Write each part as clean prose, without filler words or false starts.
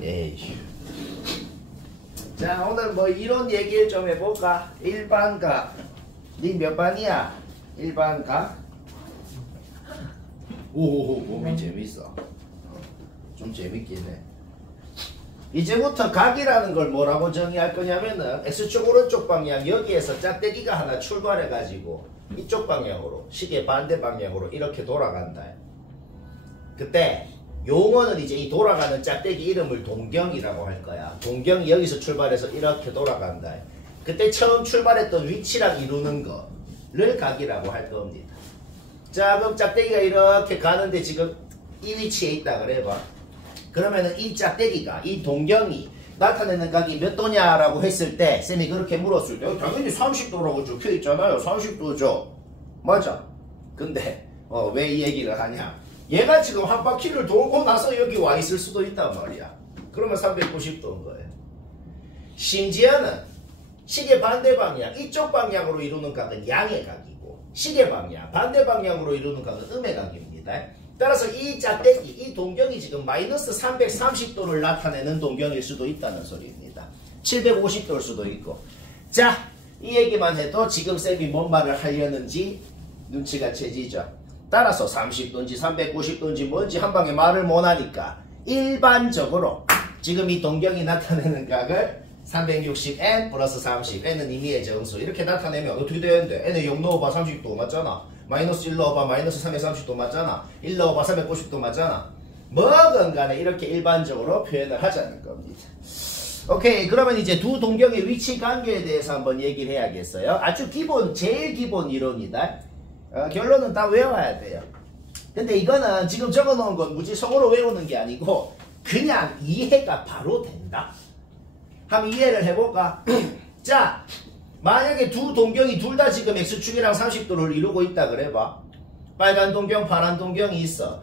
에이. 자, 오늘 뭐 이론 얘기를 좀 해볼까? 1반각. 니 몇 반이야? 1반각? 오호호, 몸이 재밌어. 좀 재밌긴 해. 이제부터 각이라는 걸 뭐라고 정의할 거냐면은 X축 오른쪽 방향 여기에서 짝대기가 하나 출발해가지고 이쪽 방향으로 시계 반대 방향으로 이렇게 돌아간다. 그때 용어는 이제 이 돌아가는 짝대기 이름을 동경이라고 할 거야. 동경이 여기서 출발해서 이렇게 돌아간다. 그때 처음 출발했던 위치랑 이루는 거를 각이라고 할 겁니다. 자, 그럼 짝대기가 이렇게 가는데 지금 이 위치에 있다 그래봐. 그러면은 이 짝대기가, 이 동경이 나타내는 각이 몇 도냐라고 했을 때, 쌤이 그렇게 물었을 때, 당연히 30도라고 적혀 있잖아요. 30도죠. 맞아. 근데, 왜 이 얘기를 하냐? 얘가 지금 한 바퀴를 돌고 나서 여기 와 있을 수도 있단 말이야. 그러면 390도인 거예요. 심지어는 시계 반대 방향, 이쪽 방향으로 이루는 각은 양의 각이고, 시계 방향, 반대 방향으로 이루는 각은 음의 각입니다. 따라서 이 짝대기, 이 동경이 지금 마이너스 330도를 나타내는 동경일 수도 있다는 소리입니다. 750도일 수도 있고. 자, 이 얘기만 해도 지금 쌤이 뭔 말을 하려는지 눈치가 채지죠. 따라서 30도인지 390도인지 뭔지 한 방에 말을 못하니까 일반적으로 지금 이 동경이 나타내는 각을 360n 플러스 30, n은 임의의 정수 이렇게 나타내면 어떻게 되는데? n에 0 넣어봐 30도 맞잖아. 마이너스 1 넣어봐 마이너스 330도 맞잖아. 1 넣어봐 390도 맞잖아. 뭐건 간에 이렇게 일반적으로 표현을 하자는 겁니다. 오케이, 그러면 이제 두 동경의 위치 관계에 대해서 한번 얘기를 해야겠어요. 아주 기본, 제일 기본 이론이다. 결론은 다 외워야 돼요. 근데 이거는 지금 적어놓은 건 무지성으로 외우는 게 아니고 그냥 이해가 바로 된다. 한번 이해를 해볼까? 자, 만약에 두 동경이 둘 다 지금 X축이랑 30도를 이루고 있다 그래봐. 빨간 동경, 파란 동경이 있어.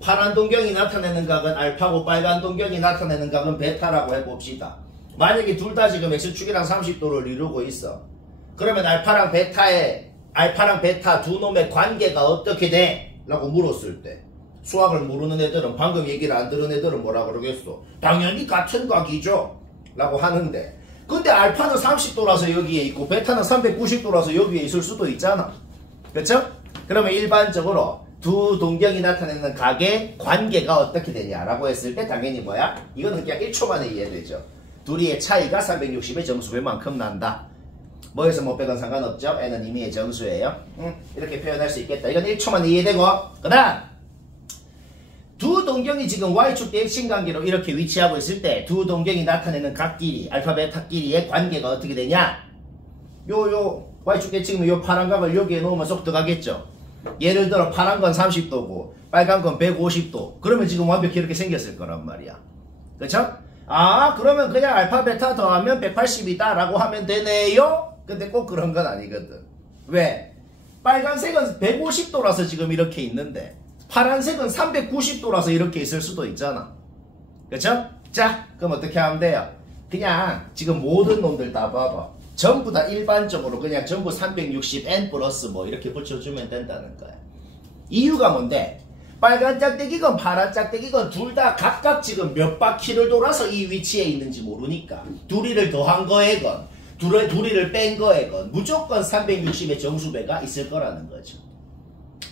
파란 동경이 나타내는 각은 알파고 빨간 동경이 나타내는 각은 베타라고 해봅시다. 만약에 둘 다 지금 X축이랑 30도를 이루고 있어. 그러면 알파랑 베타 두 놈의 관계가 어떻게 돼? 라고 물었을 때 수학을 모르는 애들은 방금 얘기를 안 들은 애들은 뭐라 그러겠어? 당연히 같은 각이죠 라고 하는데 근데 알파는 30도라서 여기에 있고 베타는 390도라서 여기에 있을 수도 있잖아. 그렇죠? 그러면 일반적으로 두 동경이 나타내는 각의 관계가 어떻게 되냐라고 했을 때 당연히 뭐야? 이거는 그냥 1초 만에 이해되죠. 둘이의 차이가 360의 정수배만큼 난다. 뭐에서 뭐 빼건 상관없죠. n은 임의의 정수예요. 이렇게 표현할 수 있겠다. 이건 1초 만에 이해되고 그 다음 두 동경이 지금 y축 대칭 관계로 이렇게 위치하고 있을 때 두 동경이 나타내는 각끼리 알파 베타끼리의 관계가 어떻게 되냐? 요 y축 대칭이면 요 파란 각을 여기에 놓으면 쏙 들어가겠죠. 예를 들어 파란 건 30도고 빨간 건 150도. 그러면 지금 완벽히 이렇게 생겼을 거란 말이야. 그쵸? 아, 그러면 그냥 알파 베타 더하면 180이다 라고 하면 되네요? 근데 꼭 그런 건 아니거든. 왜? 빨간색은 150도라서 지금 이렇게 있는데 파란색은 390도라서 이렇게 있을 수도 있잖아. 그쵸? 자, 그럼 어떻게 하면 돼요? 그냥 지금 모든 놈들 다 봐봐. 전부 다 일반적으로 그냥 전부 360n 플러스 뭐 이렇게 붙여주면 된다는 거야. 이유가 뭔데? 빨간 짝대기건 파란 짝대기건 둘 다 각각 지금 몇 바퀴를 돌아서 이 위치에 있는지 모르니까 둘이를 더한 거에건 둘이를 뺀 거에건 무조건 360의 정수배가 있을 거라는 거죠.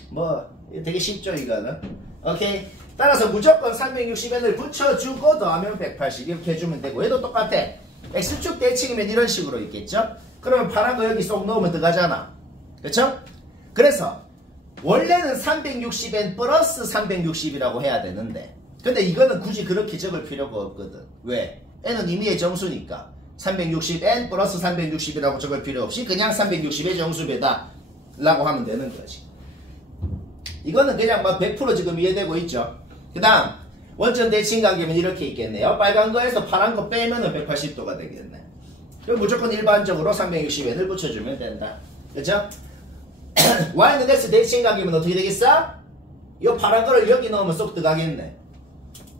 뭐 되게 쉽죠 이거는. 오케이. 따라서 무조건 360n을 붙여주고 더하면 180 이렇게 해주면 되고 얘도 똑같아. X축 대칭이면 이런 식으로 있겠죠. 그러면 파란 거 여기 쏙 넣으면 들어가잖아. 그쵸? 그래서 원래는 360n 플러스 360이라고 해야 되는데 근데 이거는 굳이 그렇게 적을 필요가 없거든. 왜? n은 임의의 정수니까 360n 플러스 360이라고 적을 필요 없이 그냥 360의 정수배다 라고 하면 되는 거지. 이거는 그냥 막 100% 지금 이해되고 있죠. 그 다음 원점 대칭 관계면 이렇게 있겠네요. 빨간 거에서 파란 거 빼면은 180도가 되겠네. 그럼 무조건 일반적으로 360n을 붙여주면 된다. 그쵸? y는 x 대칭 관계면 어떻게 되겠어? 이 파란 거를 여기 넣으면 쏙 들어가겠네.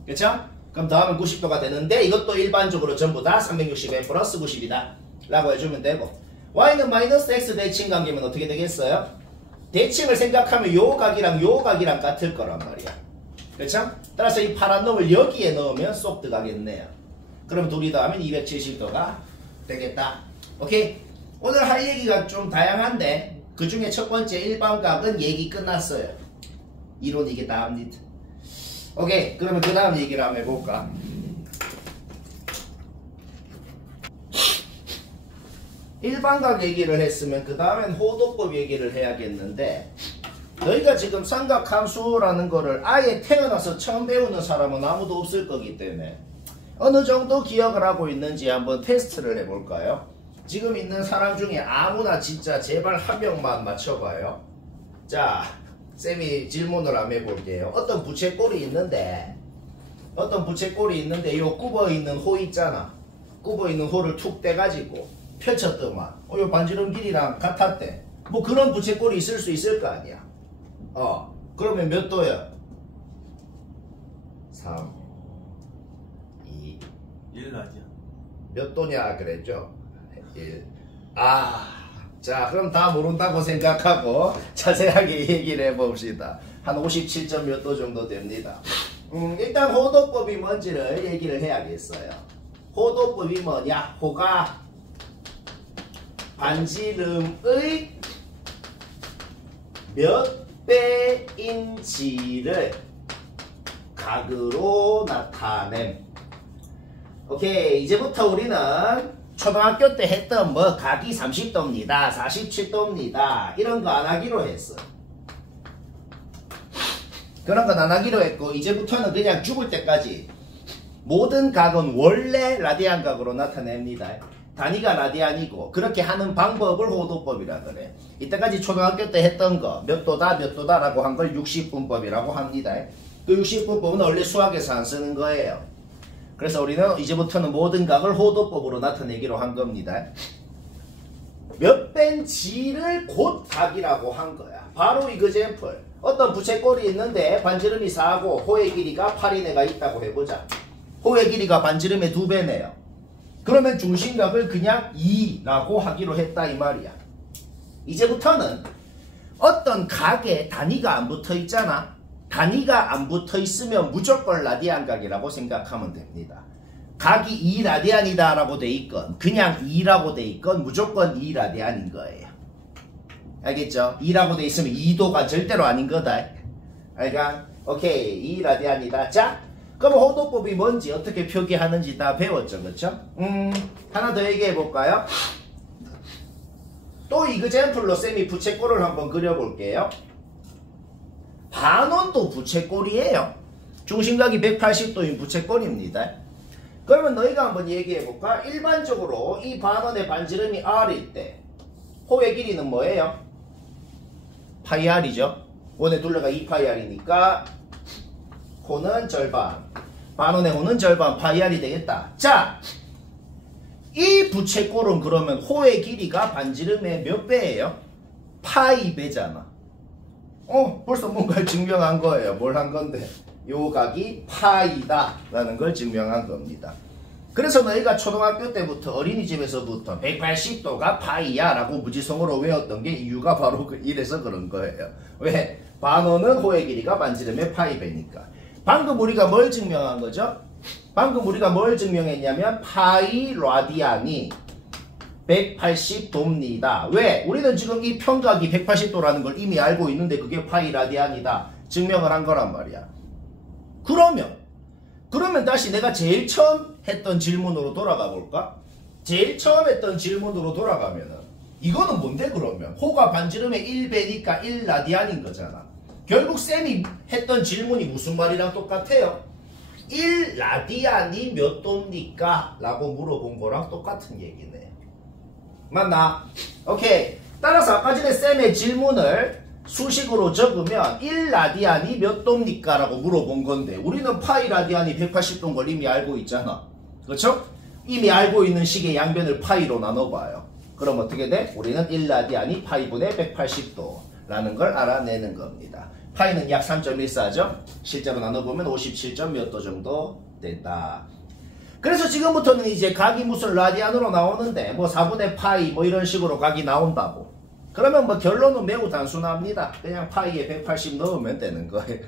그쵸? 그럼 더하면 90도가 되는데 이것도 일반적으로 전부 다 360n 플러스 90이다 라고 해주면 되고 y는 마이너스 x 대칭 관계면 어떻게 되겠어요? 대칭을 생각하면 요 각이랑 요 각이랑 같을 거란 말이야. 그렇죠? 따라서 이 파란 놈을 여기에 넣으면 쏙 들어가겠네요. 그럼 둘이 더하면 270도가 되겠다. 오케이? 오늘 할 얘기가 좀 다양한데 그 중에 첫 번째 일반각은 얘기 끝났어요. 이론 이게 다합니다. 오케이, 그러면 그 다음 얘기를 한번 해볼까? 일반각 얘기를 했으면 그 다음엔 호도법 얘기를 해야겠는데, 너희가 지금 삼각함수라는 거를 아예 태어나서 처음 배우는 사람은 아무도 없을 거기 때문에 어느 정도 기억을 하고 있는지 한번 테스트를 해볼까요? 지금 있는 사람 중에 아무나 진짜 제발 한 명만 맞춰봐요. 자, 쌤이 질문을 한번 해볼게요. 어떤 부채꼴이 있는데 요 굽어 있는 호 있잖아. 굽어 있는 호를 툭 떼가지고 펼쳤더만 요 반지름 길이랑 같았대. 뭐 그런 부채꼴이 있을 수 있을 거 아니야. 그러면 몇 도야? 3 2 1 나죠. 몇 도냐 그랬죠? 1. 자, 그럼 다 모른다고 생각하고 자세하게 얘기를 해봅시다. 한 57점 몇 도 정도 됩니다. 일단 호도법이 뭔지를 얘기를 해야겠어요. 호도법이 뭐냐? 호가 반지름의 몇 배인지를 각으로 나타냄. 오케이, 이제부터 우리는 초등학교 때 했던 뭐 각이 30도입니다 47도입니다 이런 거 안 하기로 했어. 그런 건 안 하기로 했고, 이제부터는 그냥 죽을 때까지 모든 각은 원래 라디안 각으로 나타냅니다. 단위가 라디안이고 그렇게 하는 방법을 호도법이라 그래. 이때까지 초등학교 때 했던 거 몇 도다 몇 도다 라고 한 걸 60분법이라고 합니다. 그 60분법은 원래 수학에서 안 쓰는 거예요. 그래서 우리는 이제부터는 모든 각을 호도법으로 나타내기로 한 겁니다. 몇 배인지를 곧 각이라고 한 거야. 바로 이그젠플. 어떤 부채꼴이 있는데 반지름이 4고 호의 길이가 8인 애가 있다고 해보자. 호의 길이가 반지름의 2배네요. 그러면 중심각을 그냥 2라고 하기로 했다 이 말이야. 이제부터는 어떤 각에 단위가 안 붙어 있잖아. 단위가 안 붙어 있으면 무조건 라디안 각이라고 생각하면 됩니다. 각이 2라디안이다 라고 돼 있건 그냥 2라고 돼 있건 무조건 2라디안인 거예요. 알겠죠? 2라고 돼 있으면 2도가 절대로 아닌 거다. 알까? 오케이, 2라디안이다. 자, 그럼 호도법이 뭔지 어떻게 표기하는지 다 배웠죠, 그쵸? 하나 더 얘기해 볼까요? 또 이그젠플로 쌤이 부채꼴을 한번 그려볼게요. 반원도 부채꼴이에요. 중심각이 180도인 부채꼴입니다. 그러면 너희가 한번 얘기해 볼까? 일반적으로 이 반원의 반지름이 R일 때 호의 길이는 뭐예요? 파이 R이죠. 원의 둘레가 2파이 R이니까 호는 절반, 반원의 호는 절반, 파이 R이 되겠다. 자, 이 부채꼴은 그러면 호의 길이가 반지름의 몇 배예요? 파이 배잖아. 벌써 뭔가를 증명한 거예요. 뭘 한 건데? 요 각이 파이다 라는 걸 증명한 겁니다. 그래서 너희가 초등학교 때부터 어린이집에서부터 180도가 파이야 라고 무지성으로 외웠던 게 이유가 바로 이래서 그런 거예요. 왜? 반원은 호의 길이가 반지름의 파이배니까. 방금 우리가 뭘 증명한 거죠? 방금 우리가 뭘 증명했냐면 파이 라디안이 180도입니다. 왜? 우리는 지금 이 평각이 180도라는 걸 이미 알고 있는데 그게 파이 라디안이다 증명을 한 거란 말이야. 그러면 다시 내가 제일 처음 했던 질문으로 돌아가 볼까? 제일 처음 했던 질문으로 돌아가면은 이거는 뭔데 그러면? 호가 반지름의 1배니까 1라디안인 거잖아. 결국 쌤이 했던 질문이 무슨 말이랑 똑같아요? 1라디안이 몇 도입니까? 라고 물어본 거랑 똑같은 얘기네. 맞나? 오케이. 따라서 아까 전에 쌤의 질문을 수식으로 적으면 1라디안이 몇 도입니까? 라고 물어본 건데 우리는 파이 라디안이 180도인 걸 이미 알고 있잖아. 그렇죠? 이미 알고 있는 식의 양변을 파이로 나눠봐요. 그럼 어떻게 돼? 우리는 1라디안이 파이분의 180도 라는 걸 알아내는 겁니다. 파이는 약 3.14죠? 실제로 나눠보면 57점 몇 도 정도 된다. 그래서 지금부터는 이제 각이 무슨 라디안으로 나오는데 뭐 4분의 파이 뭐 이런 식으로 각이 나온다고. 그러면 뭐 결론은 매우 단순합니다. 그냥 파이에 180 넣으면 되는 거예요.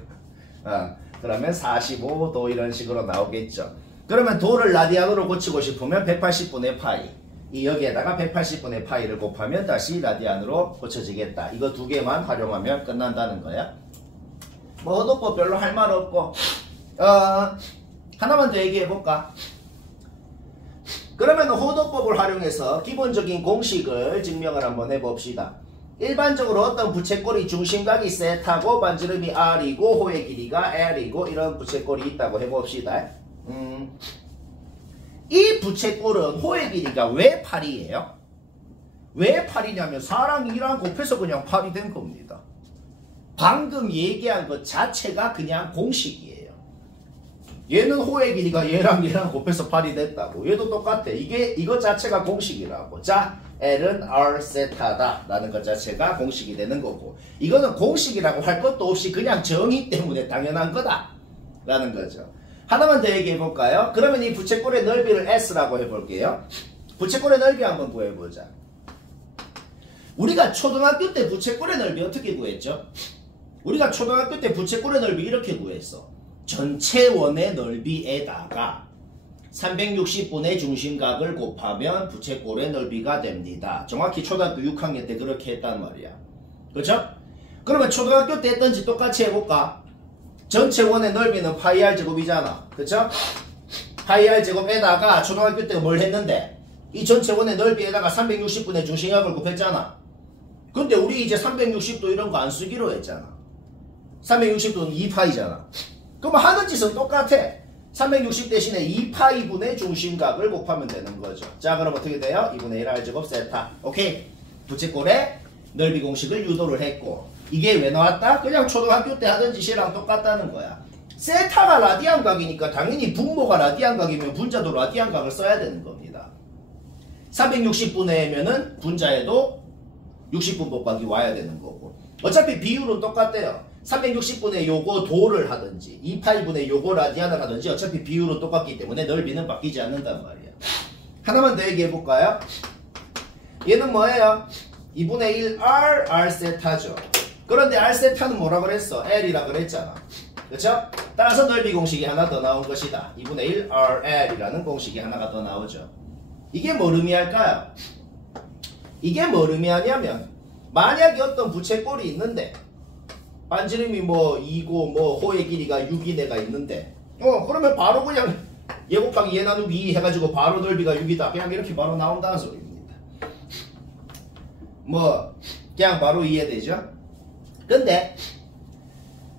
그러면 45도 이런 식으로 나오겠죠. 그러면 도를 라디안으로 고치고 싶으면 180분의 파이. 이 여기에다가 180분의 파이를 곱하면 다시 라디안으로 고쳐지겠다. 이거 두 개만 활용하면 끝난다는 거야. 뭐 호도법 별로 할 말 없고 하나만 더 얘기해 볼까? 그러면 호도법을 활용해서 기본적인 공식을 증명을 한번 해봅시다. 일반적으로 어떤 부채꼴이 중심각이 세타고 반지름이 r이고 호의 길이가 l이고 이런 부채꼴이 있다고 해봅시다. 이 부채꼴은 호의 길이가 왜 8이에요? 왜 8이냐면 사랑 2랑 곱해서 그냥 8이 된 겁니다. 방금 얘기한 것 자체가 그냥 공식이에요. 얘는 호의 길이가 얘랑 곱해서 8이 됐다고. 얘도 똑같아. 이거 자체가 공식이라고. 자, L은 R 세타다 라는 것 자체가 공식이 되는 거고, 이거는 공식이라고 할 것도 없이 그냥 정의 때문에 당연한 거다 라는 거죠. 하나만 더 얘기해 볼까요? 그러면 이 부채꼴의 넓이를 S라고 해볼게요. 부채꼴의 넓이 한번 구해보자. 우리가 초등학교 때 부채꼴의 넓이 어떻게 구했죠? 우리가 초등학교 때 부채꼴의 넓이 이렇게 구했어. 전체 원의 넓이에다가 360분의 중심각을 곱하면 부채꼴의 넓이가 됩니다. 정확히 초등학교 6학년 때 그렇게 했단 말이야. 그렇죠? 그러면 초등학교 때 했던지 똑같이 해볼까? 전체 원의 넓이는 파이 r 제곱이잖아. 그렇죠? 파이 r 제곱에다가 초등학교 때 뭘 했는데 이 전체 원의 넓이에다가 360분의 중심각을 곱했잖아. 근데 우리 이제 360도 이런 거 안 쓰기로 했잖아. 360도는 2파이잖아. 그럼 하는 짓은 똑같아. 360 대신에 2파이분의 중심각을 곱하면 되는 거죠. 자, 그럼 어떻게 돼요? 2분의 1 r제곱 세타. 오케이. 부채꼴의 넓이 공식을 유도를 했고, 이게 왜 나왔다? 그냥 초등학교 때 하던 짓이랑 똑같다는 거야. 세타가 라디안각이니까 당연히 분모가 라디안각이면 분자도 라디안각을 써야 되는 겁니다. 360분의면은 분자에도 60분 곱하기 와야 되는 거고, 어차피 비율은 똑같대요. 360분의 요거 도를 하든지 2파이분의 요거 라디안을 하든지 어차피 비율은 똑같기 때문에 넓이는 바뀌지 않는단 말이야. 하나만 더 얘기해 볼까요? 얘는 뭐예요? 2분의 1 r 세타죠. 그런데 r 세타는 뭐라 그랬어? l이라 그랬잖아. 그렇죠? 따라서 넓이 공식이 하나 더 나온 것이다. 2분의 1 rl이라는 공식이 하나가 더 나오죠. 이게 뭘 의미할까요? 이게 뭘 의미하냐면, 만약에 어떤 부채꼴이 있는데 반지름이 뭐 2고 뭐 호의 길이가 6인 애가 있는데 그러면 바로 그냥 얘 곱하기 얘 나누기 2 해가지고 바로 넓이가 6이다. 그냥 이렇게 바로 나온다는 소리입니다. 뭐 그냥 바로 이해되죠? 근데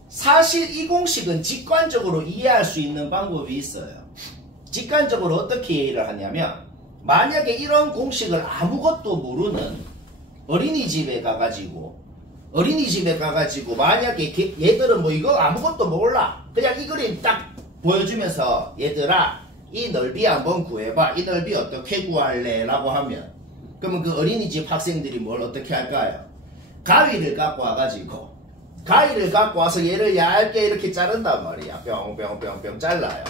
사실 이 공식은 직관적으로 이해할 수 있는 방법이 있어요. 직관적으로 어떻게 이해를 하냐면, 만약에 이런 공식을 아무것도 모르는 어린이집에 가가지고 만약에 얘들은 뭐 이거 아무것도 몰라. 그냥 이 그림 딱 보여주면서 얘들아 이 넓이 한번 구해봐. 이 넓이 어떻게 구할래? 라고 하면, 그러면 그 어린이집 학생들이 뭘 어떻게 할까요? 가위를 갖고 와서 얘를 얇게 이렇게 자른단 말이야. 뿅뿅뿅뿅 잘라요.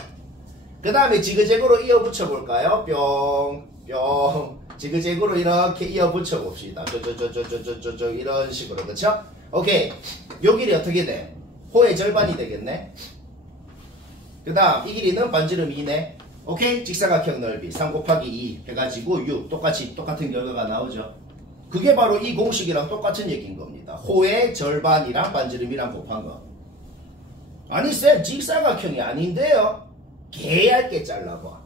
그 다음에 지그재그로 이어 붙여볼까요? 뿅뿅 지그재그로 이렇게 이어 붙여봅시다. 저 이런 식으로. 그쵸? 오케이. 요 길이 어떻게 돼? 호의 절반이 되겠네. 그 다음 이 길이는 반지름 2네. 오케이. 직사각형 넓이 3 곱하기 2 해가지고 6. 똑같은 결과가 나오죠. 그게 바로 이 공식이랑 똑같은 얘기인 겁니다. 호의 절반이랑 반지름이랑 곱한 거. 아니 쌤 직사각형이 아닌데요? 개얇게 잘라봐.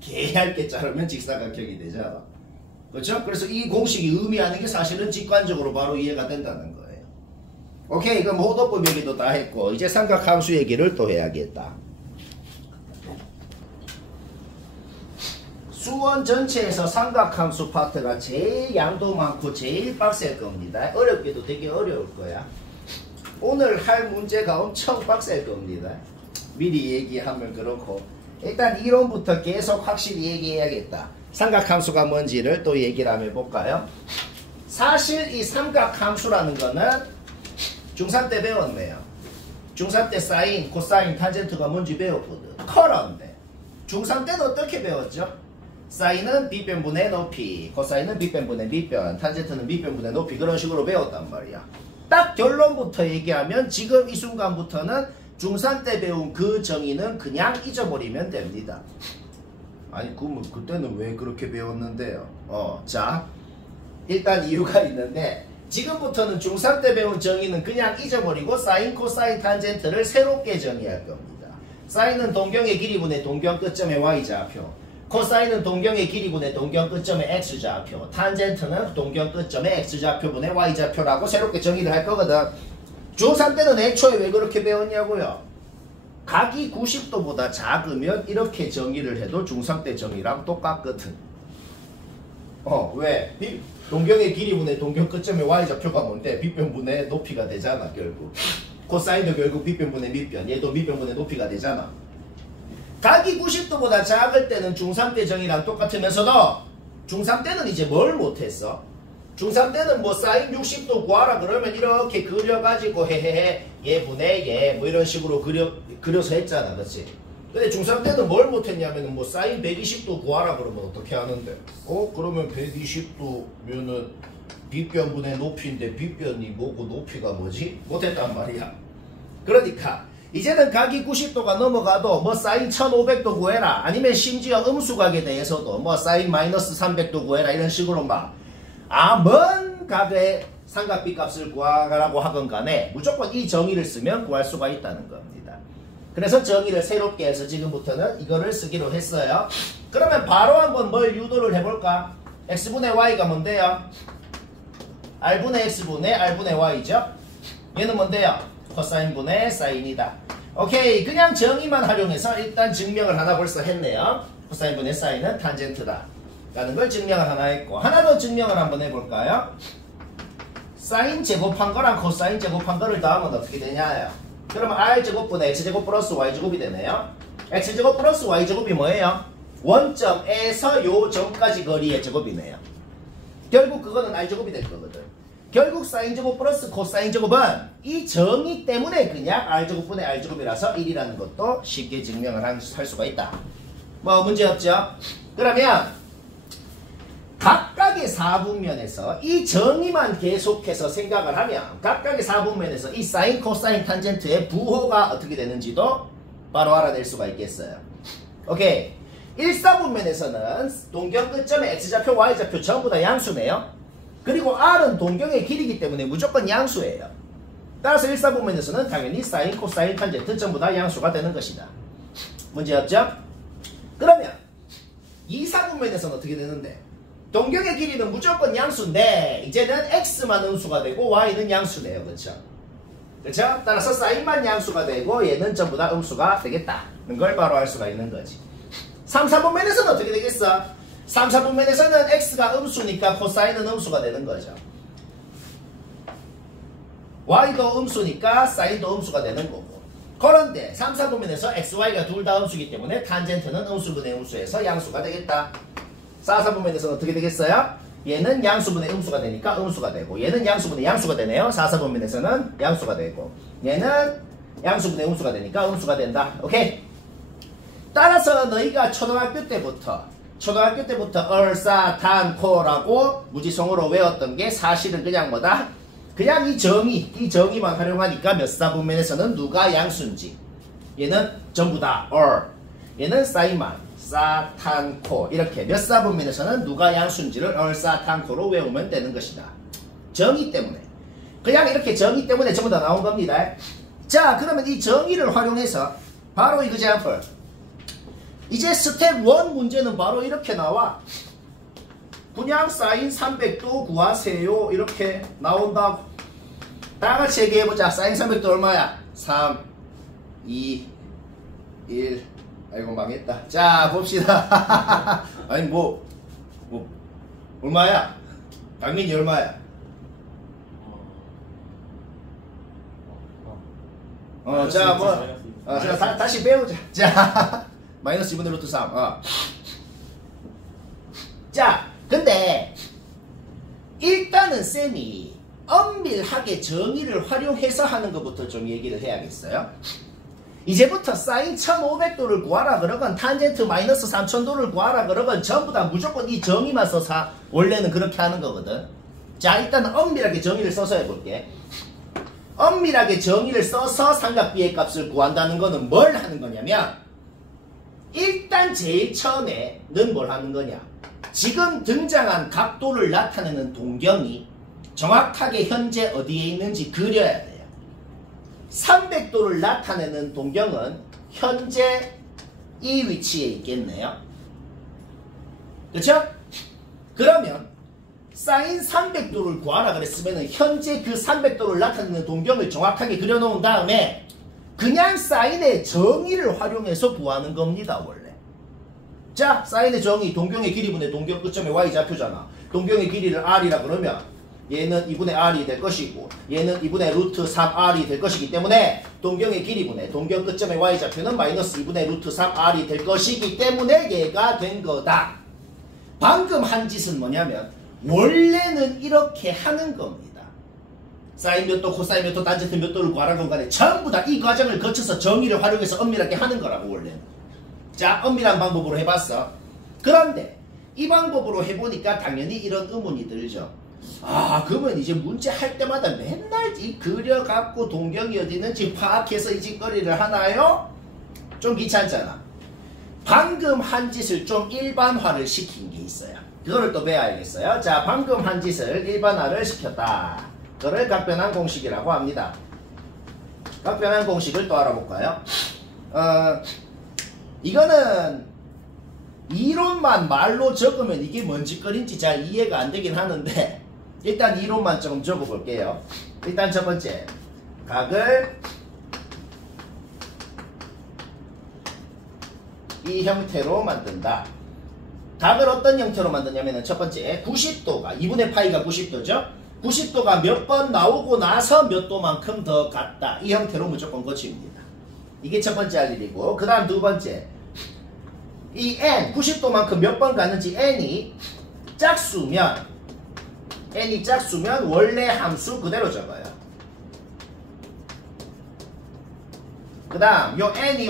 개얇게 자르면 직사각형이 되잖아. 그렇죠? 그래서 이 공식이 의미하는 게 사실은 직관적으로 바로 이해가 된다는 거예요. 오케이. 그럼 호도법 얘기도 다 했고, 이제 삼각함수 얘기를 또 해야겠다. 수원 전체에서 삼각함수 파트가 제일 양도 많고 제일 빡셀 겁니다. 어렵게도 되게 어려울 거야. 오늘 할 문제가 엄청 빡셀 겁니다. 미리 얘기하면 그렇고, 일단 이론부터 계속 확실히 얘기해야겠다. 삼각함수가 뭔지를 또 얘기를 한번 해볼까요? 사실 이 삼각함수라는 거는 중3 때 배웠네요. 중3 때 사인, 코사인, 탄젠트가 뭔지 배웠거든. 커런데 중3 때는 어떻게 배웠죠? 사인은 빗변분의 높이, 코사인은 빗변분의 밑변, 탄젠트는 밑변분의 높이, 그런 식으로 배웠단 말이야. 딱 결론부터 얘기하면 지금 이 순간부터는 중3 때 배운 그 정의는 그냥 잊어버리면 됩니다. 아니 그러면 그때는 왜 그렇게 배웠는데요? 자 일단 이유가 있는데 지금부터는 중3 때 배운 정의는 그냥 잊어버리고 사인, 코사인, 탄젠트를 새롭게 정의할 겁니다. 사인은 동경의 길이분의 동경 끝점의 y좌표, 코사인은 동경의 길이분의 동경 끝점의 x좌표, 탄젠트는 동경 끝점의 x좌표분의 y좌표라고 새롭게 정의를 할 거거든. 중3 때는 애초에 왜 그렇게 배웠냐고요? 각이 90도보다 작으면 이렇게 정의를 해도 중3 때 정의랑 똑같거든. 왜? 동경의 길이분의 동경 끝점의 y좌표가 뭔데? 빗변분의 높이가 되잖아 결국. 코사인도 결국 빗변분의 밑변, 얘도 밑변분의 높이가 되잖아. 각이 90도보다 작을 때는 중3 때 정의랑 똑같으면서도 중3 때는 이제 뭘 못했어? 중3 때는 뭐 사인 60도 구하라 그러면 이렇게 그려가지고 헤헤헤 얘분의 얘 뭐 이런 식으로 그려서 했잖아, 그렇지? 근데 중3 때는 뭘 못했냐면은 뭐 사인 120도 구하라 그러면 어떻게 하는데? 그러면 120도면은 빗변분의 높이인데 빗변이 뭐고 높이가 뭐지? 못했단 말이야. 그러니까 이제는 각이 90도가 넘어가도 뭐 사인 1500도 구해라, 아니면 심지어 음수각에 대해서도 뭐 사인 마이너스 300도 구해라 이런 식으로 막 먼 각의 삼각비 값을 구하라고 하건 간에 무조건 이 정의를 쓰면 구할 수가 있다는 겁니다. 그래서 정의를 새롭게 해서 지금부터는 이거를 쓰기로 했어요. 그러면 바로 한번 뭘 유도를 해볼까? x분의 y가 뭔데요? r분의 x분의 r분의 y죠? 얘는 뭔데요? 코사인분의 사인이다. 오케이, 그냥 정의만 활용해서 일단 증명을 하나 벌써 했네요. 코사인분의 사인은 탄젠트다 라는 걸 증명을 하나 했고, 하나 더 증명을 한번 해볼까요? 사인 제곱한 거랑 코사인 제곱한 거를 더하면 어떻게 되냐요? 그러면 r제곱분의 x제곱 플러스 y제곱이 되네요. x제곱 플러스 y제곱이 뭐예요? 원점에서 요 점까지 거리의 제곱이네요. 결국 그거는 r제곱이 될 거거든. 결국 사인제곱 플러스 코사인제곱은 이 정의 때문에 그냥 r제곱분의 r제곱이라서 1이라는 것도 쉽게 증명을 할 수가 있다. 뭐 문제 없죠? 그러면 각각의 사분면에서 이 정의만 계속해서 생각을 하면 각각의 사분면에서 이 사인, 코사인, 탄젠트의 부호가 어떻게 되는지도 바로 알아낼 수가 있겠어요. 오케이. 1사분면에서는 동경 끝점의 x좌표, y좌표 전부 다 양수네요. 그리고 r은 동경의 길이기 때문에 무조건 양수예요. 따라서 1사분면에서는 당연히 사인, 코사인, 탄젠트 전부 다 양수가 되는 것이다. 문제 없죠? 그러면 2사분면에서는 어떻게 되는데? 동경의 길이는 무조건 양수인데 이제는 x만 음수가 되고 y는 양수네요. 그렇죠? 그렇죠? 따라서 사인만 양수가 되고 얘는 전부 다 음수가 되겠다는 걸 바로 알 수가 있는 거지. 3, 4분면에서는 어떻게 되겠어? 3, 4분면에서는 x가 음수니까 코사인은 음수가 되는 거죠. y도 음수니까 사인도 음수가 되는 거고. 그런데 3, 4분면에서 x, y가 둘 다 음수이기 때문에 탄젠트는 음수분의 음수에서 양수가 되겠다. 4, 4분면에서는 어떻게 되겠어요? 얘는 양수분의 음수가 되니까 음수가 되고, 얘는 양수분의 양수가 되네요. 4, 4분면에서는 양수가 되고, 얘는 양수분의 음수가 되니까 음수가 된다. 오케이? 따라서 너희가 초등학교 때부터 얼사탄코라고 무지성으로 외웠던 게 사실은 그냥 뭐다? 그냥 이 정의만 활용하니까 몇 사분면에서는 누가 양수인지, 얘는 전부 다 얘는 사인만 사탄코, 이렇게 몇 사분면에서는 누가 양수인지를 얼사탄코로 외우면 되는 것이다. 정의 때문에. 그냥 이렇게 정의 때문에 전부 다 나온 겁니다. 자, 그러면 이 정의를 활용해서 바로 example. 이제 스텝 1 문제는 바로 이렇게 나와. 그냥 사인 300도 구하세요. 이렇게 나온다고. 다 같이 얘기해보자. 사인 300도 얼마야? 3, 2, 1. 아이고 망했다. 자, 봅시다. 아니 뭐 얼마야? 당연히 얼마야? 자, 뭐 자, 다시 배우자. 자, 마이너스 2분의 루트 3. 자, 근데 일단은 쌤이 엄밀하게 정의를 활용해서 하는 것부터 좀 얘기를 해야겠어요. 이제부터 사인 1500도를 구하라 그러건 탄젠트 마이너스 3000도를 구하라 그러건 전부 다 무조건 이 정의만 써서 원래는 그렇게 하는 거거든. 자, 일단은 엄밀하게 정의를 써서 해볼게. 엄밀하게 정의를 써서 삼각비의 값을 구한다는 거는 뭘 하는 거냐면 일단 제일 처음에는 뭘 하는 거냐. 지금 등장한 각도를 나타내는 동경이 정확하게 현재 어디에 있는지 그려야 돼요. 300도를 나타내는 동경은 현재 이 위치에 있겠네요. 그렇죠? 그러면 사인 300도를 구하라 그랬으면 현재 그 300도를 나타내는 동경을 정확하게 그려놓은 다음에 그냥 사인의 정의를 활용해서 구하는 겁니다. 원래. 자, 사인의 정의, 동경의 길이분의 동경 끝점의 y좌표잖아. 동경의 길이를 r이라 그러면 얘는 2분의 r이 될 것이고 얘는 2분의 루트 3r이 될 것이기 때문에 동경의 길이분의 동경 끝점의 y좌표는 마이너스 2분의 루트 3r이 될 것이기 때문에 얘가 된 거다. 방금 한 짓은 뭐냐면 원래는 이렇게 하는 겁니다. 사인 몇 도, 코사인 몇 도, 탄젠트 몇 도를 구하라건 간에 전부 다 이 과정을 거쳐서 정의를 활용해서 엄밀하게 하는 거라고 원래는. 자, 엄밀한 방법으로 해봤어. 그런데 이 방법으로 해보니까 당연히 이런 의문이 들죠. 아, 그러면 이제 문제 할 때마다 맨날 이 그려갖고 동경이 어디 있는지 파악해서 이 짓거리를 하나요? 좀 귀찮잖아. 방금 한 짓을 좀 일반화를 시킨 게 있어요. 그거를 또 배워야겠어요. 자, 방금 한 짓을 일반화를 시켰다. 그거를 각변환 공식이라고 합니다. 각변환 공식을 또 알아볼까요? 이거는 이론만 말로 적으면 이게 뭔 짓거리인지 잘 이해가 안 되긴 하는데 일단 이론만 좀 적어볼게요. 일단 첫 번째, 각을 이 형태로 만든다. 각을 어떤 형태로 만드냐면 첫 번째 90도가 2분의 파이가 90도죠. 90도가 몇 번 나오고 나서 몇 도만큼 더 갔다. 이 형태로 무조건 고칩니다. 이게 첫 번째 할 일이고, 그 다음 두 번째, 이 n 90도만큼 몇 번 갔는지 n이 짝수면 원래 함수 그대로 적어요. 그 다음 요 n이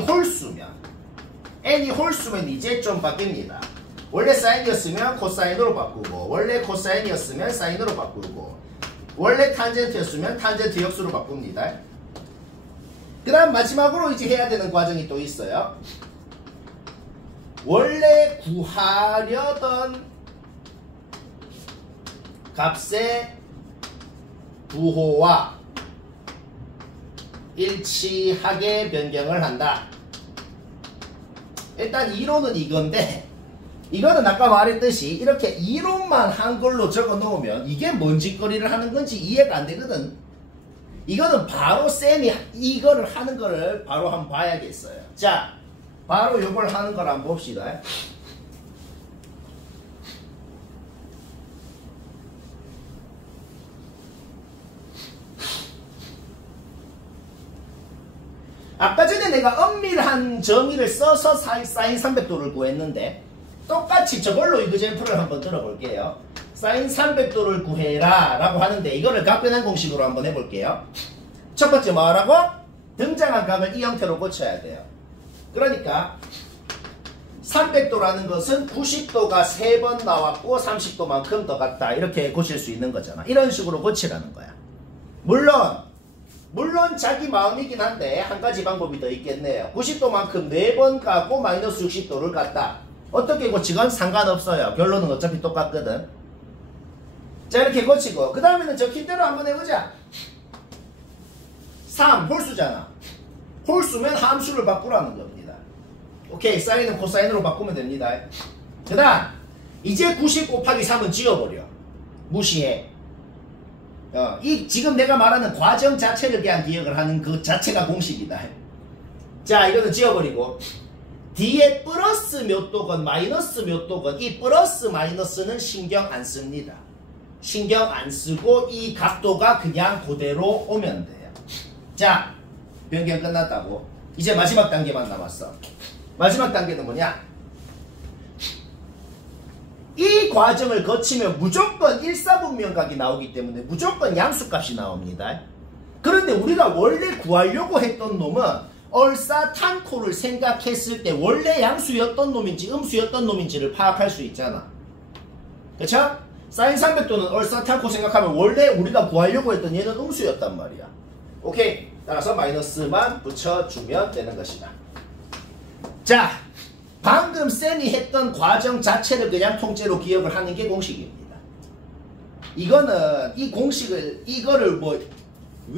홀수면 이제 좀 바뀝니다. 원래 사인이었으면 코사인으로 바꾸고, 원래 코사인이었으면 사인으로 바꾸고, 원래 탄젠트였으면 탄젠트 역수로 바꿉니다. 그 다음 마지막으로 이제 해야 되는 과정이 또 있어요. 원래 구하려던 값의 부호와 일치하게 변경을 한다. 일단 이론은 이건데, 이거는 아까 말했듯이 이렇게 이론만 한글로 적어 놓으면 이게 뭔 짓거리를 하는 건지 이해가 안 되거든. 이거는 바로 쌤이 이거를 하는 거를 바로 한번 봐야겠어요. 자, 바로 이걸 하는 걸 한번 봅시다. 아까 전에 내가 엄밀한 정의를 써서 사인 300도를 구했는데 똑같이 저걸로 이그젠플을 한번 들어볼게요. 사인 300도를 구해라 라고 하는데 이거를 각변환 공식으로 한번 해볼게요. 첫 번째 뭐라고? 등장한 각을 이 형태로 고쳐야 돼요. 그러니까 300도라는 것은 90도가 3번 나왔고 30도만큼 더 갔다. 이렇게 고칠 수 있는 거잖아. 이런 식으로 고치라는 거야. 물론 자기 마음이긴 한데 한 가지 방법이 더 있겠네요. 90도만큼 4번 가고 마이너스 60도를 갔다. 어떻게 고치건 상관없어요. 결론은 어차피 똑같거든. 자, 이렇게 고치고 그 다음에는 적힌 대로 한번 해보자. 3 홀수잖아. 홀수면 함수를 바꾸라는 겁니다. 오케이, 사인은 코사인으로 바꾸면 됩니다. 그 다음 이제 90 곱하기 3은 지워버려. 무시해. 이 지금 내가 말하는 과정 자체를 그냥 기억을 하는 그 자체가 공식이다. 자, 이거는 지워버리고 뒤에 플러스 몇 도건 마이너스 몇 도건 이 플러스 마이너스는 신경 안 씁니다. 신경 안 쓰고 이 각도가 그냥 그대로 오면 돼요. 자, 변경 끝났다고. 이제 마지막 단계만 남았어. 마지막 단계는 뭐냐? 이 과정을 거치면 무조건 일사분면각이 나오기 때문에 무조건 양수값이 나옵니다. 그런데 우리가 원래 구하려고 했던 놈은 얼사탄코를 생각했을 때 원래 양수였던 놈인지 음수였던 놈인지를 파악할 수 있잖아. 그쵸? 사인 300도는 얼사탄코 생각하면 원래 우리가 구하려고 했던 얘는 음수였단 말이야. 오케이. 따라서 마이너스만 붙여주면 되는 것이다. 자, 방금 쌤이 했던 과정 자체를 그냥 통째로 기억을 하는 게 공식입니다. 이거는 이 공식을 이거를 뭐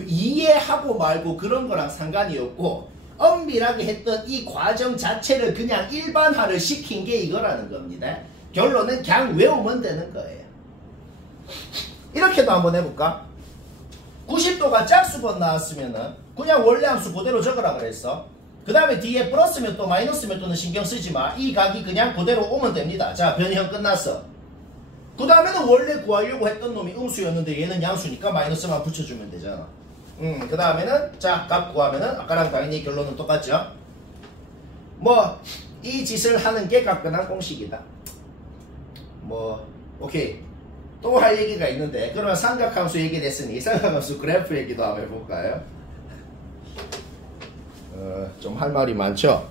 이해하고 말고 그런 거랑 상관이 없고 엄밀하게 했던 이 과정 자체를 그냥 일반화를 시킨 게 이거라는 겁니다. 결론은 그냥 외우면 되는 거예요. 이렇게도 한번 해볼까? 90도가 짝수번 나왔으면은 그냥 원래 함수 그대로 적으라 그랬어. 그 다음에 뒤에 플러스면 또 마이너스면 또는 신경 쓰지 마. 이 각이 그냥 그대로 오면 됩니다. 자, 변형 끝났어. 그 다음에는 원래 구하려고 했던 놈이 음수였는데 얘는 양수니까 마이너스만 붙여주면 되잖아. 그 다음에는 자, 값 구하면은 아까랑 당연히 결론은 똑같죠. 뭐 이 짓을 하는 게 가끈한 공식이다. 뭐 오케이. 또 할 얘기가 있는데 그러면 삼각함수 얘기 됐으니 삼각함수 그래프 얘기도 한번 해볼까요? 좀 할 말이 많죠?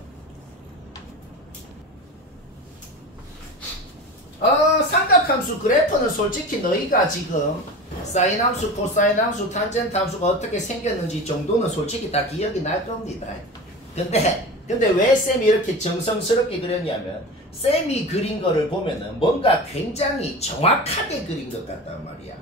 삼각함수 그래프는 솔직히 너희가 지금 사인 함수, 코사인 함수, 탄젠트 함수가 어떻게 생겼는지 정도는 솔직히 다 기억이 날 겁니다. 근데 왜 쌤이 이렇게 정성스럽게 그렸냐면 쌤이 그린 거를 보면은 뭔가 굉장히 정확하게 그린 것 같단 말이야.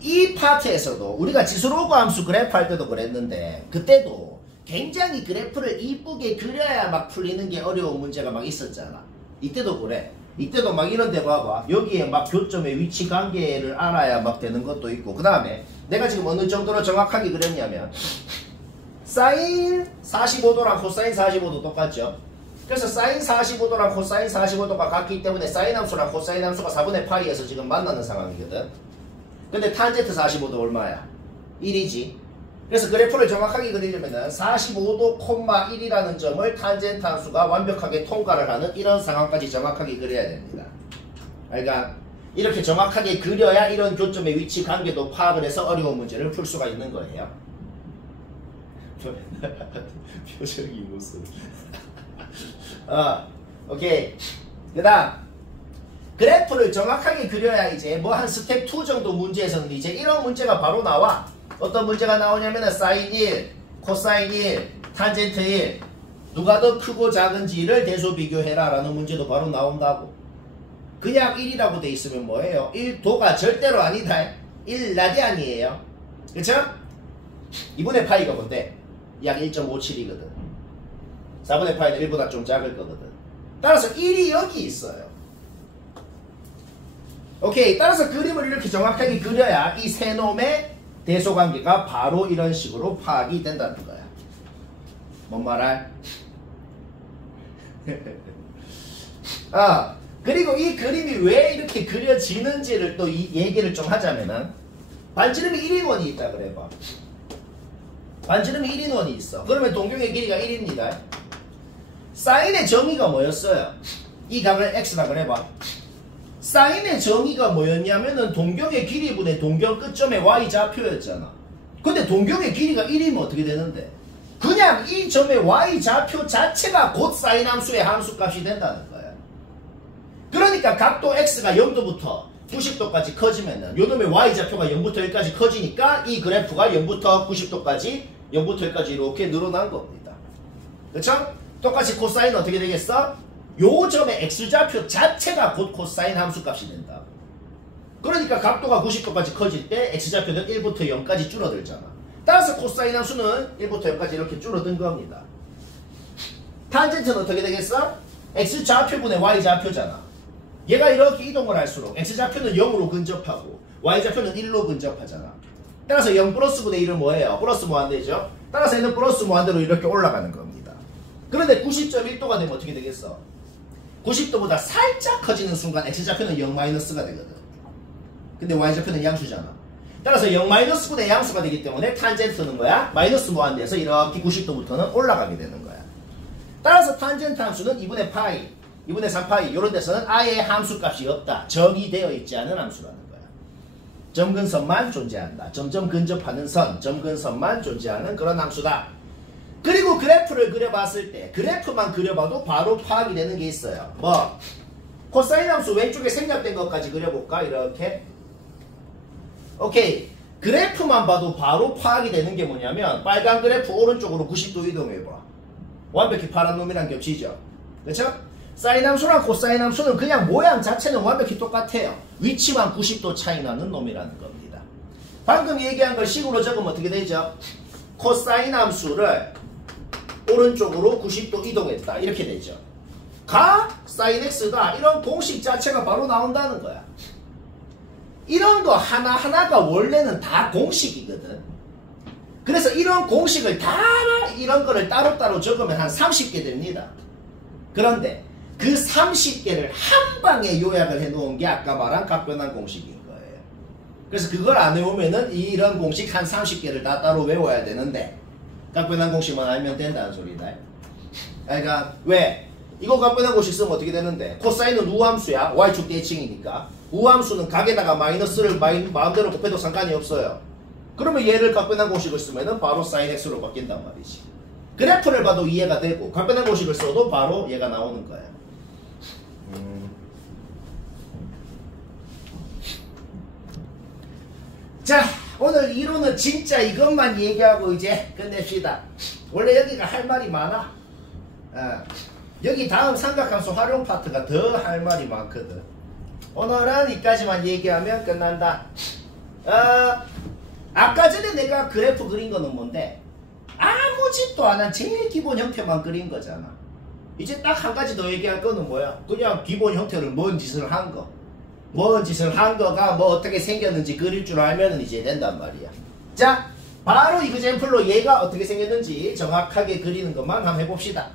이 파트에서도 우리가 지수로그 함수 그래프 할 때도 그랬는데 그때도 굉장히 그래프를 이쁘게 그려야 막 풀리는 게 어려운 문제가 막 있었잖아. 이때도 그래. 이때도 막 이런 데 봐봐. 여기에 막 교점의 위치 관계를 알아야 막 되는 것도 있고 그 다음에 내가 지금 어느 정도로 정확하게 그렸냐면 사인 45도랑 코사인 45도 똑같죠. 그래서 사인 45도랑 코사인 45도가 같기 때문에 사인 함수랑 코사인 함수가 4분의 파이에서 지금 만나는 상황이거든. 근데 탄젠트 45도 얼마야? 1이지. 그래서 그래프를 정확하게 그리려면 45도, 1이라는 점을 탄젠트 함수가 완벽하게 통과를 하는 이런 상황까지 정확하게 그려야 됩니다. 그러니까 이렇게 정확하게 그려야 이런 교점의 위치 관계도 파악을 해서 어려운 문제를 풀 수가 있는 거예요. 표정이 무슨 오케이. 그 다음 그래프를 정확하게 그려야 이제 뭐 한 스텝 2 정도 문제에서는 이제 이런 문제가 바로 나와. 어떤 문제가 나오냐면은 사인 1, 코사인 1, 탄젠트 1 누가 더 크고 작은지를 대소 비교해라 라는 문제도 바로 나온다고. 그냥 1이라고 돼 있으면 뭐예요? 1도가 절대로 아니다. 1라디안이에요. 그쵸? 2분의 파이가 뭔데? 약 1.57이거든. 4분의 파이는 1보다 좀 작을 거거든. 따라서 1이 여기 있어요. 오케이. 따라서 그림을 이렇게 정확하게 그려야 이 세 놈의 대소관계가 바로 이런 식으로 파악이 된다는 거야. 뭔 말할? 그리고 이 그림이 왜 이렇게 그려지는지를 또 이 얘기를 좀 하자면은 반지름이 1인원이 있다 그래봐. 반지름이 1인원이 있어. 그러면 동경의 길이가 1입니다. 사인의 정의가 뭐였어요? 이 각을 x라 그래봐. 사인의 정의가 뭐였냐면은 동경의 길이분의 동경 끝점의 y좌표였잖아. 근데 동경의 길이가 1이면 어떻게 되는데? 그냥 이 점의 y좌표 자체가 곧 사인 함수의 함수값이 된다는 거야. 그러니까 각도 x가 0도부터 90도까지 커지면은 요놈의 y좌표가 0부터 1까지 커지니까 이 그래프가 0부터 90도까지 0부터 1까지 이렇게 늘어난 겁니다. 그쵸? 똑같이 코사인 어떻게 되겠어? 요 점의 x좌표 자체가 곧 코사인 함수값이 된다. 그러니까 각도가 90도까지 커질 때 x좌표는 1부터 0까지 줄어들잖아. 따라서 코사인 함수는 1부터 0까지 이렇게 줄어든 겁니다. 탄젠트는 어떻게 되겠어? x좌표분의 y좌표잖아. 얘가 이렇게 이동을 할수록 x좌표는 0으로 근접하고 y좌표는 1로 근접하잖아. 따라서 0 플러스 분의 1은 뭐예요? 플러스 무한대죠? 따라서 얘는 플러스 무한대로 이렇게 올라가는 겁니다. 그런데 90.1도가 되면 어떻게 되겠어? 90도보다 살짝 커지는 순간 x좌표는 0-가 되거든. 근데 y좌표는 양수잖아. 따라서 0-분의 양수가 되기 때문에 탄젠트는 뭐야? 마이너스 무한대에서 이렇게 90도부터는 올라가게 되는 거야. 따라서 탄젠트 함수는 2분의 파이, 2분의 3파이 이런 데서는 아예 함수값이 없다. 정의되어 있지 않은 함수라는 거야. 점근선만 존재한다. 점점 근접하는 선, 점근선만 존재하는 그런 함수다. 그리고 그래프를 그려봤을 때 그래프만 그려봐도 바로 파악이 되는 게 있어요. 뭐? 코사인 함수 왼쪽에 생략된 것까지 그려볼까? 이렇게. 오케이. 그래프만 봐도 바로 파악이 되는 게 뭐냐면 빨간 그래프 오른쪽으로 90도 이동해봐. 완벽히 파란 놈이랑 겹치죠. 그렇죠? 사인 함수랑 코사인 함수는 그냥 모양 자체는 완벽히 똑같아요. 위치만 90도 차이 나는 놈이라는 겁니다. 방금 얘기한 걸 식으로 적으면 어떻게 되죠? 코사인 함수를 오른쪽으로 90도 이동했다. 이렇게 되죠. 가 사인 x다. 이런 공식 자체가 바로 나온다는 거야. 이런 거 하나하나가 원래는 다 공식이거든. 그래서 이런 공식을 다 이런 거를 따로따로 적으면 한 30개 됩니다. 그런데 그 30개를 한 방에 요약을 해놓은 게 아까 말한 각변환 공식인 거예요. 그래서 그걸 안 외우면은 이런 공식 한 30개를 다 따로 외워야 되는데 각변환 공식만 알면 된다는 소리다. 그러니까 왜? 이거 각변환 공식 쓰면 어떻게 되는데? 코사인은 우함수야. y축 대칭이니까. 우함수는 각에다가 마이너스를 마음대로 곱해도 상관이 없어요. 그러면 얘를 각변환 공식을 쓰면은 바로 사인 x로 바뀐단 말이지. 그래프를 봐도 이해가 되고 각변환 공식을 써도 바로 얘가 나오는 거야. 자, 오늘 이론은 진짜 이것만 얘기하고 이제 끝냅시다. 원래 여기가 할 말이 많아. 여기 다음 삼각함수 활용 파트가 더 할 말이 많거든. 오늘은 이까지만 얘기하면 끝난다. 아까 전에 내가 그래프 그린 거는 뭔데? 아무 짓도 안 한 제일 기본 형태만 그린 거잖아. 이제 딱 한 가지 더 얘기할 거는 뭐야? 그냥 기본 형태를 뭔 짓을 한 거. 뭔 짓을 한 거가 뭐 어떻게 생겼는지 그릴 줄 알면 이제 된단 말이야. 자, 바로 이그젬플로 얘가 어떻게 생겼는지 정확하게 그리는 것만 한번 해봅시다.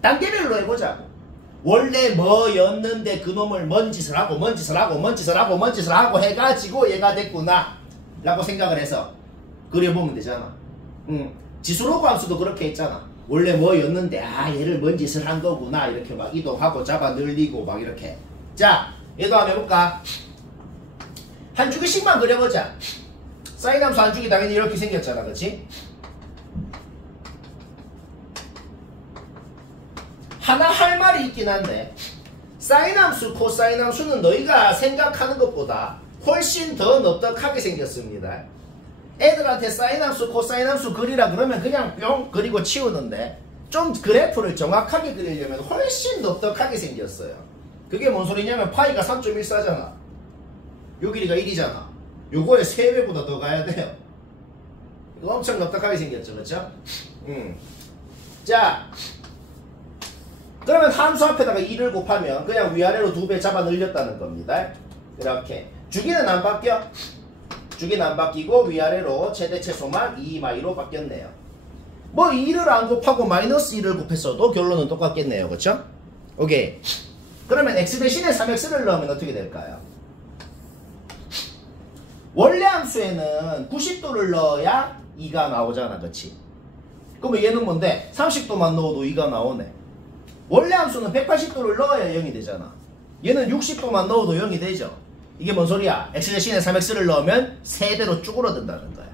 단계별로 해보자고. 원래 뭐였는데 그놈을 뭔 짓을 하고 뭔 짓을 하고 뭔 짓을 하고 뭔 짓을 하고 해가지고 얘가 됐구나 라고 생각을 해서 그려보면 되잖아. 지수로그 함수도 그렇게 했잖아. 원래 뭐였는데 얘를 뭔 짓을 한 거구나 이렇게 막 이동하고 잡아 늘리고 막 이렇게. 자, 얘도 한번 해볼까? 한 주기씩만 그려보자. 사인 함수 한 주기 당연히 이렇게 생겼잖아. 그치? 하나 할 말이 있긴 한데 사인 함수, 코사인 함수는 너희가 생각하는 것보다 훨씬 더 넙덕하게 생겼습니다. 애들한테 사인 함수, 코사인 함수 그리라 그러면 그냥 뿅 그리고 치우는데 좀 그래프를 정확하게 그리려면 훨씬 넙덕하게 생겼어요. 그게 뭔 소리냐면 파이가 3.14잖아. 요 길이가 1이잖아. 요거의 3배보다 더 가야 돼요. 이거 엄청 넙덕하게 생겼죠. 그렇죠? 자, 그러면 함수 앞에다가 2를 곱하면 그냥 위아래로 2배 잡아 늘렸다는 겁니다. 이렇게. 주기는 안 바뀌어. 주기는 안 바뀌고 위아래로 최대 최소만 2마이로 바뀌었네요. 뭐 2를 안 곱하고 마이너스 2를 곱했어도 결론은 똑같겠네요. 그쵸? 오케이. 그러면 x 대신에 3x를 넣으면 어떻게 될까요? 원래 함수에는 90도를 넣어야 2가 나오잖아. 그치? 그러면 얘는 뭔데? 30도만 넣어도 2가 나오네. 원래 함수는 180도를 넣어야 0이 되잖아. 얘는 60도만 넣어도 0이 되죠. 이게 뭔 소리야? x 대신에 3x를 넣으면 3배로 쭈그러든다는 거야.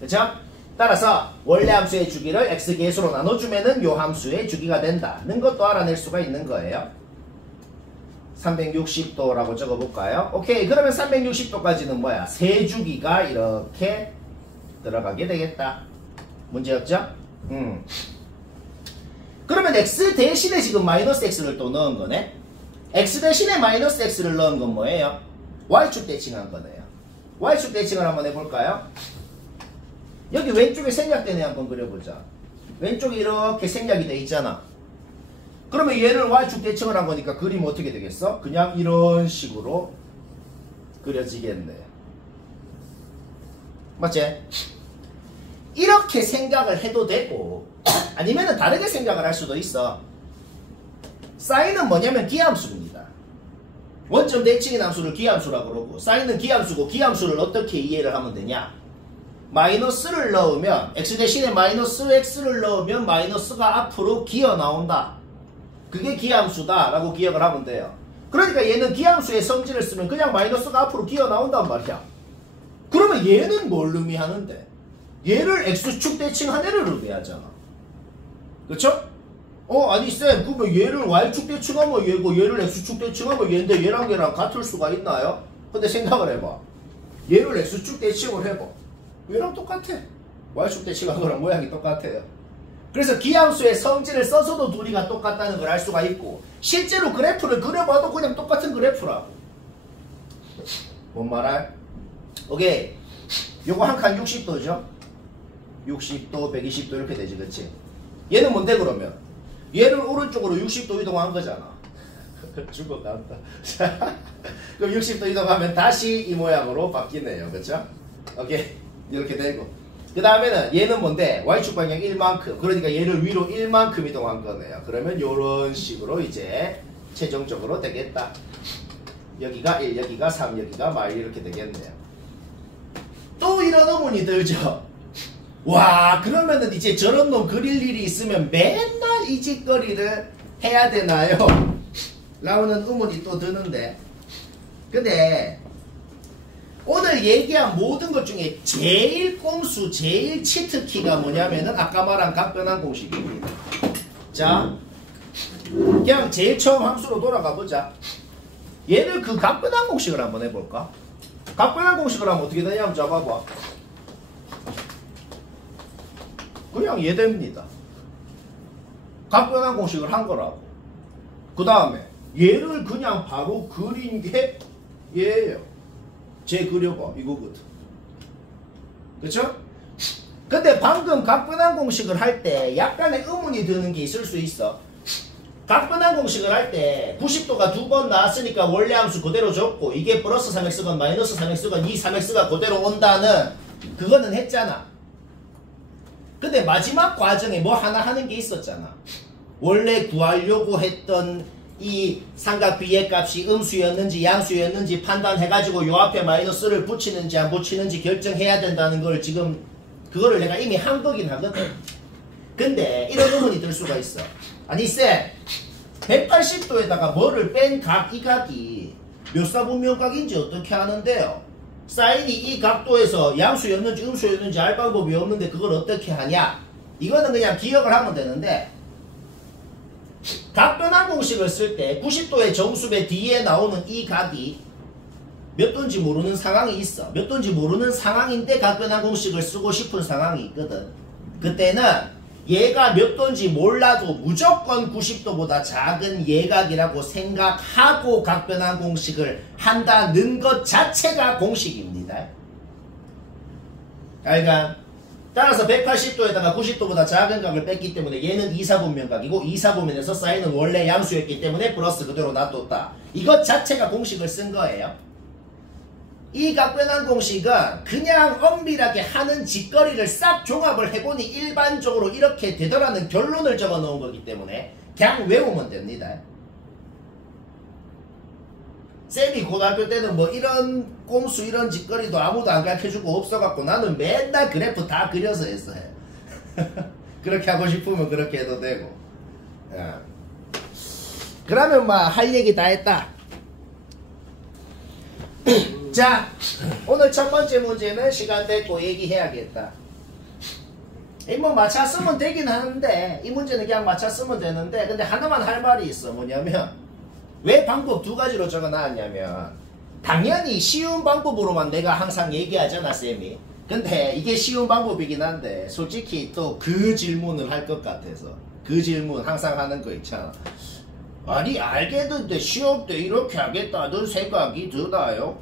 그쵸? 따라서 원래 함수의 주기를 x 계수로 나눠주면은 요 함수의 주기가 된다는 것도 알아낼 수가 있는 거예요. 360도라고 적어볼까요? 오케이. 그러면 360도까지는 뭐야? 세주기가 이렇게 들어가게 되겠다. 문제 없죠? 그러면 x 대신에 지금 마이너스 x를 또 넣은 거네. x 대신에 마이너스 x를 넣은 건 뭐예요? y축 대칭한 거네요. y축 대칭을 한번 해볼까요? 여기 왼쪽에 생략된 애 한번 그려보자. 왼쪽에 이렇게 생략이 돼 있잖아. 그러면 얘를 y축 대칭을 한 거니까 그림 어떻게 되겠어? 그냥 이런 식으로 그려지겠네. 맞지? 이렇게 생각을 해도 되고 아니면은 다르게 생각을 할 수도 있어. 사인은 뭐냐면 기함수입니다. 원점 대칭인 함수를 기함수라고 그러고 사인은 기함수고 기함수를 어떻게 이해를 하면 되냐? 마이너스를 넣으면 x 대신에 마이너스 x를 넣으면 마이너스가 앞으로 기어 나온다. 그게 기함수다 라고 기억을 하면 돼요. 그러니까 얘는 기함수의 성질을 쓰면 그냥 마이너스가 앞으로 기어 나온단 말이야. 그러면 얘는 뭘 의미하는데? 얘를 x축 대칭한 애를 의미하잖아. 그쵸? 아니 쌤 그러면 얘를 y축 대칭하면 얘고 얘를 x축 대칭하면 얘인데 얘랑 같을 수가 있나요? 근데 생각을 해봐. 얘를 x축 대칭을 해봐. 얘랑 똑같아. y축 대칭한 거랑 모양이 똑같아요. 그래서 기함수의 성질을 써서도 둘이가 똑같다는 걸 알 수가 있고 실제로 그래프를 그려봐도 그냥 똑같은 그래프라고. 뭔 말할? 오케이. 요거 한 칸 60도죠? 60도, 120도 이렇게 되지, 그치? 얘는 뭔데 그러면? 얘를 오른쪽으로 60도 이동한 거잖아. 죽어간다. 그럼 60도 이동하면 다시 이 모양으로 바뀌네요. 그쵸? 오케이. 이렇게 되고. 그 다음에는 얘는 뭔데? Y축 방향 1만큼. 그러니까 얘를 위로 1만큼 이동한 거네요. 그러면 요런 식으로 이제 최종적으로 되겠다. 여기가 1, 여기가 3, 여기가 마일 이렇게 되겠네요. 또 이런 의문이 들죠? 와, 그러면은 이제 저런 놈 그릴 일이 있으면 맨날 이 짓거리를 해야 되나요? 라는 의문이 또 드는데. 근데 오늘 얘기한 모든 것 중에 제일 꼼수, 제일 치트키가 뭐냐면은 아까 말한 각변환 공식입니다. 자, 그냥 제일 처음 함수로 돌아가 보자. 얘를 그 각변환 공식을 한번 해볼까? 각변환 공식을 하면 어떻게 되냐 한번 잡아봐. 그냥 얘 됩니다. 각변환 공식을 한 거라고. 그 다음에 얘를 그냥 바로 그린 게 얘예요. 쟤 그려봐. 이거거든. 그쵸? 근데 방금 각변환 공식을 할 때 약간의 의문이 드는 게 있을 수 있어. 각변환 공식을 할 때 90도가 두 번 나왔으니까 원래 함수 그대로 줬고 이게 플러스 3x건 마이너스 3x건 이 3x가 그대로 온다는 그거는 했잖아. 근데 마지막 과정에 뭐 하나 하는 게 있었잖아. 원래 구하려고 했던 이 삼각 B의 값이 음수였는지 양수였는지 판단해가지고 요 앞에 마이너스를 붙이는지 안 붙이는지 결정해야 된다는 걸 지금 그거를 내가 이미 한 거긴 하거든. 근데 이런 의문이 들 수가 있어. 아니 쌤 180도에다가 뭐를 뺀 각 이 각이 몇 사분면각인지 어떻게 하는데요? 사인이 이 각도에서 양수였는지 음수였는지 알 방법이 없는데 그걸 어떻게 하냐? 이거는 그냥 기억을 하면 되는데 각변환 공식을 쓸 때 90도의 정수배 뒤에 나오는 이 각이 몇 도인지 모르는 상황이 있어. 몇 도인지 모르는 상황인데 각변환 공식을 쓰고 싶은 상황이 있거든. 그때는 얘가 몇 도인지 몰라도 무조건 90도보다 작은 예각이라고 생각하고 각변환 공식을 한다는 것 자체가 공식입니다. 그러니까 따라서 180도에다가 90도보다 작은 각을 뺐기 때문에 얘는 2사분면각이고 2사분면에서 사인은 원래 양수였기 때문에 플러스 그대로 놔뒀다. 이것 자체가 공식을 쓴 거예요. 이 각변환 공식은 그냥 엄밀하게 하는 짓거리를 싹 종합을 해보니 일반적으로 이렇게 되더라는 결론을 적어 놓은 거기 때문에 그냥 외우면 됩니다. 쌤이 고등학교 때는 뭐 이런 꼼수 이런 짓거리도 아무도 안 가르쳐주고 없어갖고 나는 맨날 그래프 다 그려서 했어요. 그렇게 하고 싶으면 그렇게 해도 되고. 그러면 막 할 얘기 다 했다. 자, 오늘 첫 번째 문제는 시간 됐고 얘기해야겠다. 이 뭐 맞춰 쓰면 되긴 하는데 이 문제는 그냥 맞춰 쓰면 되는데 근데 하나만 할 말이 있어. 뭐냐면 왜 방법 두 가지로 적어놨냐면 당연히 쉬운 방법으로만 내가 항상 얘기하잖아 쌤이. 근데 이게 쉬운 방법이긴 한데 솔직히 또 그 질문을 할 것 같아서 그 질문 항상 하는 거 있잖아. 아니 알겠는데 시험 때 이렇게 하겠다는 생각이 드나요?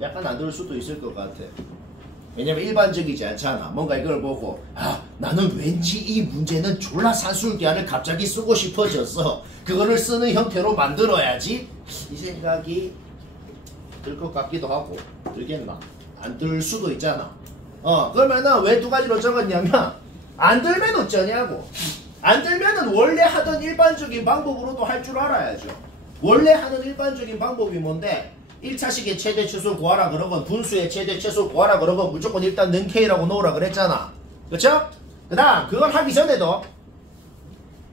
약간 안 들 수도 있을 것 같아. 왜냐면 일반적이지 않잖아. 뭔가 이걸 보고 아 나는 왠지 이 문제는 졸라 산술기하를 갑자기 쓰고 싶어졌어. 그거를 쓰는 형태로 만들어야지. 이 생각이 들 것 같기도 하고 들겠나? 안 들 수도 있잖아. 그러면은 왜 두 가지로 적었냐면 안 들면 어쩌냐고. 안 들면은 원래 하던 일반적인 방법으로도 할 줄 알아야죠. 원래 하는 일반적인 방법이 뭔데? 1차식의 최대 최소 구하라 그러건 분수의 최대 최소 구하라 그러건 무조건 일단 는 K라고 놓으라 그랬잖아. 그쵸? 그 다음 그걸 하기 전에도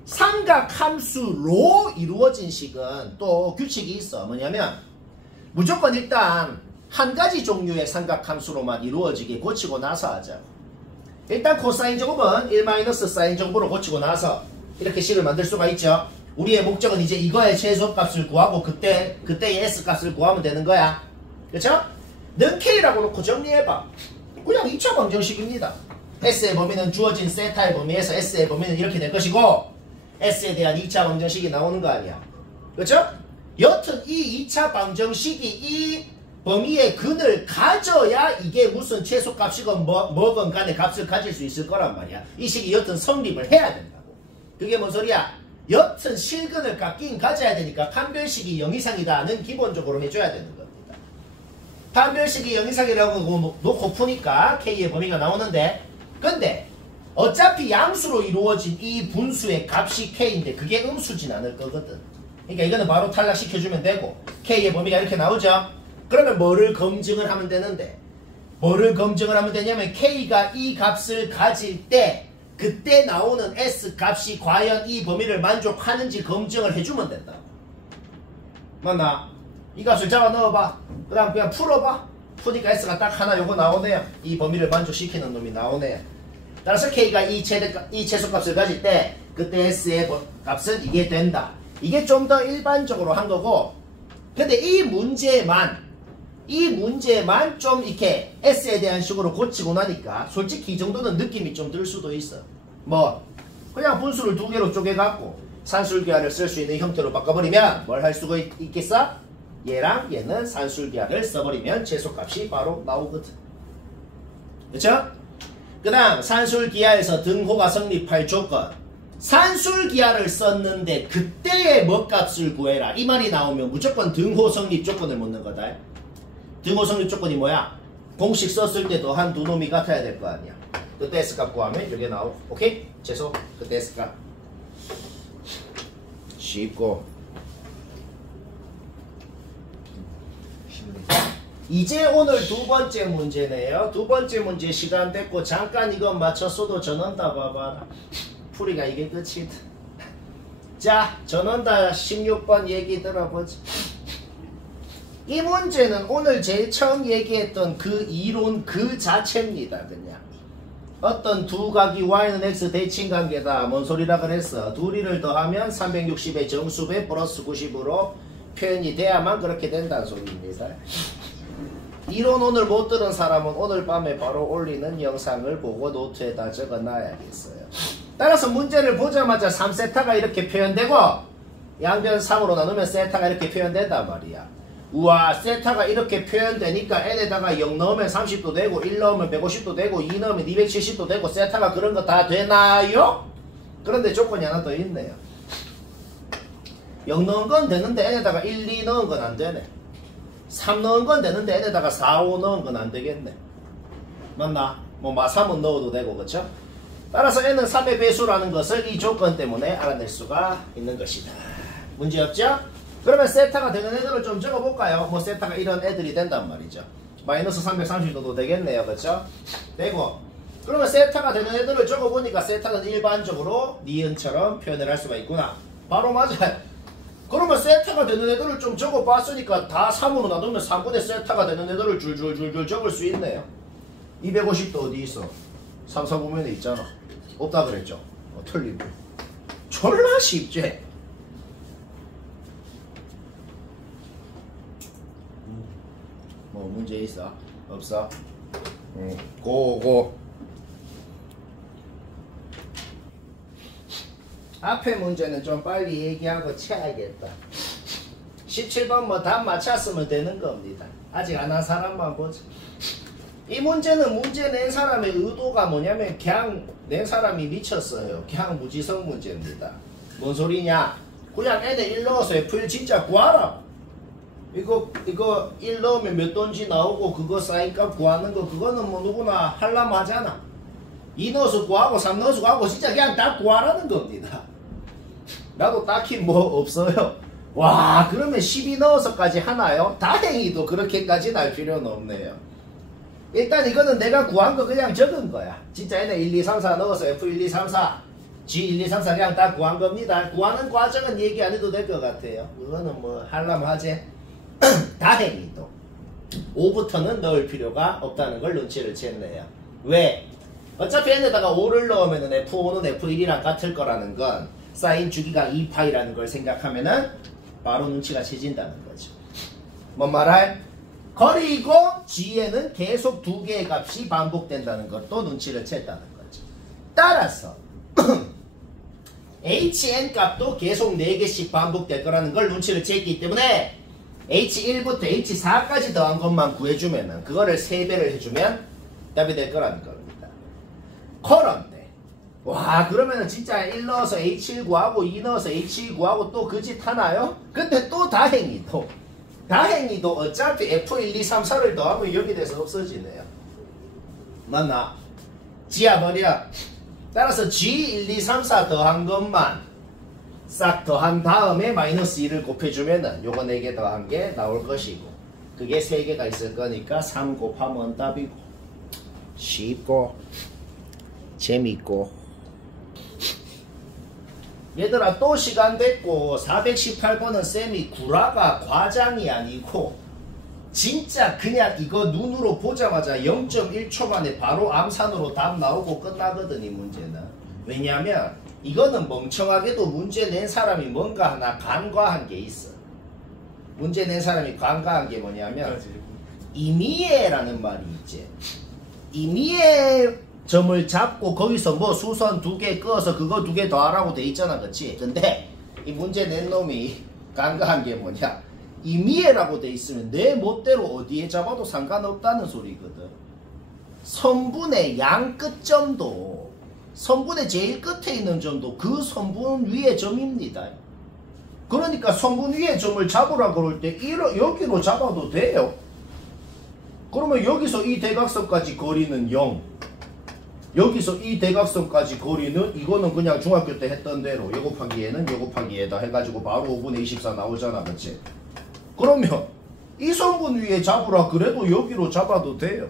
삼각함수로 이루어진 식은 또 규칙이 있어. 뭐냐면 무조건 일단 한 가지 종류의 삼각함수로만 이루어지게 고치고 나서 하자고. 일단 코사인 제곱은 1-사인 제곱으로 고치고 나서 이렇게 식을 만들 수가 있죠. 우리의 목적은 이제 이거의 최소값을 구하고 그때의 S값을 구하면 되는 거야. 그쵸? 는 K라고 놓고 정리해봐. 그냥 2차 방정식입니다. S의 범위는 주어진 세타의 범위에서 S의 범위는 이렇게 될 것이고 S에 대한 2차 방정식이 나오는 거 아니야. 그렇죠? 여튼 이 2차 방정식이 이 범위의 근을 가져야 이게 무슨 최소값이건 뭐건 간에 값을 가질 수 있을 거란 말이야. 이 식이 여튼 성립을 해야 된다고. 그게 뭔 소리야? 여튼 실근을 값긴 가져야 되니까 판별식이 0 이상이다는 기본적으로 해줘야 되는 겁니다. 판별식이 0 이상이라고 놓고 푸니까 K의 범위가 나오는데 근데 어차피 양수로 이루어진 이 분수의 값이 K인데 그게 음수진 않을 거거든. 그러니까 이거는 바로 탈락시켜주면 되고 K의 범위가 이렇게 나오죠. 그러면 뭐를 검증을 하면 되는데 뭐를 검증을 하면 되냐면 K가 이 값을 가질 때 그때 나오는 S 값이 과연 이 범위를 만족하는지 검증을 해주면 된다. 맞나? 이 값을 잡아 넣어봐. 그 다음 그냥 풀어봐. 푸니까 S가 딱 하나 요거 나오네요. 이 범위를 만족시키는 놈이 나오네요. 따라서 K가 이 최소값을 가질 때 그때 S의 값은 이게 된다. 이게 좀 더 일반적으로 한 거고 근데 이 문제만 좀 이렇게 S에 대한 식으로 고치고 나니까 솔직히 이 정도는 느낌이 좀 들 수도 있어. 뭐 그냥 분수를 두 개로 쪼개갖고 산술기하를 쓸 수 있는 형태로 바꿔버리면 뭘 할 수가 있겠어? 얘랑 얘는 산술기하를 써버리면 최소값이 바로 나오거든. 그쵸? 그 다음 산술기하에서 등호가 성립할 조건 산술기하를 썼는데 그때의 뭐값을 구해라 이 말이 나오면 무조건 등호 성립 조건을 묻는 거다. 등호 성립 조건이 뭐야? 공식 썼을 때도 한 두 놈이 같아야 될 거 아니야. 그때 S값 구하면 이게 나오고 오케이? 최소 그때 S값 쉽고 이제 오늘 두 번째 문제네요. 두 번째 문제 시간 됐고 잠깐 이건 맞췄어도 전원다 봐봐라. 풀이가 이게 끝이다. 자 전원다 16번 얘기 들어보자. 이 문제는 오늘 제일 처음 얘기했던 그 이론 그 자체입니다. 그냥 어떤 두 각이 y는 x 대칭관계다. 뭔 소리라 그랬어. 둘이를 더하면 360의 정수배 플러스 90으로 표현이 돼야만 그렇게 된다는 소리입니다. 이론 오늘 못 들은 사람은 오늘 밤에 바로 올리는 영상을 보고 노트에다 적어놔야겠어요. 따라서 문제를 보자마자 3세타가 이렇게 표현되고 양변 3으로 나누면 세타가 이렇게 표현된단 말이야. 우와 세타가 이렇게 표현되니까 n에다가 0 넣으면 30도 되고 1 넣으면 150도 되고 2 넣으면 270도 되고 세타가 그런 거 다 되나요? 그런데 조건이 하나 더 있네요. 0 넣은 건 되는데 n에다가 1, 2 넣은 건 안 되네. 3 넣은 건 되는데 n에다가 4, 5 넣은 건 안 되겠네. 맞나? 뭐 마3은 넣어도 되고 그쵸? 따라서 n은 3의 배수라는 것을 이 조건 때문에 알아낼 수가 있는 것이다. 문제 없죠? 그러면 세타가 되는 애들을 좀 적어볼까요? 뭐 세타가 이런 애들이 된단 말이죠. 마이너스 330도도 되겠네요. 그쵸? 되고 그러면 세타가 되는 애들을 적어보니까 세타는 일반적으로 니은처럼 표현을 할 수가 있구나. 바로 맞아요. 그러면 세타가 되는 애들을 좀 적어봤으니까 다 3으로 나누면 3분의 세타가 되는 애들을 줄줄줄줄 적을 수 있네요. 250도 어디 있어? 3, 4분면에 있잖아. 없다 그랬죠? 틀리고. 졸라 쉽지? 뭐 문제 있어? 없어? 고고. 앞에 문제는 좀 빨리 얘기하고 쳐야겠다. 17번 뭐 답 맞췄으면 되는 겁니다. 아직 안 한 사람만 보자. 이 문제는 문제 낸 사람의 의도가 뭐냐면 그냥 낸 사람이 미쳤어요. 그냥 무지성 문제입니다. 뭔 소리냐? 그냥 n에 1 넣어서 F1 진짜 구하라. 이거 1 넣으면 몇 돈지 나오고 그거 사인값 구하는 거 그거는 뭐 누구나 하려면 하잖아. 2 넣어서 구하고 3 넣어서 구하고 진짜 그냥 다 구하라는 겁니다. 나도 딱히 뭐 없어요. 와 그러면 12 넣어서까지 하나요? 다행히도 그렇게까지는 할 필요는 없네요. 일단 이거는 내가 구한 거 그냥 적은 거야. 진짜 얘네 1, 2, 3, 4 넣어서 F1, 2, 3, 4 G 1, 2, 3, 4 그냥 다 구한 겁니다. 구하는 과정은 얘기 안 해도 될 것 같아요. 그거는 뭐 하려면 하지. 다행히도 5부터는 넣을 필요가 없다는 걸 눈치를 챘네요. 왜? 어차피 n에다가 5를 넣으면 F5는 F1이랑 같을 거라는 건 사인 주기가 2파이라는 걸 생각하면은 바로 눈치가 채진다는 거죠. 뭔 말할? 그리고 G에는 계속 두 개의 값이 반복된다는 것도 눈치를 챘다는 거지. 따라서 HN 값도 계속 4개씩 반복될 거라는 걸 눈치를 챘기 때문에 H1부터 H4까지 더한 것만 구해주면은 그거를 3배를 해주면 답이 될 거라는 겁니다. 그런데 와 그러면은 진짜 1 넣어서 H1 구하고 2 넣어서 H2 구하고 또 그 짓 하나요? 근데 또 다행히도 어차피 F1, 2, 3, 4를 더하면 여기 돼서 없어지네요. 맞나? 지워버려. 따라서 G1, 2, 3, 4 더한 것만 싹 더한 다음에 마이너스 2를 곱해주면은 요거 4개 더한 게 나올 것이고 그게 3개가 있을 거니까 3 곱하면 답이고 쉽고 재밌고 얘들아 또 시간 됐고 418번은 쌤이 구라가 과장이 아니고 진짜 그냥 이거 눈으로 보자마자 0.1초 만에 바로 암산으로 답 나오고 끝나거든 이 문제는. 왜냐면 이거는 멍청하게도 문제 낸 사람이 뭔가 하나 간과한 게 있어. 문제 낸 사람이 간과한 게 뭐냐면 임의애라는 말이 있지. 임의애 점을 잡고 거기서 뭐 수선 2개 끄어서 그거 2개 더하라고 돼 있잖아, 그치? 근데 이 문제 낸 놈이 간과한 게 뭐냐? 임의애라고 돼 있으면 내 멋대로 어디에 잡아도 상관없다는 소리거든. 선분의 양 끝점도 선분의 제일 끝에 있는 점도 그 선분 위의 점입니다. 그러니까 선분 위의 점을 잡으라 그럴 때 여기로 잡아도 돼요. 그러면 여기서 이 대각선까지 거리는 0. 여기서 이 대각선까지 거리는 이거는 그냥 중학교 때 했던 대로 요 곱하기 얘는 요 곱하기 얘다 해가지고 바로 5분의 24 나오잖아, 그치? 그러면 이 선분 위에 잡으라 그래도 여기로 잡아도 돼요.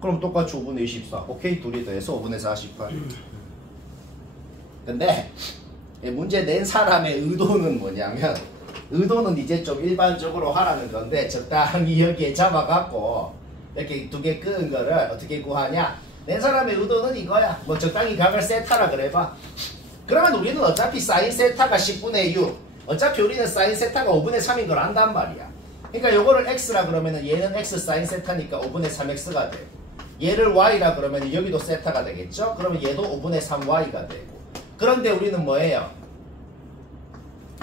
그럼 똑같이 5분의 24 오케이? 둘이 더해서 5분의 48. 근데 문제 낸 사람의 의도는 뭐냐면 의도는 이제 좀 일반적으로 하라는 건데 적당히 여기에 잡아갖고 이렇게 2개 끄은 거를 어떻게 구하냐? 낸 사람의 의도는 이거야. 뭐 적당히 각을 세타라 그래봐. 그러면 우리는 어차피 사인 세타가 10분의 6 어차피 우리는 사인 세타가 5분의 3인 걸 안단 말이야. 그러니까 요거를 x라 그러면은 얘는 x 사인 세타니까 5분의 3x가 되고 얘를 y라 그러면 여기도 세타가 되겠죠? 그러면 얘도 5분의 3y가 되고 그런데 우리는 뭐예요?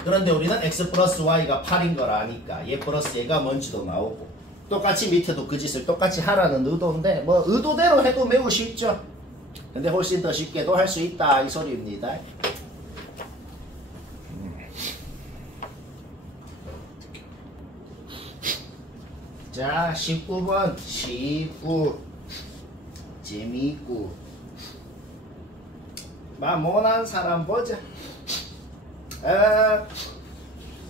그런데 우리는 x 플러스 y가 8인 걸 아니까 얘 플러스 얘가 뭔지도 나오고 똑같이 밑에도 그 짓을 똑같이 하라는 의도인데 뭐 의도대로 해도 매우 쉽죠. 근데 훨씬 더 쉽게도 할 수 있다 이 소리입니다. 자 19번 19 재미있고 모난 사람 보자.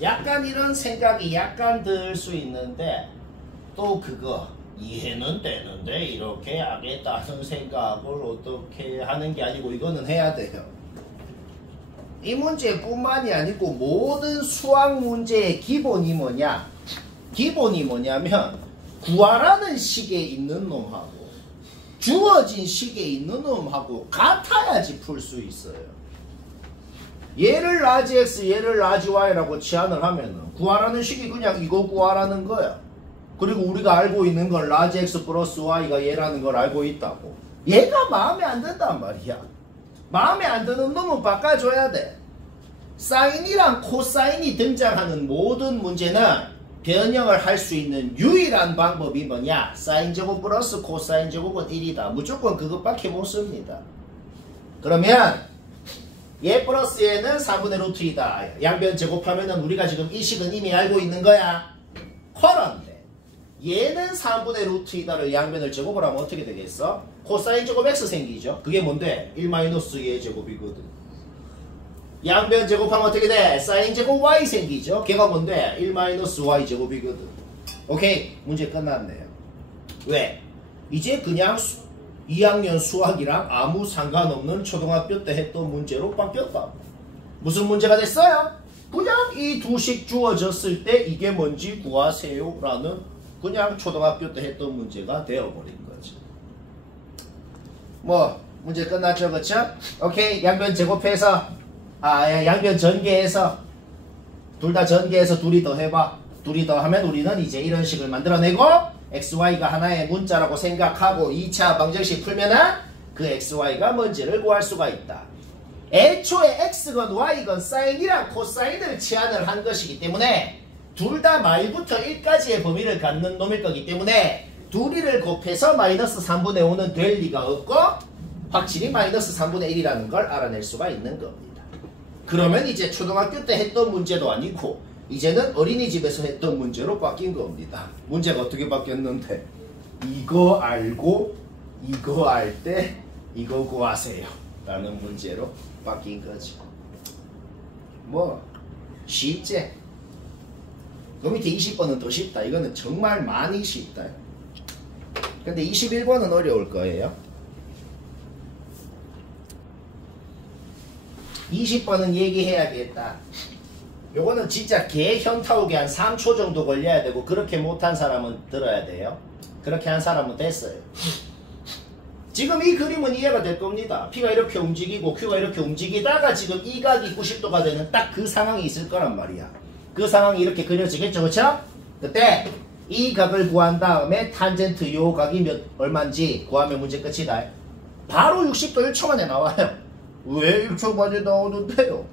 약간 이런 생각이 약간 들 수 있는데 또 그거 이해는 되는데 이렇게 하겠다는 생각을 어떻게 하는 게 아니고 이거는 해야 돼요. 이 문제뿐만이 아니고 모든 수학 문제의 기본이 뭐냐? 기본이 뭐냐면 구하라는 식에 있는 놈하고 주어진 식에 있는 놈하고 같아야지 풀 수 있어요. 얘를 라지 x, 얘를 라지 y라고 치환을 하면은 구하라는 식이 그냥 이거 구하라는 거야. 그리고 우리가 알고 있는 건 라지 x 플러스 y가 얘라는 걸 알고 있다고. 얘가 마음에 안 든단 말이야. 마음에 안 드는 놈은 바꿔줘야 돼. 사인이랑 코사인이 등장하는 모든 문제는 변형을 할 수 있는 유일한 방법이 뭐냐? 사인 제곱 플러스 코사인 제곱은 1이다. 무조건 그것밖에 못 씁니다. 그러면 얘 플러스 얘는 3분의 루트 2다. 양변 제곱하면은 우리가 지금 이 식은 이미 알고 있는 거야. 그런데 얘는 3분의 루트 2다를 양변을 제곱을 하면 어떻게 되겠어? 코사인 제곱 x 생기죠? 그게 뭔데? 1 마이너스 얘 제곱이거든. 양변 제곱하면 어떻게 돼? 사인 제곱 y 생기죠? 걔가 뭔데? 1 마이너스 y 제곱이거든. 오케이? 문제 끝났네요. 왜? 이제 그냥 2학년 수학이랑 아무 상관없는 초등학교 때 했던 문제로 바뀌었다. 무슨 문제가 됐어요? 그냥 이 두 식 주어졌을 때 이게 뭔지 구하세요 라는 그냥 초등학교 때 했던 문제가 되어버린 거지. 뭐 문제 끝났죠, 그쵸? 오케이, 양변 제곱해서 양변 전개해서 둘 다 전개해서 둘이 더 해봐. 둘이 더하면 우리는 이제 이런 식을 만들어내고 xy가 하나의 문자라고 생각하고 2차 방정식 풀면은 그 xy가 뭔지를 구할 수가 있다. 애초에 x건 y건 사인이랑 코사인을 치환을 한 것이기 때문에 둘 다 마이부터 1까지의 범위를 갖는 놈일 거기 때문에 둘이를 곱해서 마이너스 3분의 5는 될 리가 없고 확실히 마이너스 3분의 1이라는 걸 알아낼 수가 있는 겁니다. 그러면 이제 초등학교 때 했던 문제도 아니고 이제는 어린이집에서 했던 문제로 바뀐 겁니다. 문제가 어떻게 바뀌었는데 이거 알고 이거 알 때 이거 구하세요 라는 문제로 바뀐 거죠. 뭐 쉽지? 그 밑에 20번은 더 쉽다. 이거는 정말 많이 쉽다. 근데 21번은 어려울 거예요. 20번은 얘기해야겠다. 요거는 진짜 개 현타오게 한 3초 정도 걸려야 되고 그렇게 못한 사람은 들어야 돼요. 그렇게 한 사람은 됐어요. 지금 이 그림은 이해가 될 겁니다. P가 이렇게 움직이고 Q가 이렇게 움직이다가 지금 이 각이 90도가 되는 딱 그 상황이 있을 거란 말이야. 그 상황이 이렇게 그려지겠죠, 그쵸? 그때 이 각을 구한 다음에 탄젠트 요 각이 얼마인지 구하면 문제 끝이다. 바로 60도 1초 만에 나와요. 왜 1초 만에 나오는데요?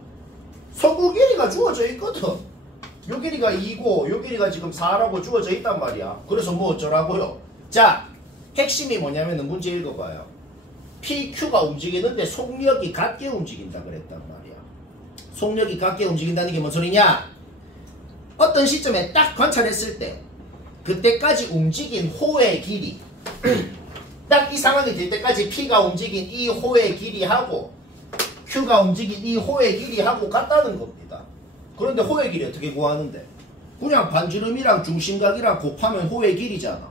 선구 길이가 주어져 있거든. 요 길이가 2고 요 길이가 지금 4라고 주어져 있단 말이야. 그래서 뭐 어쩌라고요? 자, 핵심이 뭐냐면은 문제 읽어봐요. PQ가 움직이는데 속력이 같게 움직인다 그랬단 말이야. 속력이 같게 움직인다는 게 뭔 소리냐? 어떤 시점에 딱 관찰했을 때 그때까지 움직인 호의 길이 딱 이 상황이 될 때까지 P가 움직인 이 호의 길이하고 Q가 움직인 이 호의 길이하고 같다는 겁니다. 그런데 호의 길이 어떻게 구하는데? 그냥 반지름이랑 중심각이랑 곱하면 호의 길이잖아.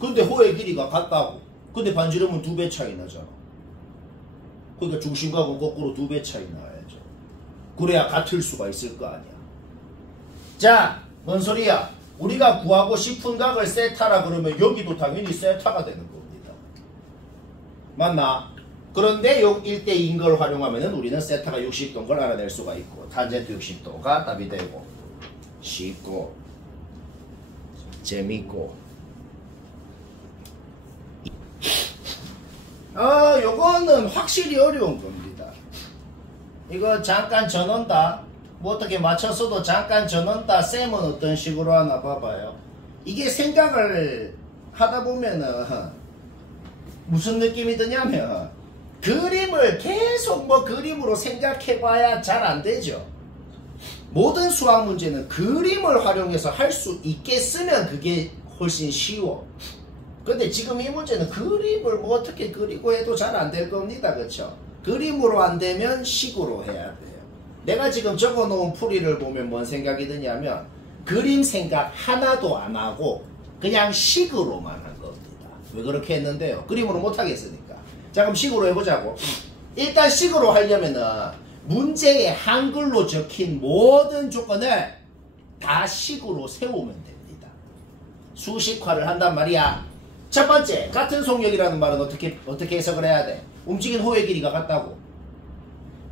근데 호의 길이가 같다고. 근데 반지름은 2배 차이 나잖아. 그러니까 중심각은 거꾸로 2배 차이 나야죠. 그래야 같을 수가 있을 거 아니야. 자, 뭔 소리야? 우리가 구하고 싶은 각을 세타라 그러면 여기도 당연히 세타가 되는 겁니다. 맞나? 그런데 요 1대2인 걸 활용하면은 우리는 세타가 60도인 걸 알아낼 수가 있고 탄젠트 60도가 답이 되고 쉽고 재밌고 요거는 확실히 어려운 겁니다. 이거 잠깐 전원다. 뭐 어떻게 맞췄어도 잠깐 전원다. 쌤은 어떤 식으로 하나 봐봐요. 이게 생각을 하다 보면은 무슨 느낌이 드냐면 그림을 계속 뭐 그림으로 생각해봐야 잘 안 되죠. 모든 수학 문제는 그림을 활용해서 할 수 있겠으면 그게 훨씬 쉬워. 근데 지금 이 문제는 그림을 뭐 어떻게 그리고 해도 잘 안 될 겁니다. 그쵸? 그림으로 안 되면 식으로 해야 돼요. 내가 지금 적어 놓은 풀이를 보면 뭔 생각이 드냐면 그림 생각 하나도 안 하고 그냥 식으로만 한 겁니다. 왜 그렇게 했는데요? 그림으로 못 하겠으니까. 자, 그럼 식으로 해보자고. 일단 식으로 하려면은 문제에 한글로 적힌 모든 조건을 다 식으로 세우면 됩니다. 수식화를 한단 말이야. 첫 번째, 같은 속력이라는 말은 어떻게 해석을 해야 돼? 움직인 호의 길이가 같다고.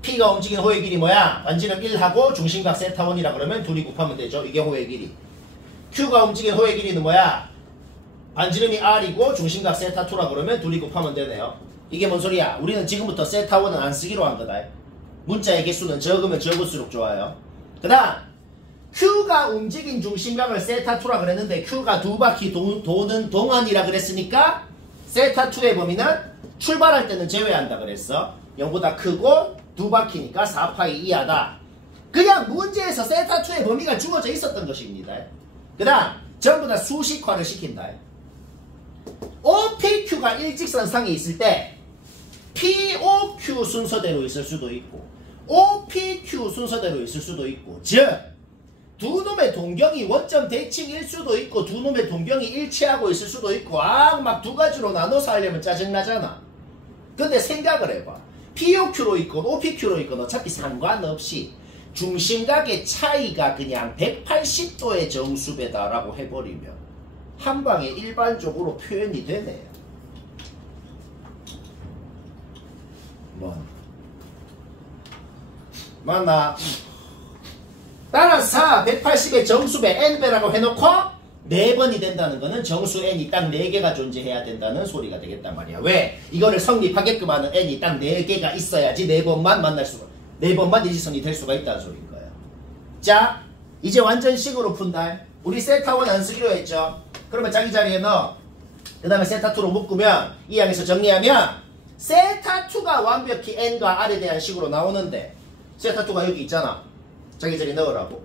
P가 움직인 호의 길이 뭐야? 반지름 1하고 중심각 세타 1이라 그러면 둘이 곱하면 되죠. 이게 호의 길이. Q가 움직인 호의 길이는 뭐야? 반지름이 R이고 중심각 세타 2라 그러면 둘이 곱하면 되네요. 이게 뭔 소리야? 우리는 지금부터 세타 1은 안 쓰기로 한 거다. 문자의 개수는 적으면 적을수록 좋아요. 그 다음 Q가 움직인 중심각을 세타2라 그랬는데 Q가 두 바퀴 도는 동안이라 그랬으니까 세타2의 범위는 출발할 때는 제외한다 그랬어. 0보다 크고 두 바퀴니까 4파이 이하다. 그냥 문제에서 세타2의 범위가 주어져 있었던 것입니다. 그 다음 전부 다 수식화를 시킨다. OPQ가 일직선상에 있을 때 POQ 순서대로 있을 수도 있고 OPQ 순서대로 있을 수도 있고 즉 두 놈의 동경이 원점 대칭일 수도 있고 두 놈의 동경이 일치하고 있을 수도 있고 막 두 가지로 나눠서 하려면 짜증나잖아. 근데 생각을 해봐. POQ로 있건 OPQ로 있건 어차피 상관없이 중심각의 차이가 그냥 180도의 정수배다 라고 해버리면 한 방에 일반적으로 표현이 되네요. 뭐 맞나? 따라서 180의 정수배 n배라고 해놓고 4번이 된다는 거는 정수 n이 딱 4개가 존재해야 된다는 소리가 되겠단 말이야. 왜? 이거를 성립하게끔 하는 n이 딱 4개가 있어야지 4번만 만날 수가, 4번만 이지선이 될 수가 있다는 소리인 거예요. 자, 이제 완전 식으로 푼다. 우리 세타1 안 쓰기로 했죠. 그러면 자기 자리에 넣어. 그 다음에 세타2로 묶으면 이 양에서 정리하면 세타2가 완벽히 n과 r에 대한 식으로 나오는데 세타2가 여기 있잖아. 자기 자리에 넣으라고.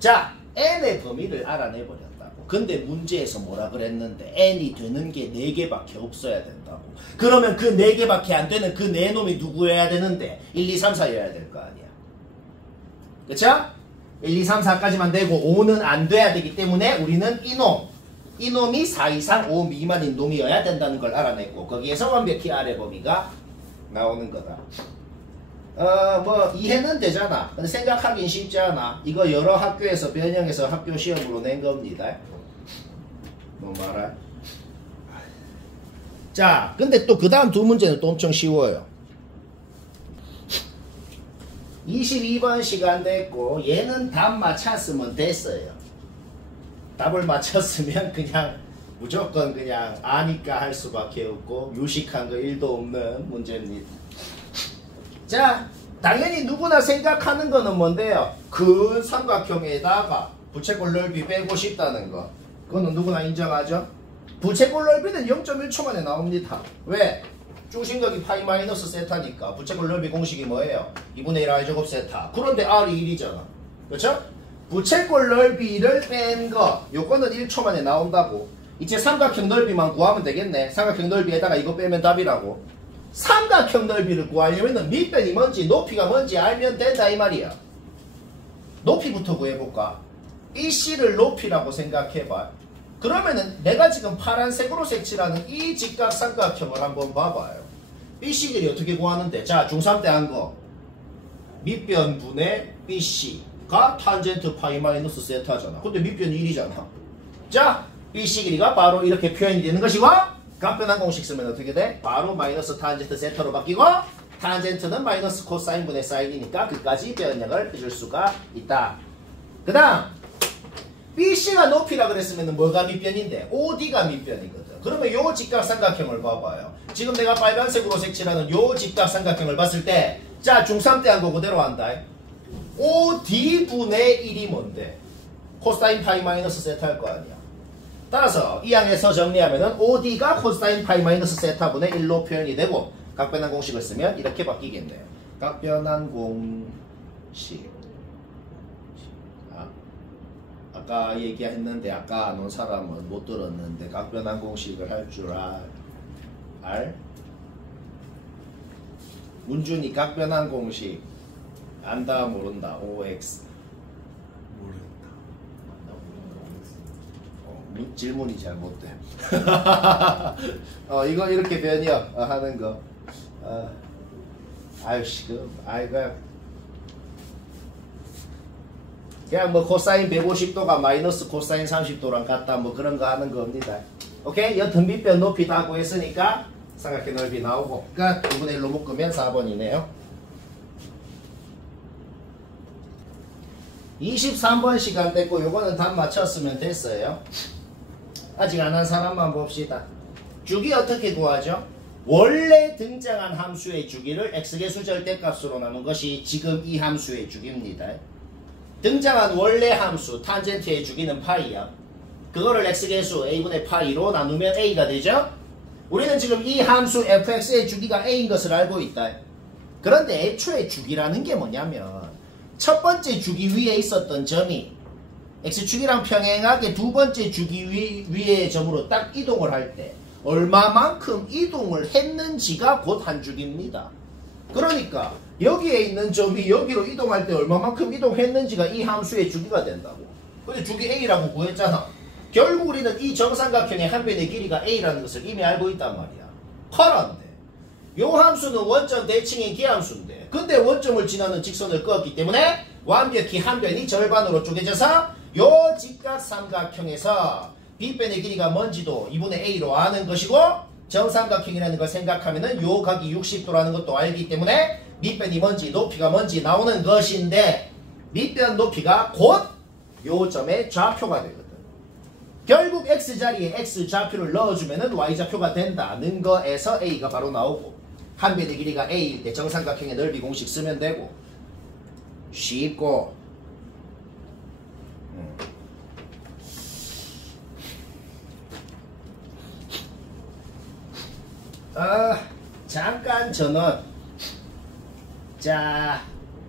자, n의 범위를 알아내버렸다고. 근데 문제에서 뭐라 그랬는데 n이 되는 게 4개밖에 없어야 된다고. 그러면 그 4개밖에 안 되는 그 4놈이 누구여야 되는데 1, 2, 3, 4여야 될 거 아니야. 그쵸? 1, 2, 3, 4까지만 되고 5는 안 돼야 되기 때문에 우리는 이놈이 4 이상 5 미만인 놈이어야 된다는 걸 알아냈고 거기에서 완벽히 아래 범위가 나오는 거다. 뭐 이해는 되잖아. 근데 생각하긴 쉽지 않아. 이거 여러 학교에서 변형해서 학교 시험으로 낸 겁니다. 뭐 말할? 자, 근데 또 그 다음 두 문제는 또 엄청 쉬워요. 22번 시간 됐고 얘는 답 맞췄으면 됐어요. 답을 맞췄으면 그냥 무조건 그냥 아니까 할 수밖에 없고 유식한 거 1도 없는 문제입니다. 자, 당연히 누구나 생각하는 거는 뭔데요? 큰 삼각형에다가 부채꼴 넓이 빼고 싶다는 거. 그거는 누구나 인정하죠? 부채꼴 넓이는 0.1초 만에 나옵니다. 왜? 중심각이 파이 마이너스 세타니까 부채꼴 넓이 공식이 뭐예요? 2분의 1 r제곱 세타. 그런데 r이 1이잖아. 그렇죠? 부채꼴 넓이를 뺀 거 요거는 1초 만에 나온다고. 이제 삼각형 넓이만 구하면 되겠네. 삼각형 넓이에다가 이거 빼면 답이라고. 삼각형 넓이를 구하려면 밑변이 뭔지 높이가 뭔지 알면 된다 이 말이야. 높이부터 구해볼까? BC를 높이라고 생각해봐. 그러면은 내가 지금 파란색으로 색칠하는 이 직각 삼각형을 한번 봐봐요. BC들이 어떻게 구하는데? 자, 중3 때 한 거 밑변분의 BC가 탄젠트 파이 마이너스 세타잖아. 근데 밑변이 1이잖아. 자, BC 길이가 바로 이렇게 표현이 되는 것이고 각변환 공식 쓰면 어떻게 돼? 바로 마이너스 탄젠트 세타로 바뀌고 탄젠트는 마이너스 코사인 분의 사인이니까 그까지 변형을 해줄 수가 있다. 그 다음 BC가 높이라 그랬으면 뭐가 밑변인데? OD가 밑변이거든. 그러면 요 직각삼각형을 봐봐요. 지금 내가 빨간색으로 색칠하는 요 직각삼각형을 봤을 때 자, 중3 때 한 거 그대로 한다. OD분의 1이 뭔데? 코사인 파이 마이너스 세타일 거 아니야. 따라서 이 항에서 정리하면은 OD가 코사인 파이 마이너스 세타분의 1로 표현이 되고 각변환 공식을 쓰면 이렇게 바뀌겠네요. 각변환 공식. 아까 얘기했는데 아까 안 온 사람은 못 들었는데 각변환 공식을 할 줄 알? 문준이 각변환 공식 안다 모른다. OX 모른다. 질문이 잘못돼. 이거 이렇게 변형 하는 거. 아유 지금 아이가 그냥 뭐 코사인 150도가 마이너스 코사인 30도랑 같다 뭐 그런 거 하는 겁니다. 오케이? 여튼 밑변 높이 다 구했으니까 삼각형 넓이 나오고 끝. 2분의 1로 묶으면 4번이네요. 23번 시간 됐고 요거는 답 맞췄으면 됐어요. 아직 안 한 사람만 봅시다. 주기 어떻게 구하죠? 원래 등장한 함수의 주기를 x개수 절대값으로 나눈 것이 지금 이 함수의 주기입니다. 등장한 원래 함수 탄젠트의 주기는 파이야. 그거를 x개수 a분의 파이로 나누면 a가 되죠? 우리는 지금 이 함수 fx의 주기가 a인 것을 알고 있다. 그런데 애초에 주기라는 게 뭐냐면 첫 번째 주기 위에 있었던 점이 x축이랑 평행하게 두 번째 주기 위의 점으로 딱 이동을 할 때 얼마만큼 이동을 했는지가 곧 한 주기입니다. 그러니까 여기에 있는 점이 여기로 이동할 때 얼마만큼 이동했는지가 이 함수의 주기가 된다고. 근데 주기 a라고 구했잖아. 결국 우리는 이 정삼각형의 한 변의 길이가 a라는 것을 이미 알고 있단 말이야. 그런데 요 함수는 원점 대칭인 기함수인데 근데 원점을 지나는 직선을 그었기 때문에 완벽히 한 변이 절반으로 쪼개져서 요 직각삼각형에서 빗변의 길이가 뭔지도 2분의 a로 아는 것이고 정삼각형이라는 걸 생각하면은 요 각이 60도라는 것도 알기 때문에 밑변이 뭔지 높이가 뭔지 나오는 것인데 밑변 높이가 곧 요 점의 좌표가 되거든. 결국 x자리에 x좌표를 넣어주면은 y좌표가 된다는 거에서 a가 바로 나오고, 한 변의 길이가 a일 때 정삼각형의 넓이 공식 쓰면 되고, 쉽고. 잠깐 전원. 자,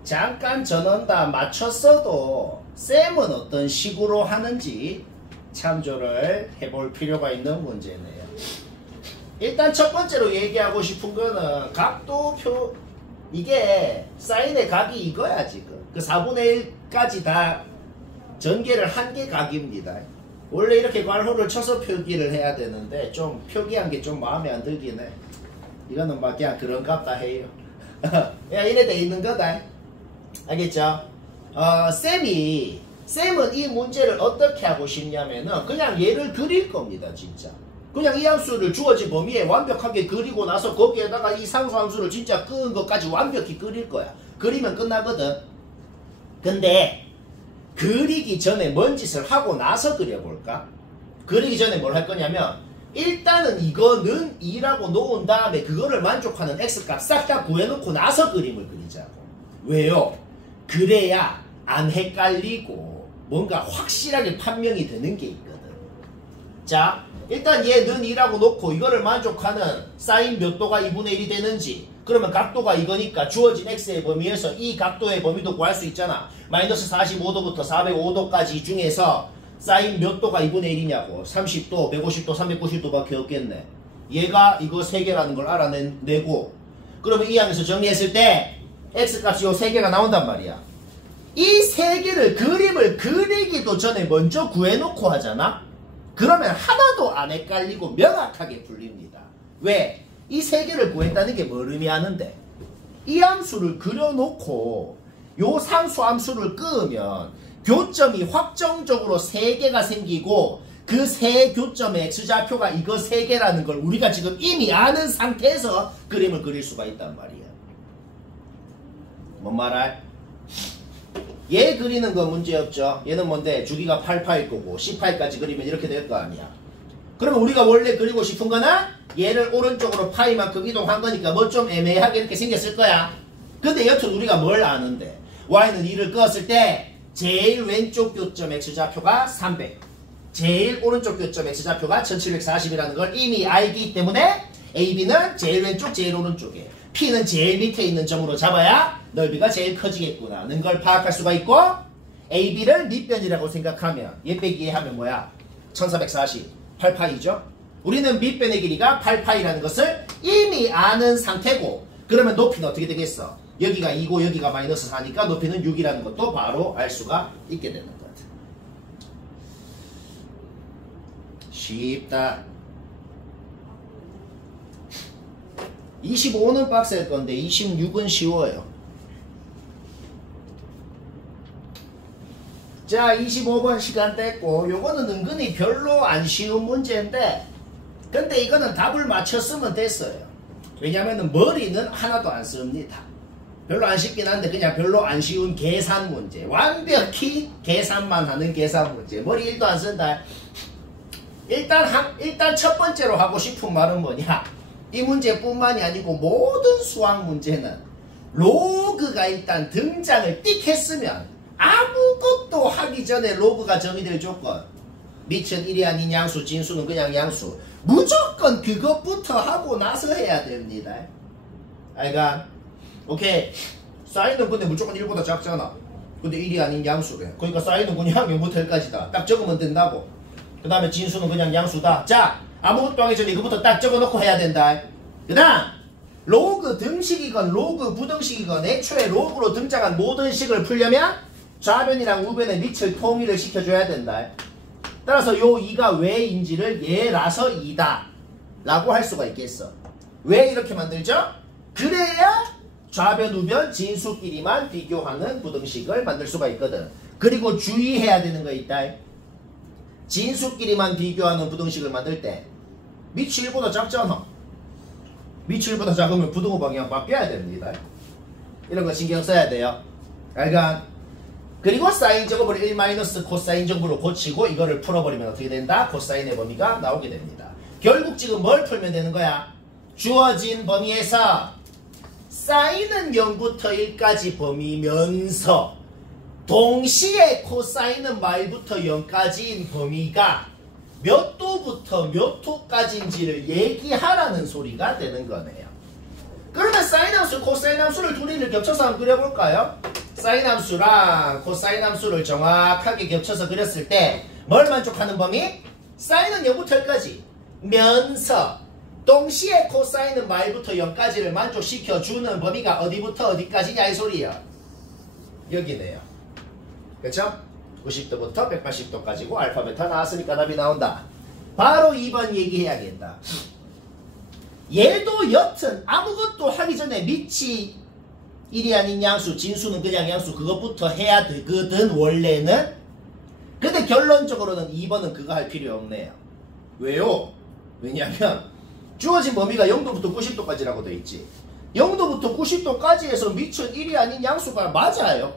잠깐 전원 다 맞췄어도 쌤은 어떤 식으로 하는지 참조를 해볼 필요가 있는 문제네요. 일단 첫 번째로 얘기하고 싶은 거는 각도표, 이게 사인의 각이 이거야 지금. 그 4분의 1까지 다 전개를 한 게 각입니다. 원래 이렇게 괄호를 쳐서 표기를 해야 되는데 좀 표기한 게 좀 마음에 안 들긴 해. 이거는 막 그냥 그런 값다 해요. 야, 이래 돼 있는 거다. 알겠죠? 쌤은 이 문제를 어떻게 하고 싶냐면은 그냥 얘를 그릴 겁니다, 진짜. 그냥 이 함수를 주어진 범위에 완벽하게 그리고 나서 거기에다가 이 상수함수를 진짜 끄은 것까지 완벽히 그릴 거야. 그리면 끝나거든. 근데 그리기 전에 뭔 짓을 하고 나서 그려볼까? 그리기 전에 뭘 할 거냐면 일단은 이거는 2라고 놓은 다음에 그거를 만족하는 x값 싹 다 구해놓고 나서 그림을 그리자고. 왜요? 그래야 안 헷갈리고 뭔가 확실하게 판명이 되는 게 있거든. 자, 일단 얘는 2라고 놓고 이거를 만족하는 사인 몇 도가 2분의 1이 되는지, 그러면 각도가 이거니까 주어진 x의 범위에서 이 각도의 범위도 구할 수 있잖아. 마이너스 45도부터 405도까지 중에서 사인 몇 도가 2분의 1이냐고. 30도, 150도, 390도밖에 없겠네. 얘가 이거 3개라는 걸 알아내고, 그러면 이 항에서 정리했을 때 x값이 요 3개가 나온단 말이야. 이 3개를 그림을 그리기도 전에 먼저 구해놓고 하잖아. 그러면 하나도 안 헷갈리고 명확하게 풀립니다. 왜? 이 3개를 구했다는 게 뭘 의미하는데, 이 함수를 그려놓고 요 상수 함수를 끄으면 교점이 확정적으로 3개가 생기고, 그 세 교점의 x좌표가 이거 3개라는 걸 우리가 지금 이미 아는 상태에서 그림을 그릴 수가 있단 말이야. 뭔 말할? 얘 그리는 건 문제없죠. 얘는 뭔데? 주기가 8파일 거고 18까지 그리면 이렇게 될 거 아니야. 그러면 우리가 원래 그리고 싶은 거는 얘를 오른쪽으로 파이만큼 이동한 거니까 뭐 좀 애매하게 이렇게 생겼을 거야. 근데 여튼 우리가 뭘 아는데, y는 2를 끄었을 때 제일 왼쪽 교점 x좌표가 300, 제일 오른쪽 교점 x좌표가 1740이라는 걸 이미 알기 때문에 AB는 제일 왼쪽 제일 오른쪽에, P는 제일 밑에 있는 점으로 잡아야 넓이가 제일 커지겠구나는 걸 파악할 수가 있고, AB를 밑변이라고 생각하면 얘 빼기 얘 하면 뭐야? 1440, 8파이죠? 우리는 밑변의 길이가 8파이라는 것을 이미 아는 상태고, 그러면 높이는 어떻게 되겠어? 여기가 2고 여기가 마이너스 4니까 높이는 6이라는 것도 바로 알 수가 있게 되는 것 같아. 쉽다. 25는 빡셀 건데 26은 쉬워요. 자, 25번 시간 됐고, 요거는 은근히 별로 안 쉬운 문제인데, 근데 이거는 답을 맞췄으면 됐어요. 왜냐면은 머리는 하나도 안 씁니다. 별로 안 쉽긴 한데 그냥 별로 안 쉬운 계산 문제. 완벽히 계산만 하는 계산 문제. 머리 1도 안 쓴다. 일단 첫 번째로 하고 싶은 말은 뭐냐? 이 문제뿐만이 아니고 모든 수학 문제는 로그가 일단 등장을 띡 했으면 아무것도 하기 전에 로그가 정의될 조건, 밑은 1이 아닌 양수, 진수는 그냥 양수, 무조건 그것부터 하고 나서 해야 됩니다. 알가? 오케이. 사인은 근데 무조건 1보다 작잖아. 근데 1이 아닌 양수래. 그러니까 사인은 그냥 0부터 1까지다. 딱 적으면 된다고. 그 다음에 진수는 그냥 양수다. 자, 아무것도 하기 전에 이거부터 딱 적어놓고 해야 된다. 그 다음 로그 등식이건 로그 부등식이건 애초에 로그로 등장한 모든 식을 풀려면 좌변이랑 우변의 밑을 통일을 시켜줘야 된다. 따라서 요 2가 왜인지를 얘라서 2다 라고 할 수가 있겠어. 왜 이렇게 만들죠? 그래야 좌변 우변 진수끼리만 비교하는 부등식을 만들 수가 있거든. 그리고 주의해야 되는 거 있다. 진수끼리만 비교하는 부등식을 만들 때 밑이 1보다 작잖아. 밑이 1보다 작으면 부등호 방향 바뀌어야 됩니다. 이런 거 신경 써야 돼요. 알간? 그리고 사인 제곱을 1 마이너스 코사인 제곱으로 고치고 이거를 풀어버리면 어떻게 된다? 코사인의 범위가 나오게 됩니다. 결국 지금 뭘 풀면 되는 거야? 주어진 범위에서 사인은 0부터 1까지 범위면서 동시에 코사인은 말부터 0까지인 범위가 몇 도부터 몇 호까지인지를 얘기하라는 소리가 되는 거네요. 그러면 사인 함수, 코사인 함수를 둘이를 겹쳐서 한번 그려볼까요? 사인 함수랑 코사인 함수를 정확하게 겹쳐서 그렸을 때 뭘 만족하는 범위? 사인은 0부터 1까지 면서 동시에 코사인은 말부터 0까지를 만족시켜주는 범위가 어디부터 어디까지냐 이 소리야. 여기네요. 그쵸? 90도부터 180도까지고 알파 베타 나왔으니까 답이 나온다. 바로 2번 얘기해야겠다. 얘도 여튼 아무것도 하기 전에 밑이 1이 아닌 양수, 진수는 그냥 양수 그것부터 해야 되거든 원래는. 근데 결론적으로는 2번은 그거 할 필요 없네요. 왜요? 왜냐면 주어진 범위가 0도부터 90도까지라고 돼 있지. 0도부터 90도까지 해서 밑은 1이 아닌 양수가 맞아요.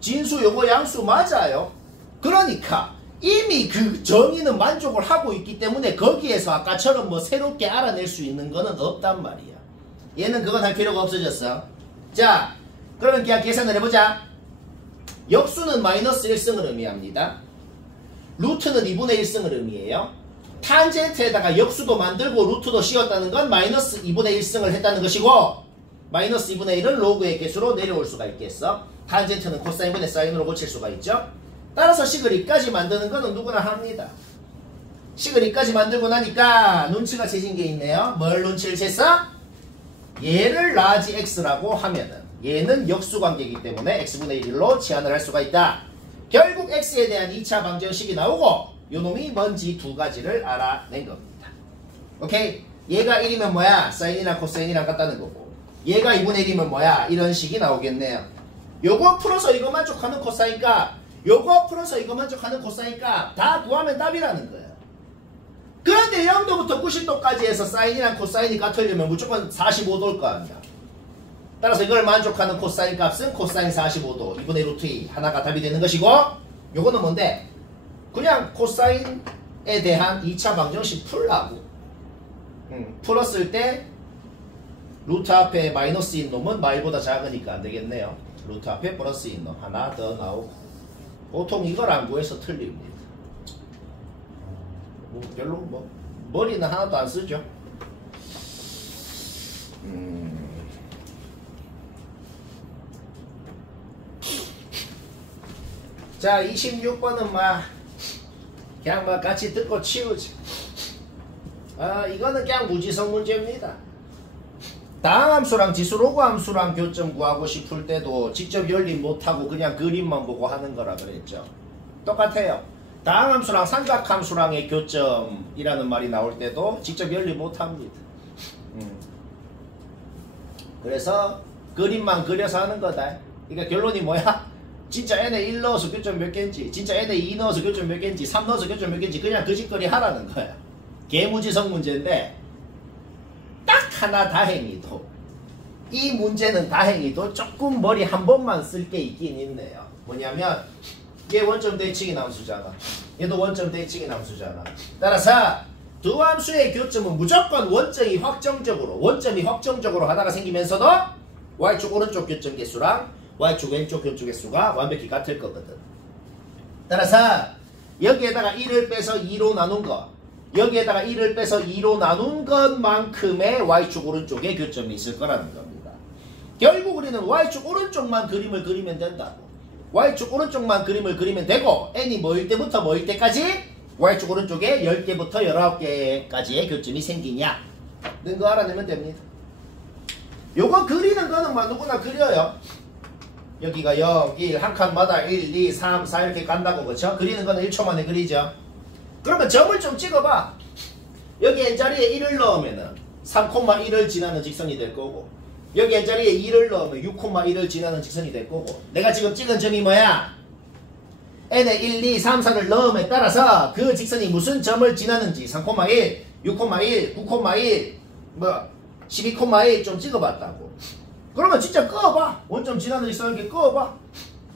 진수 요거 양수 맞아요. 그러니까 이미 그 정의는 만족을 하고 있기 때문에 거기에서 아까처럼 뭐 새롭게 알아낼 수 있는 거는 없단 말이야. 얘는 그건 할 필요가 없어졌어. 자, 그러면 그냥 계산을 해보자. 역수는 마이너스 1승을 의미합니다. 루트는 2분의 1승을 의미해요. 탄젠트에다가 역수도 만들고 루트도 씌웠다는 건 마이너스 2분의 1승을 했다는 것이고, 마이너스 2분의 1은 로그의 개수로 내려올 수가 있겠어. 탄젠트는 코사인분의 사인으로 고칠 수가 있죠. 따라서 식을 2까지 만드는 거는 누구나 합니다. 식을 2까지 만들고 나니까 눈치가 채진 게 있네요. 뭘 눈치를 챘어? 얘를 라지 x라고 하면은 얘는 역수관계이기 때문에 x분의 1로 치환을 할 수가 있다. 결국 x에 대한 2차 방정식이 나오고 요놈이 뭔지 두 가지를 알아낸 겁니다. 오케이? 얘가 1이면 뭐야? 사인이랑 코사인이랑 같다는 거고, 얘가 2분의 1이면 뭐야? 이런 식이 나오겠네요. 요거 풀어서 이거 만족하는 코사인 값, 요거 풀어서 이거 만족하는 코사인 값 다 구하면 답이라는 거야. 그런데 0도부터 90도까지 해서 사인이랑 코사인이 같으려면 무조건 45도일 거 아니야. 따라서 이걸 만족하는 코사인 값은 코사인 45도 2분의 루트 2 하나가 답이 되는 것이고, 요거는 뭔데? 그냥 코사인에 대한 2차 방정식 풀라고. 풀었을 때 루트 앞에 마이너스인 놈은 말보다 작으니까 안 되겠네요. 루트 앞에 플러스인 놈 하나 더 나오고. 보통 이걸 안 구해서 틀립니다. 뭐 별로 뭐 머리는 하나도 안 쓰죠. 자, 26번은 그냥 같이 듣고 치우지. 이거는 그냥 무지성 문제입니다. 다항함수랑 지수로그 함수랑 교점 구하고 싶을 때도 직접 연립 못하고 그냥 그림만 보고 하는 거라 그랬죠. 똑같아요. 다항함수랑 삼각함수랑의 교점이라는 말이 나올 때도 직접 연립 못합니다. 그래서 그림만 그려서 하는 거다. 그러니까 결론이 뭐야? 진짜 n에 1 넣어서 교점 몇 개인지, 진짜 n에 2 넣어서 교점 몇 개인지, 3 넣어서 교점 몇 개인지 그냥 그 짓거리 하라는 거야. 개무지성 문제인데 딱 하나 다행히도, 이 문제는 다행히도 조금 머리 한 번만 쓸 게 있긴 있네요. 뭐냐면 얘 원점 대칭인 함수잖아. 얘도 원점 대칭인 함수잖아. 따라서 두 함수의 교점은 무조건 원점이 확정적으로 하나가 생기면서도 y축 오른쪽 교점 개수랑 y축 왼쪽 교점 개수가 완벽히 같을 거거든. 따라서 여기에다가 1을 빼서 2로 나눈 거, 여기에다가 1을 빼서 2로 나눈 것만큼의 y축 오른쪽에 교점이 있을 거라는 겁니다. 결국 우리는 y축 오른쪽만 그림을 그리면 된다고. y축 오른쪽만 그림을 그리면 되고, n이 뭐일 때부터 뭐일 때까지 y축 오른쪽에 10개부터 19개까지의 교점이 생기냐 는 거 알아내면 됩니다. 요거 그리는 거는 누구나 그려요. 여기가 0, 1, 한 칸마다 1, 2, 3, 4 이렇게 간다고. 그렇죠? 그리는 거는 1초 만에 그리죠. 그러면 점을 좀 찍어봐. 여기 n자리에 1을 넣으면은 3,1을 지나는 직선이 될 거고, 여기 n자리에 2를 넣으면 6,1을 지나는 직선이 될 거고, 내가 지금 찍은 점이 뭐야? n에 1, 2, 3, 4를 넣음에 따라서 그 직선이 무슨 점을 지나는지 3,1, 6,1, 9,1, 12,1 좀 찍어봤다고. 그러면 진짜 꺼봐. 원점 지나는 직선 이렇게 꺼봐.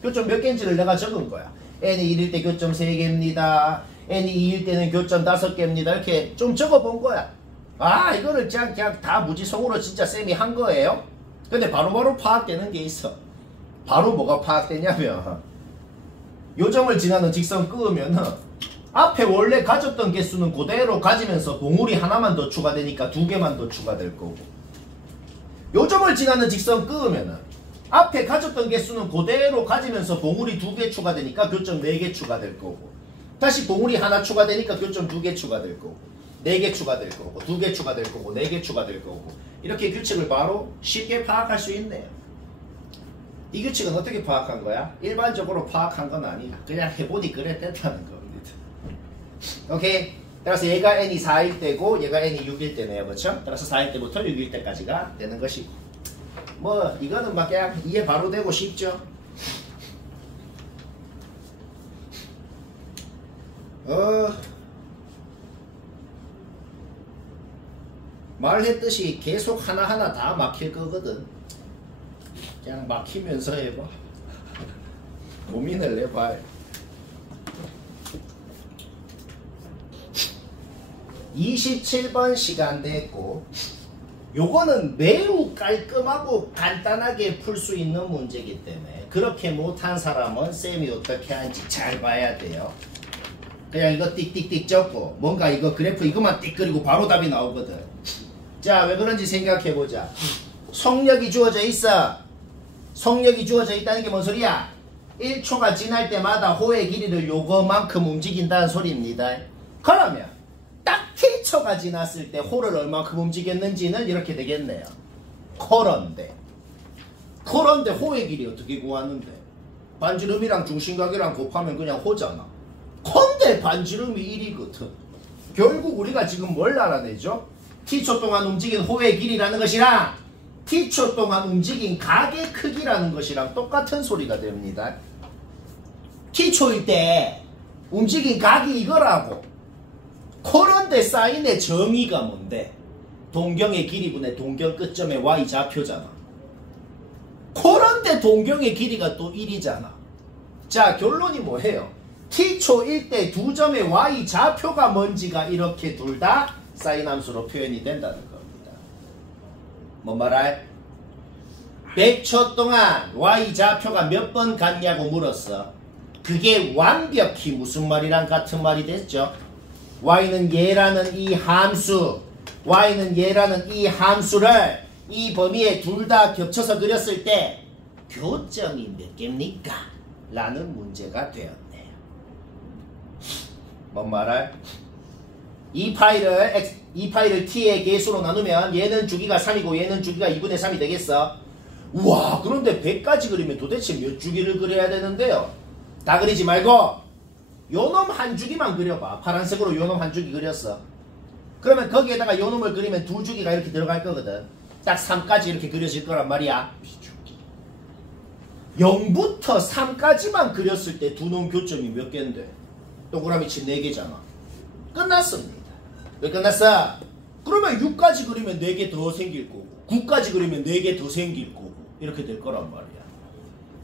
교점 몇 개인지를 내가 적은 거야. n이 1일 때 교점 3개입니다. n이 2일 때는 교점 5개입니다. 이렇게 좀 적어본 거야. 아, 이거를 그냥 다 무지성으로 진짜 쌤이 한 거예요. 근데 바로바로 파악되는 게 있어. 바로 뭐가 파악되냐면 요점을 지나는 직선 끄으면은 앞에 원래 가졌던 개수는 그대로 가지면서 봉우리 하나만 더 추가되니까 2개만 더 추가될 거고, 요점을 지나는 직선 끄으면은 앞에 가졌던 개수는 그대로 가지면서 봉우리 2개 추가되니까 교점 4개 추가될 거고, 다시 봉우리 하나 추가되니까 교점 2개 추가될 거고, 4개 추가될 거고, 2개 추가될 거고, 4개 추가될 거고, 이렇게 규칙을 바로 쉽게 파악할 수 있네요. 이 규칙은 어떻게 파악한 거야? 일반적으로 파악한 건 아니야. 그냥 해보니 그래 됐다는 겁니다. 오케이? 따라서 얘가 n이 4일 때고 얘가 n이 6일 때네요. 그렇죠? 따라서 4일 때부터 6일 때까지가 되는 것이고, 뭐 이거는 막 그냥 이해 바로 되고 쉽죠? 말했듯이 계속 하나하나 다 막힐 거거든. 그냥 막히면서 해봐. 고민을 해봐. 27번 시간 됐고, 요거는 매우 깔끔하고 간단하게 풀 수 있는 문제이기 때문에 그렇게 못한 사람은 쌤이 어떻게 하는지 잘 봐야 돼요. 그냥 이거 띡띡띡 적고 뭔가 이거 그래프 이것만 띡 그리고 바로 답이 나오거든. 자, 왜 그런지 생각해보자. 속력이 주어져 있어. 속력이 주어져 있다는 게 뭔 소리야? 1초가 지날 때마다 호의 길이를 요거만큼 움직인다는 소리입니다. 그러면 딱 T초가 지났을 때 호를 얼마큼 움직였는지는 이렇게 되겠네요. 그런데 호의 길이 어떻게 구하는데? 반지름이랑 중심각이랑 곱하면 그냥 호잖아. 근데 반지름이 1이거든. 결국 우리가 지금 뭘 알아내죠? T초 동안 움직인 호의 길이라는 것이랑 T초 동안 움직인 각의 크기라는 것이랑 똑같은 소리가 됩니다. T초일 때 움직인 각이 이거라고. 그런데 사인의 정의가 뭔데? 동경의 길이분의 동경 끝점의 y좌표잖아. 그런데 동경의 길이가 또 1이잖아. 자, 결론이 뭐예요? T초일 때 두 점의 y좌표가 뭔지가 이렇게 둘 다 사인함수로 표현이 된다는 겁니다. 뭔 말할? 100초 동안 y좌표가 몇 번 갔냐고 물었어. 그게 완벽히 무슨 말이랑 같은 말이 됐죠? y는 얘라는 이 함수, y는 얘라는 이 함수를 이 범위에 둘 다 겹쳐서 그렸을 때 교점이 몇 개입니까? 라는 문제가 되었네요. 뭔 말할? 이 파이를 t의 개수로 나누면 얘는 주기가 3이고 얘는 주기가 2분의 3이 되겠어. 우와, 그런데 100까지 그리면 도대체 몇 주기를 그려야 되는데요? 다 그리지 말고 요놈 한 주기만 그려봐. 파란색으로 요놈 한 주기 그렸어. 그러면 거기에다가 요놈을 그리면 두 주기가 이렇게 들어갈 거거든. 딱 3까지 이렇게 그려질 거란 말이야. 0부터 3까지만 그렸을 때 두 놈 교점이 몇 개인데? 동그라미 치 4개잖아. 끝났습니다. 왜 끝났어? 그러면 6까지 그리면 4개 더 생길 거고 9까지 그리면 4개 더 생길 거고 이렇게 될 거란 말이야.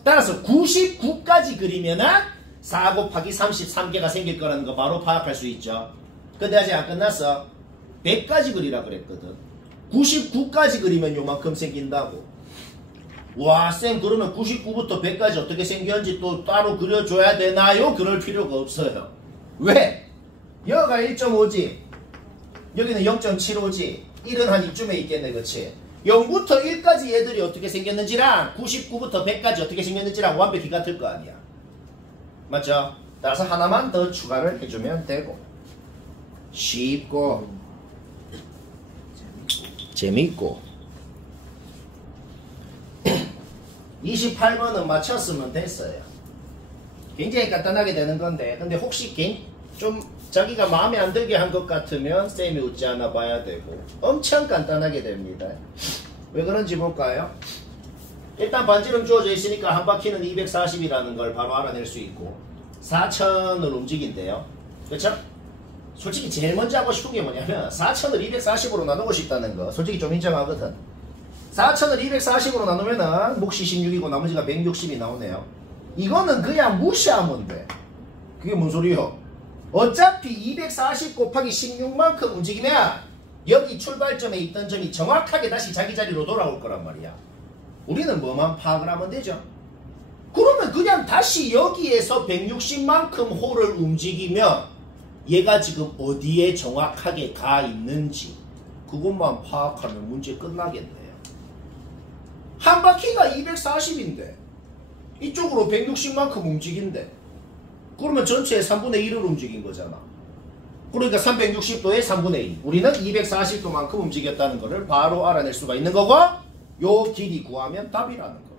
따라서 99까지 그리면은 4 곱하기 33개가 생길 거라는 거 바로 파악할 수 있죠. 근데 아직 안 끝났어. 100까지 그리라 그랬거든. 99까지 그리면 요만큼 생긴다고. 와, 쌤 그러면 99부터 100까지 어떻게 생겼는지 또 따로 그려줘야 되나요? 그럴 필요가 없어요. 왜? 여가 1.5지 여기는 0.75지 1은 한 이쯤에 있겠네. 그치? 0부터 1까지 얘들이 어떻게 생겼는지랑 99부터 100까지 어떻게 생겼는지랑 완벽히 같을 거 아니야. 맞죠? 따라서 하나만 더 추가를 해주면 되고 쉽고 재밌고 28번은 맞췄으면 됐어요. 굉장히 간단하게 되는 건데 근데 혹시 좀 자기가 마음에 안 들게 한 것 같으면 쌤이 웃지 않아 봐야 되고 엄청 간단하게 됩니다. 왜 그런지 볼까요? 일단 반지름 주어져 있으니까 한 바퀴는 240이라는 걸 바로 알아낼 수 있고 4천을 움직인대요. 그렇죠? 솔직히 제일 먼저 하고 싶은 게 뭐냐면 4천을 240으로 나누고 싶다는 거. 솔직히 좀 인정하거든. 4천을 240으로 나누면은 몫이 16이고 나머지가 160이 나오네요. 이거는 그냥 무시하면 돼. 그게 뭔 소리요? 어차피 240 곱하기 16만큼 움직이면 여기 출발점에 있던 점이 정확하게 다시 자기 자리로 돌아올 거란 말이야. 우리는 뭐만 파악을 하면 되죠. 그러면 그냥 다시 여기에서 160만큼 홀을 움직이면 얘가 지금 어디에 정확하게 가 있는지 그것만 파악하면 문제 끝나겠네요. 한 바퀴가 240인데 이쪽으로 160만큼 움직인대. 그러면 전체의 3분의 1을 움직인 거잖아. 그러니까 360도의 3분의 2. 우리는 240도만큼 움직였다는 것을 바로 알아낼 수가 있는 거고, 요 길이 구하면 답이라는 겁니다.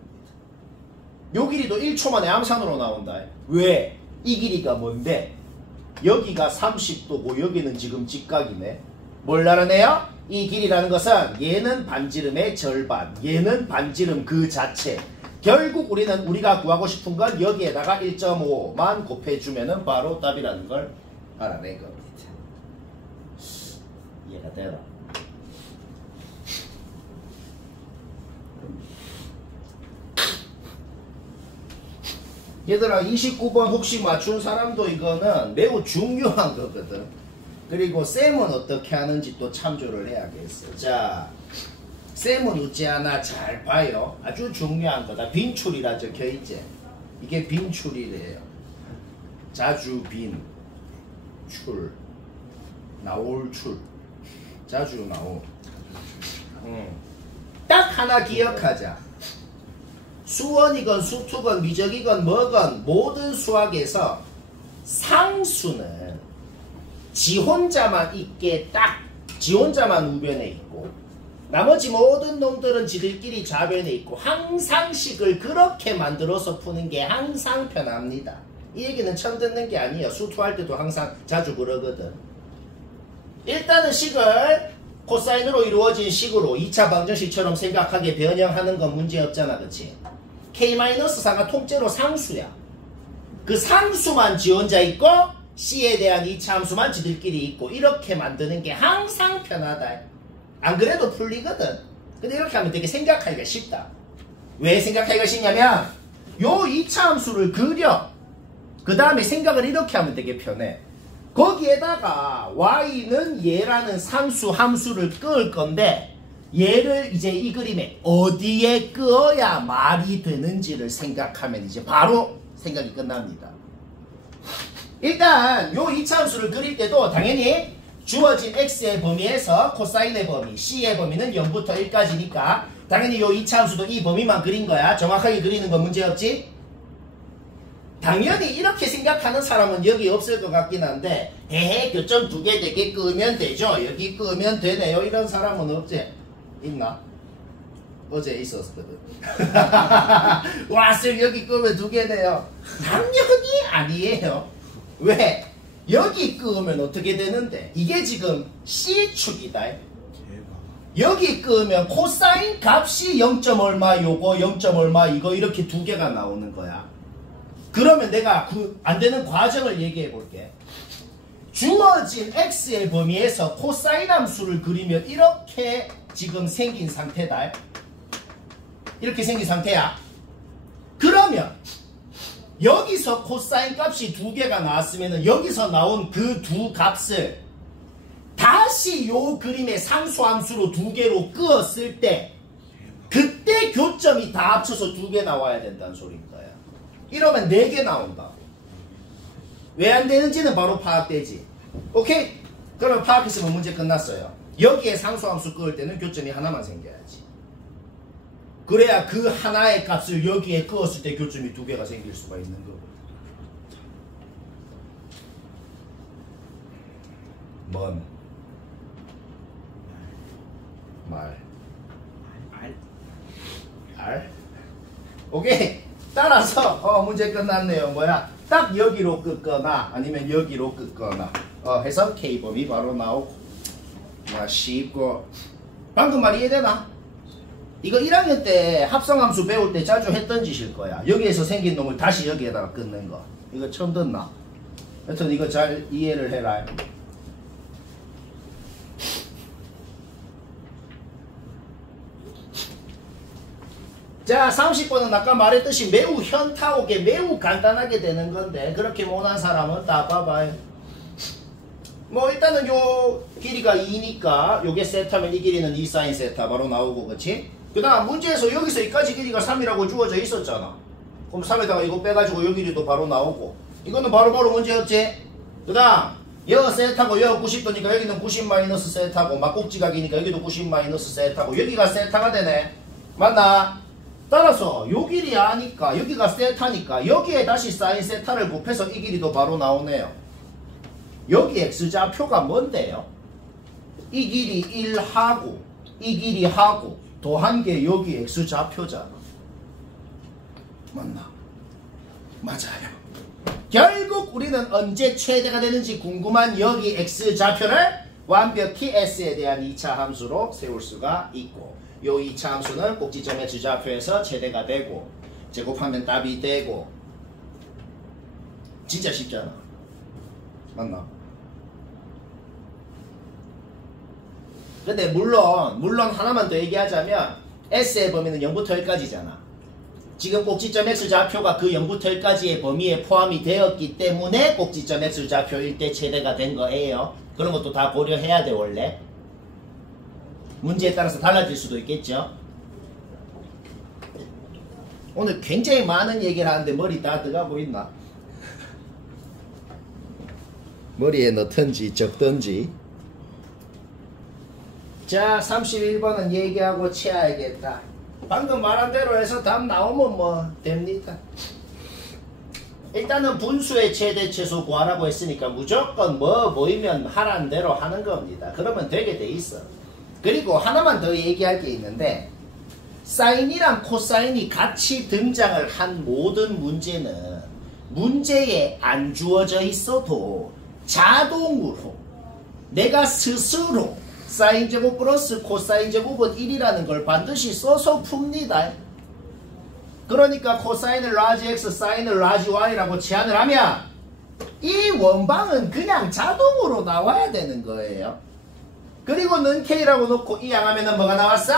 요 길이도 1초 만에 암산으로 나온다. 왜? 이 길이가 뭔데? 여기가 30도고 여기는 지금 직각이네. 뭘 알아내요? 이 길이라는 것은 얘는 반지름의 절반, 얘는 반지름 그 자체. 결국 우리는 우리가 구하고 싶은 건 여기에다가 1.5만 곱해주면은 바로 답이라는 걸 알아낸 겁니다. 이해가 되나? 얘들아 29번 혹시 맞춘 사람도 이거는 매우 중요한 거거든. 그리고 쌤은 어떻게 하는지 또 참조를 해야겠어. 자, 쌤은 어찌하나 잘 봐요. 아주 중요한 거다. 빈출이라 적혀있지. 이게 빈출이래요. 자주 빈 출 나올 출 자주 나올. 딱 하나 기억하자. 수원이건 수투건 미적이건 뭐건 모든 수학에서 상수는 지 혼자만 있게 딱 지 혼자만 우변에 있고 나머지 모든 놈들은 지들끼리 좌변에 있고 항상 식을 그렇게 만들어서 푸는 게 항상 편합니다. 이 얘기는 처음 듣는 게 아니에요. 수투할 때도 항상 자주 그러거든. 일단은 식을 코사인으로 이루어진 식으로 2차 방정식처럼 생각하게 변형하는 건 문제없잖아. 그치? K-4가 통째로 상수야. 그 상수만 지 혼자 있고 C에 대한 2차 함수만 지들끼리 있고 이렇게 만드는 게 항상 편하다. 안 그래도 풀리거든. 근데 이렇게 하면 되게 생각하기가 쉽다. 왜 생각하기가 쉽냐면 요 2차 함수를 그려. 그 다음에 생각을 이렇게 하면 되게 편해. 거기에다가 y는 얘라는 상수 함수를 끄을 건데 얘를 이제 이 그림에 어디에 끄어야 말이 되는지를 생각하면 이제 바로 생각이 끝납니다. 일단 요 2차 함수를 그릴 때도 당연히 주어진 x의 범위에서 코사인의 범위, c의 범위는 0부터 1까지니까 당연히 요 2차 함수도 이 범위만 그린 거야. 정확하게 그리는 건 문제없지? 당연히 이렇게 생각하는 사람은 여기 없을 것 같긴 한데 에헤 교점 2개 되게 끄면 되죠. 여기 끄면 되네요. 이런 사람은 없지? 있나? 어제 있었거든. 와 쌤 여기 끄면 2개네요. 당연히 아니에요. 왜? 여기 끄면 어떻게 되는데? 이게 지금 C축이다. 여기 끄면 코사인 값이 0. 얼마 요거 0. 얼마 이거 이렇게 2개가 나오는 거야. 그러면 내가 그 안 되는 과정을 얘기해 볼게. 주어진 x의 범위에서 코사인 함수를 그리면 이렇게 지금 생긴 상태다. 이렇게 생긴 상태야. 그러면 여기서 코사인 값이 2개가 나왔으면 여기서 나온 그 두 값을 다시 요 그림의 상수함수로 2개로 끄었을 때 그때 교점이 다 합쳐서 2개 나와야 된다는 소리인 거야. 이러면 4개 나온다. 왜 안 되는지는 바로 파악되지. 오케이? 그럼 파악했으면 문제 끝났어요. 여기에 상수함수 끄을 때는 교점이 하나만 생겨야지. 그래야 그 하나의 값을 여기에 끄었을 때 교점이 2개가 생길 수가 있는 거고. 뭔? 말. 알? 오케이. 따라서 문제 끝났네요. 뭐야? 딱 여기로 끄거나 아니면 여기로 끄거나 해서 K범위 바로 나오고. 쉽고. 방금 말 이해되나? 이거 1학년 때 합성함수 배울 때 자주 했던 짓일 거야. 여기에서 생긴 놈을 다시 여기에다가 끊는 거. 이거 처음 듣나? 하여튼 이거 잘 이해를 해라. 자, 30번은 아까 말했듯이 매우 현타오게 매우 간단하게 되는 건데 그렇게 못한 사람은 다 봐봐요. 뭐 일단은 요 길이가 2니까 요게 세타면 이 길이는 2 사인 세타 바로 나오고, 그치? 그 다음 문제에서 여기서 여기까지 길이가 3이라고 주어져 있었잖아. 그럼 3에다가 이거 빼가지고 요 길이도 바로 나오고, 이거는 바로바로 문제였지? 그 다음 여 세타고 여 90도니까 여기는 90 마이너스 세타고 막꼭지각이니까 여기도 90 마이너스 세타고 여기가 세타가 되네. 맞나? 따라서 요 길이 아니까 여기가 세타니까 여기에 다시 사인 세타를 곱해서 이 길이도 바로 나오네요. 여기 x좌표가 뭔데요? 이 길이 1하고 이 길이 하고 더한 게 여기 x좌표잖아. 맞나? 맞아요. 결국 우리는 언제 최대가 되는지 궁금한 여기 x좌표를 완벽히 s에 대한 2차 함수로 세울 수가 있고, 요 2차 함수는 꼭지점 x좌표에서 최대가 되고 제곱하면 답이 되고. 진짜 쉽잖아. 맞나? 근데 물론 하나만 더 얘기하자면 S의 범위는 0부터 1까지잖아. 지금 꼭지점 X좌표가 그 0부터 1까지의 범위에 포함이 되었기 때문에 꼭지점 X좌표일 때 최대가 된 거예요. 그런 것도 다 고려해야 돼 원래. 문제에 따라서 달라질 수도 있겠죠. 오늘 굉장히 많은 얘기를 하는데 머리 다 들어가고 있나? 머리에 넣든지 적든지. 자, 31번은 얘기하고 채워야겠다. 방금 말한 대로 해서 답 나오면 뭐 됩니다. 일단은 분수의 최대 최소 구하라고 했으니까 무조건 뭐 보이면 하라는 대로 하는 겁니다. 그러면 되게 돼 있어. 그리고 하나만 더 얘기할 게 있는데, 사인이랑 코사인이 같이 등장을 한 모든 문제는 문제에 안 주어져 있어도 자동으로 내가 스스로 사인 제곱 플러스 코사인 제곱은 1이라는 걸 반드시 써서 풉니다. 그러니까 코사인을 라지 x, 사인을 라지 y라고 제한을 하면 이 원방은 그냥 자동으로 나와야 되는 거예요. 그리고 는 k라고 놓고 이 양하면은 뭐가 나왔어?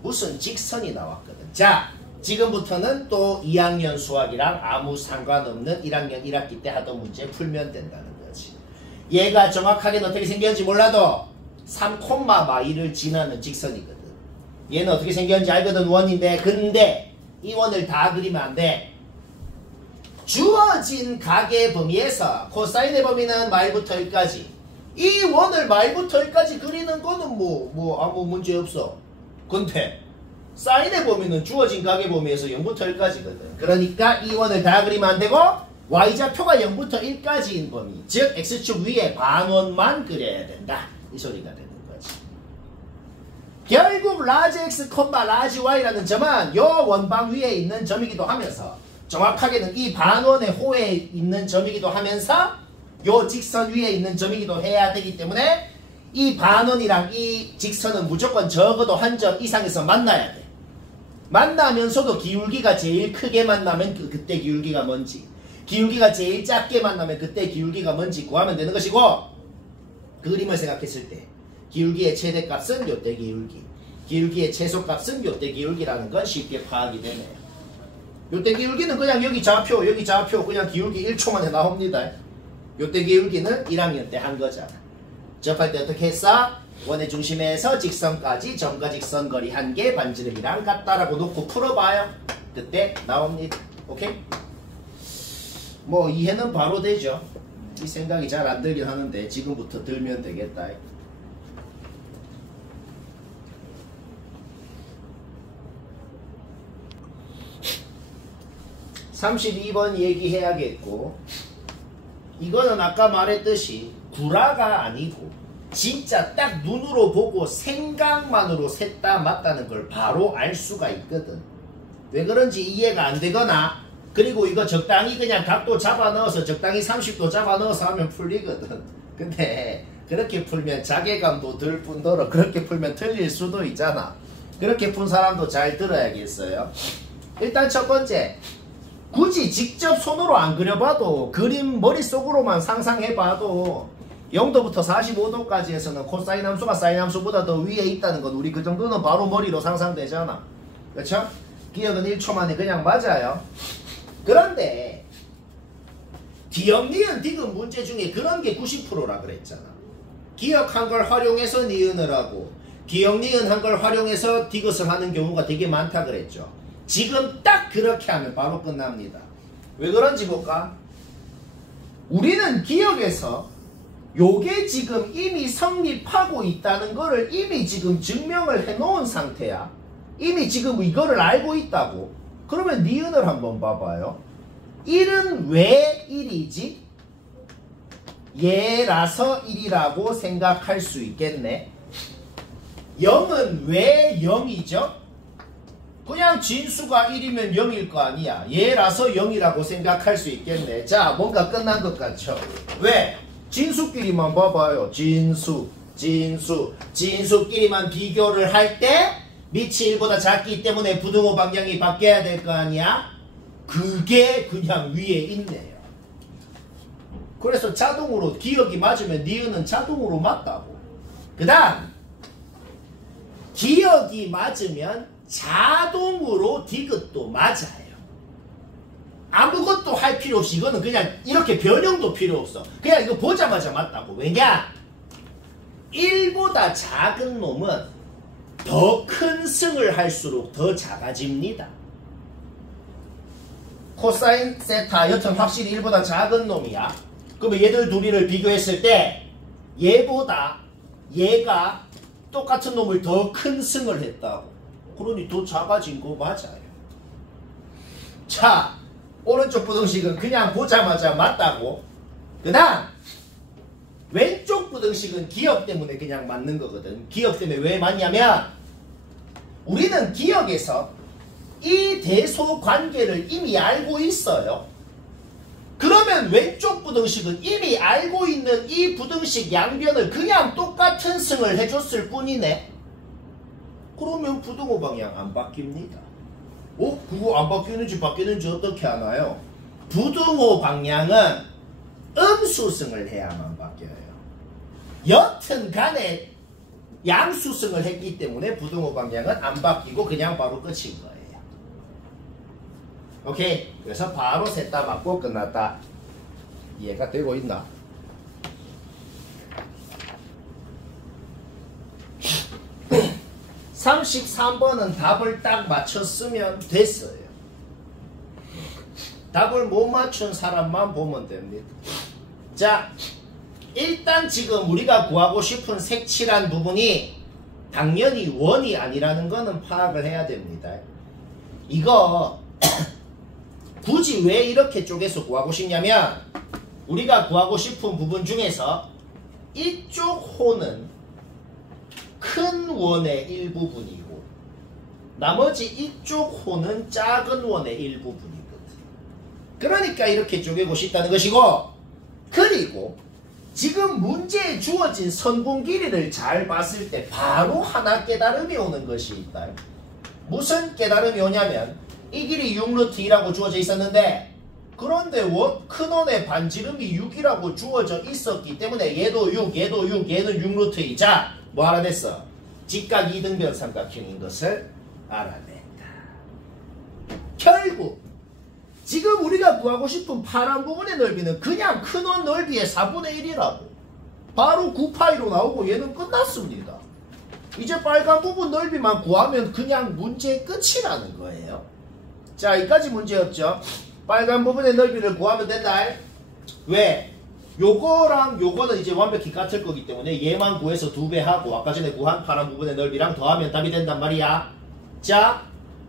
무슨 직선이 나왔거든. 자, 지금부터는 또 2학년 수학이랑 아무 상관없는 1학년 1학기 때 하던 문제 풀면 된다는 거지. 얘가 정확하게는 어떻게 생겼는지 몰라도 3,2를 지나는 직선이거든. 얘는 어떻게 생겼는지 알거든. 원인데, 근데 이 원을 다 그리면 안 돼. 주어진 각의 범위에서 코사인의 범위는 말부터 1까지, 이 원을 말부터 1까지 그리는 거는 뭐 아무 문제 없어. 근데 사인의 범위는 주어진 각의 범위에서 0부터 1까지거든. 그러니까 이 원을 다 그리면 안 되고 y좌표가 0부터 1까지인 범위, 즉 x축 위에 반원만 그려야 된다. 이 소리가 되는 거지. 결국 라지 x, 라지 y라는 점은 요 원방 위에 있는 점이기도 하면서 정확하게는 이 반원의 호에 있는 점이기도 하면서 요 직선 위에 있는 점이기도 해야 되기 때문에 이 반원이랑 이 직선은 무조건 적어도 한 점 이상에서 만나야 돼. 만나면서도 기울기가 제일 크게 만나면 그때 기울기가 뭔지, 기울기가 제일 작게 만나면 그때 기울기가 뭔지 구하면 되는 것이고, 그림을 생각했을 때 기울기의 최대값은 요때 기울기, 기울기의 최소값은 요때 기울기라는 건 쉽게 파악이 되네요. 요때 기울기는 그냥 여기 좌표 그냥 기울기 1초 만에 나옵니다. 요때 기울기는 1학년 때 한 거잖아. 접할 때 어떻게 했어? 원의 중심에서 직선까지 점과 직선 거리 한 개 반지름이랑 같다라고 놓고 풀어봐요. 그때 나옵니다. 오케이? 뭐 이해는 바로 되죠. 이 생각이 잘 안 들긴 하는데 지금부터 들면 되겠다. 32번 얘기해야겠고, 이거는 아까 말했듯이 구라가 아니고 진짜 딱 눈으로 보고 생각만으로 셋다 맞다는 걸 바로 알 수가 있거든. 왜 그런지 이해가 안 되거나, 그리고 이거 적당히 그냥 각도 잡아 넣어서 적당히 30도 잡아 넣어서 하면 풀리거든. 근데 그렇게 풀면 자괴감도 들 뿐더러 그렇게 풀면 틀릴 수도 있잖아. 그렇게 푼 사람도 잘 들어야겠어요. 일단 첫 번째, 굳이 직접 손으로 안 그려봐도 그림 머릿속으로만 상상해봐도 0도부터 45도까지에서는 코사인 함수가 사인 함수보다 더 위에 있다는 건 우리 그 정도는 바로 머리로 상상되잖아. 그렇죠? 기억은 1초 만에 그냥 맞아요. 그런데 기억, 니은, 디귿 문제 중에 그런 게 90%라 그랬잖아. 기억한 걸 활용해서 니은을 하고 기억, 니은 한 걸 활용해서 디귿을 하는 경우가 되게 많다 그랬죠. 지금 딱 그렇게 하면 바로 끝납니다. 왜 그런지 볼까? 우리는 기억에서 요게 지금 이미 성립하고 있다는 거를 이미 지금 증명을 해놓은 상태야. 이미 지금 이거를 알고 있다고. 그러면 니은을 한번 봐봐요. 1은 왜 1이지? 얘라서 1이라고 생각할 수 있겠네. 0은 왜 0이죠? 그냥 진수가 1이면 0일 거 아니야. 얘라서 0이라고 생각할 수 있겠네. 자, 뭔가 끝난 것 같죠? 왜? 진수끼리만 봐봐요. 진수끼리만 비교를 할 때 밑이 1보다 작기 때문에 부등호 방향이 바뀌어야 될 거 아니야? 그게 그냥 위에 있네요. 그래서 자동으로 기억이 맞으면 니은은 자동으로 맞다고. 그 다음 기억이 맞으면 자동으로 디귿도 맞아요. 아무것도 할 필요 없이 이거는 그냥 이렇게 변형도 필요 없어. 그냥 이거 보자마자 맞다고. 왜냐? 1보다 작은 놈은 더 큰 승을 할수록 더 작아집니다. 코사인 세타 여튼 확실히 1보다 작은 놈이야. 그러면 얘들 둘이를 비교했을 때 얘보다 얘가 똑같은 놈을 더 큰 승을 했다고. 그러니 더 작아진 거 맞아요. 자, 오른쪽 부등식은 그냥 보자마자 맞다고. 그 다음 왼쪽 부등식은 기억 때문에 그냥 맞는 거거든. 기억 때문에 왜 맞냐면 우리는 기억에서 이 대소 관계를 이미 알고 있어요. 그러면 왼쪽 부등식은 이미 알고 있는 이 부등식 양변을 그냥 똑같은 승을 해줬을 뿐이네. 그러면 부등호 방향 안 바뀝니다. 그거 안 바뀌는지 바뀌는지 어떻게 아나요? 부등호 방향은 음수승을 해야만 바뀌어요. 여튼 간에 양수승을 했기 때문에 부등호 방향은 안 바뀌고 그냥 바로 끝인 거예요. 오케이? 그래서 바로 셋 다 맞고 끝났다. 이해가 되고 있나? (33번은) 답을 딱 맞췄으면 됐어요. 답을 못 맞춘 사람만 보면 됩니다. 자, 일단 지금 우리가 구하고 싶은 색칠한 부분이 당연히 원이 아니라는 거는 파악을 해야 됩니다. 이거 굳이 왜 이렇게 쪼개서 구하고 싶냐면 우리가 구하고 싶은 부분 중에서 이쪽 호는 큰 원의 일부분이고 나머지 이쪽 호는 작은 원의 일부분이거든. 그러니까 이렇게 쪼개고 싶다는 것이고, 그리고 지금 문제에 주어진 선분 길이를 잘 봤을 때 바로 하나 깨달음이 오는 것이 있다. 무슨 깨달음이 오냐면 이 길이 6루트2라고 주어져 있었는데 그런데 큰 원의 반지름이 6이라고 주어져 있었기 때문에 얘도 6, 얘도 6, 얘는 6루트2. 자, 뭐 알아냈어? 직각 이등변 삼각형인 것을 알아냈다. 결국 지금 우리가 구하고 싶은 파란 부분의 넓이는 그냥 큰 원 넓이의 4분의 1이라고. 바로 9파이로 나오고 얘는 끝났습니다. 이제 빨간 부분 넓이만 구하면 그냥 문제의 끝이라는 거예요. 자, 여기까지 문제였죠. 빨간 부분의 넓이를 구하면 된다. 왜? 요거랑 요거는 이제 완벽히 같을 거기 때문에 얘만 구해서 2배 하고 아까 전에 구한 파란 부분의 넓이랑 더하면 답이 된단 말이야. 자,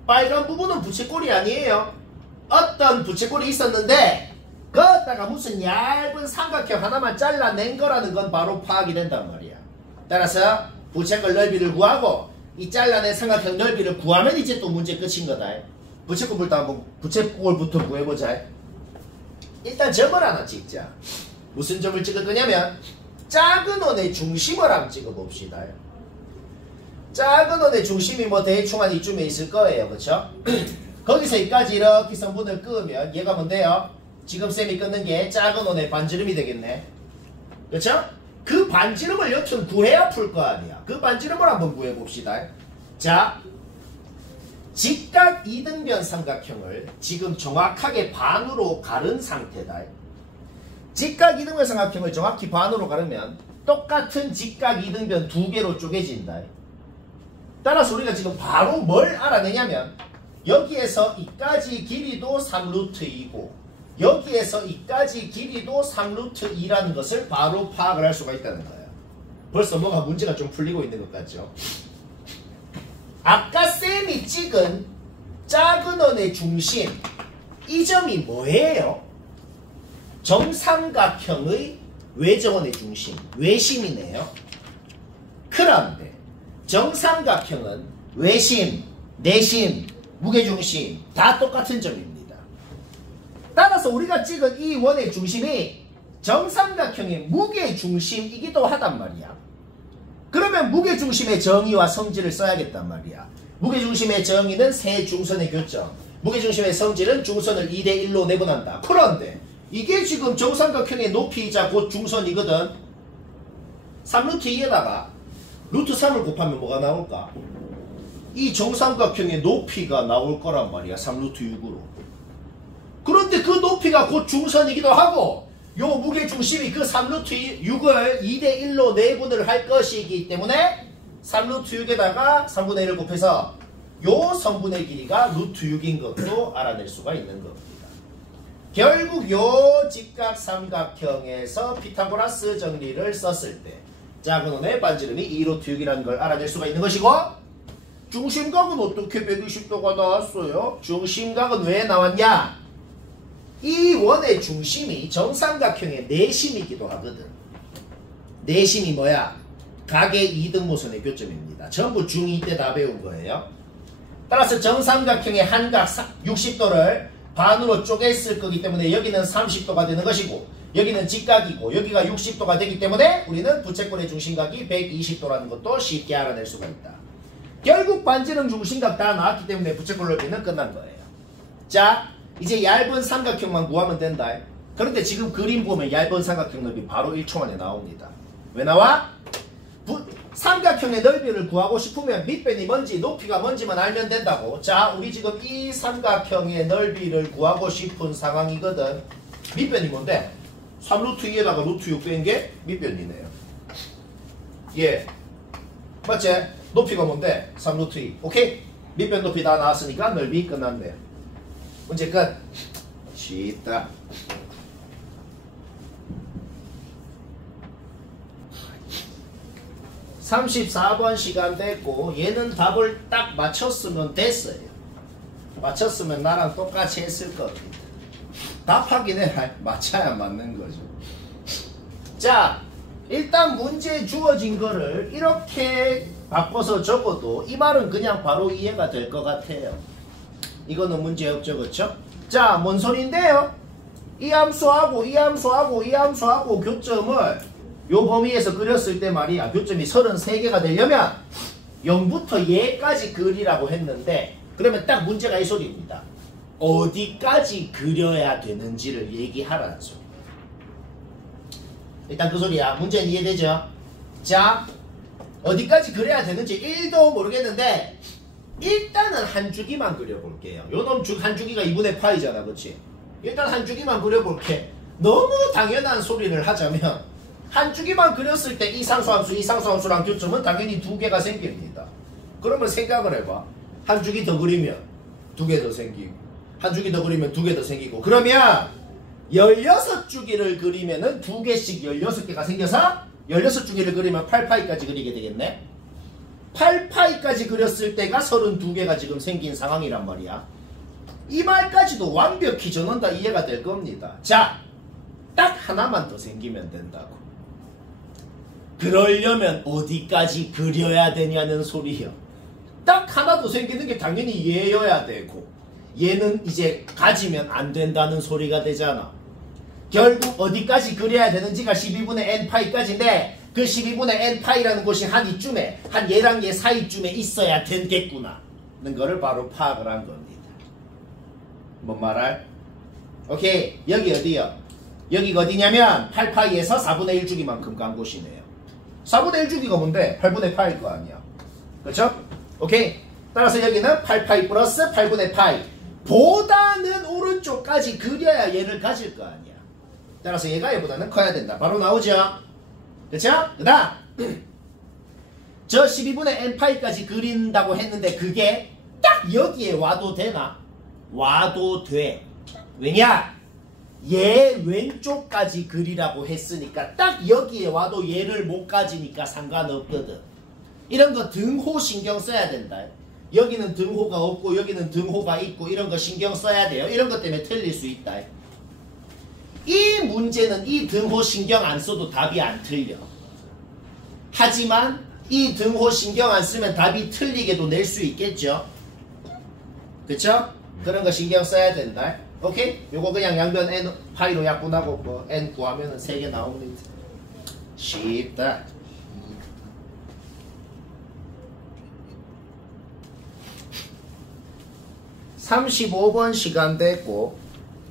빨간 부분은 부채꼴이 아니에요. 어떤 부채꼴이 있었는데 거기다가 무슨 얇은 삼각형 하나만 잘라낸 거라는 건 바로 파악이 된단 말이야. 따라서 부채꼴 넓이를 구하고 이 잘라낸 삼각형 넓이를 구하면 이제 또 문제 끝인 거다. 부채꼴부터 한번 부채꼴부터 구해보자. 일단 점을 하나 찍자. 무슨 점을 찍을 거냐면 작은 원의 중심을 한번 찍어봅시다. 작은 원의 중심이 뭐 대충 한 이쯤에 있을 거예요. 그쵸? 거기서 여기까지 이렇게 선분을 끄면 얘가 뭔데요? 지금 쌤이 끊는 게 작은 원의 반지름이 되겠네. 그쵸? 그 반지름을 여튼 구해야 풀 거 아니야. 그 반지름을 한번 구해봅시다. 자, 직각 이등변 삼각형을 지금 정확하게 반으로 가른 상태다. 직각 이등변 삼각형을 정확히 반으로 가르면 똑같은 직각 이등변 두 개로 쪼개진다. 따라서 우리가 지금 바로 뭘 알아내냐면 여기에서 이까지 길이도 3루트2고 여기에서 이까지 길이도 3루트2라는 것을 바로 파악을 할 수가 있다는 거예요. 벌써 뭐가 문제가 좀 풀리고 있는 것 같죠? 아까 쌤이 찍은 작은 원의 중심 이 점이 뭐예요? 정삼각형의 외정원의 중심, 외심이네요. 그런데 정삼각형은 외심, 내심, 무게중심 다 똑같은 점입니다. 따라서 우리가 찍은 이 원의 중심이 정삼각형의 무게중심이기도 하단 말이야. 그러면 무게중심의 정의와 성질을 써야겠단 말이야. 무게중심의 정의는 세 중선의 교점, 무게중심의 성질은 중선을 2대1로 내분한다. 그런데 이게 지금 정삼각형의 높이이자 곧 중선이거든. 3루트2에다가 루트 3을 곱하면 뭐가 나올까? 이 정삼각형의 높이가 나올 거란 말이야. 3루트6으로. 그런데 그 높이가 곧 중선이기도 하고 요 무게중심이 그 3루트6을 2대1로 내분을 할 것이기 때문에 3루트6에다가 3분의 1을 곱해서 요 성분의 길이가 루트 6인 것도 알아낼 수가 있는 겁니다. 결국 요 직각 삼각형에서 피타고라스 정리를 썼을 때 작은 원의 반지름이 2루트 6이라는 걸 알아낼 수가 있는 것이고, 중심각은 어떻게 120도가 나왔어요? 중심각은 왜 나왔냐? 이 원의 중심이 정삼각형의 내심이기도 하거든. 내심이 뭐야? 각의 이등모선의 교점입니다. 전부 중2 때 다 배운 거예요. 따라서 정삼각형의 한각 60도를 반으로 쪼갰을 거기 때문에 여기는 30도가 되는 것이고 여기는 직각이고 여기가 60도가 되기 때문에 우리는 부채꼴의 중심각이 120도라는 것도 쉽게 알아낼 수가 있다. 결국 반지름 중심각 다 나왔기 때문에 부채꼴 넓이는 끝난 거예요. 자, 이제 얇은 삼각형만 구하면 된다. 그런데 지금 그림 보면 얇은 삼각형 넓이 바로 1초 만에 나옵니다. 왜 나와? 삼각형의 넓이를 구하고 싶으면 밑변이 뭔지 높이가 뭔지만 알면 된다고. 자, 우리 지금 이 삼각형의 넓이를 구하고 싶은 상황이거든. 밑변이 뭔데? 3루트 2에다가 루트 6 뺀 게 밑변이네요. 예, 맞지? 높이가 뭔데? 3루트 2. 오케이? 밑변 높이 다 나왔으니까 넓이 끝났네요. 문제 끝. 쉽다. 34번 시간 됐고 얘는 답을 딱 맞췄으면 됐어요. 맞췄으면 나랑 똑같이 했을 겁니다. 답하긴 해. 맞춰야 맞는 거죠. 자, 일단 문제에 주어진 거를 이렇게 바꿔서 적어도 이 말은 그냥 바로 이해가 될 것 같아요. 이거는 문제 없죠, 그렇죠? 자, 뭔 소리인데요? 이 함수하고 이 함수하고 이 함수하고 교점을 요 범위에서 그렸을 때 말이야, 교점이 33개가 되려면 0부터 얘까지 그리라고 했는데, 그러면 딱 문제가 이 소리입니다. 어디까지 그려야 되는지를 얘기하라는 소리예요. 일단 그 소리야. 문제는 이해되죠? 자, 어디까지 그려야 되는지 1도 모르겠는데 일단은 한 주기만 그려볼게요. 요놈 한 주기가 2분의 파이잖아, 그치? 일단 한 주기만 그려볼게. 너무 당연한 소리를 하자면 한 주기만 그렸을 때 이상수함수, 이상수함수랑 교점은 당연히 두 개가 생깁니다. 그러면 생각을 해봐. 한 주기 더 그리면 두 개 더 생기고, 한 주기 더 그리면 두 개 더 생기고, 그러면 16주기를 그리면은 두 개씩 16개가 생겨서 16주기를 그리면 8파이까지 그리게 되겠네. 8파이까지 그렸을 때가 32개가 지금 생긴 상황이란 말이야. 이 말까지도 완벽히 저는 다 이해가 될 겁니다. 자, 딱 하나만 더 생기면 된다고. 그러려면 어디까지 그려야 되냐는 소리요. 딱 하나 더 생기는 게 당연히 얘여야 되고, 얘는 이제 가지면 안 된다는 소리가 되잖아. 결국 어디까지 그려야 되는지가 12분의 n파이까지인데 그 12분의 n파이라는 곳이 한 이쯤에, 한 얘랑 얘 사이쯤에 있어야 되겠구나 는 거를 바로 파악을 한 겁니다. 뭔 말할? 오케이, 여기 어디요? 여기가 어디냐면 8파이에서 4분의 1주기만큼 간 곳이네요. 4분의 1주기가 뭔데? 8분의 파일 거 아니야. 그렇죠? 오케이. 따라서 여기는 8파이 플러스 8분의 파이 보다는 오른쪽까지 그려야 얘를 가질 거 아니야. 따라서 얘가 얘보다는 커야 된다. 바로 나오죠? 그쵸? 그 다음 저 12분의 n파이까지 그린다고 했는데 그게 딱 여기에 와도 되나? 와도 돼. 왜냐? 얘 왼쪽까지 그리라고 했으니까 딱 여기에 와도 얘를 못 가지니까 상관없거든. 이런 거 등호 신경 써야 된다. 여기는 등호가 없고 여기는 등호가 있고 이런 거 신경 써야 돼요. 이런 것 때문에 틀릴 수 있다. 이 문제는 이 등호 신경 안 써도 답이 안 틀려. 하지만 이 등호 신경 안 쓰면 답이 틀리게도 낼 수 있겠죠. 그쵸? 그런 거 신경 써야 된다. 오케이? 요거 그냥 양변 n 파이로 약분하고 뭐 n 구하면은 3개 나옵니다. 쉽다. (35번) 시간 됐고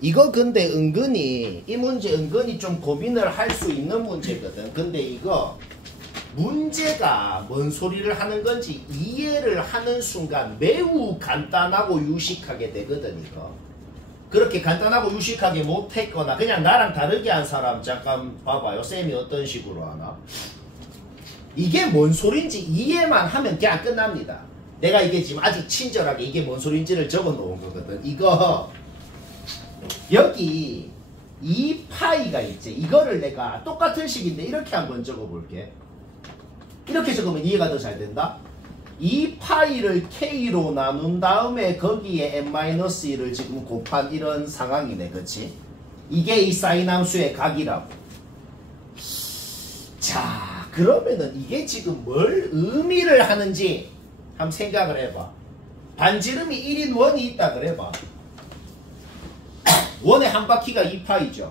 이거 근데 은근히 이 문제 은근히 좀 고민을 할 수 있는 문제거든. 근데 이거 문제가 뭔 소리를 하는 건지 이해를 하는 순간 매우 간단하고 유식하게 되거든. 이거 그렇게 간단하고 유식하게 못했거나 그냥 나랑 다르게 한 사람 잠깐 봐봐요. 쌤이 어떤 식으로 하나. 이게 뭔 소린지 이해만 하면 그냥 끝납니다. 내가 이게 지금 아주 친절하게 이게 뭔 소린지를 적어 놓은 거거든. 이거 여기 2파이가 있지. 이거를 내가 똑같은 식인데 이렇게 한번 적어 볼게. 이렇게 적으면 이해가 더 잘 된다. 2파이를 k로 나눈 다음에 거기에 n-1을 지금 곱한 이런 상황이네. 그치? 이게 이 사인 함수의 각이라고. 자, 그러면은 이게 지금 뭘 의미를 하는지 한번 생각을 해봐. 반지름이 1인 원이 있다 그래봐. 원의 한 바퀴가 2파이죠.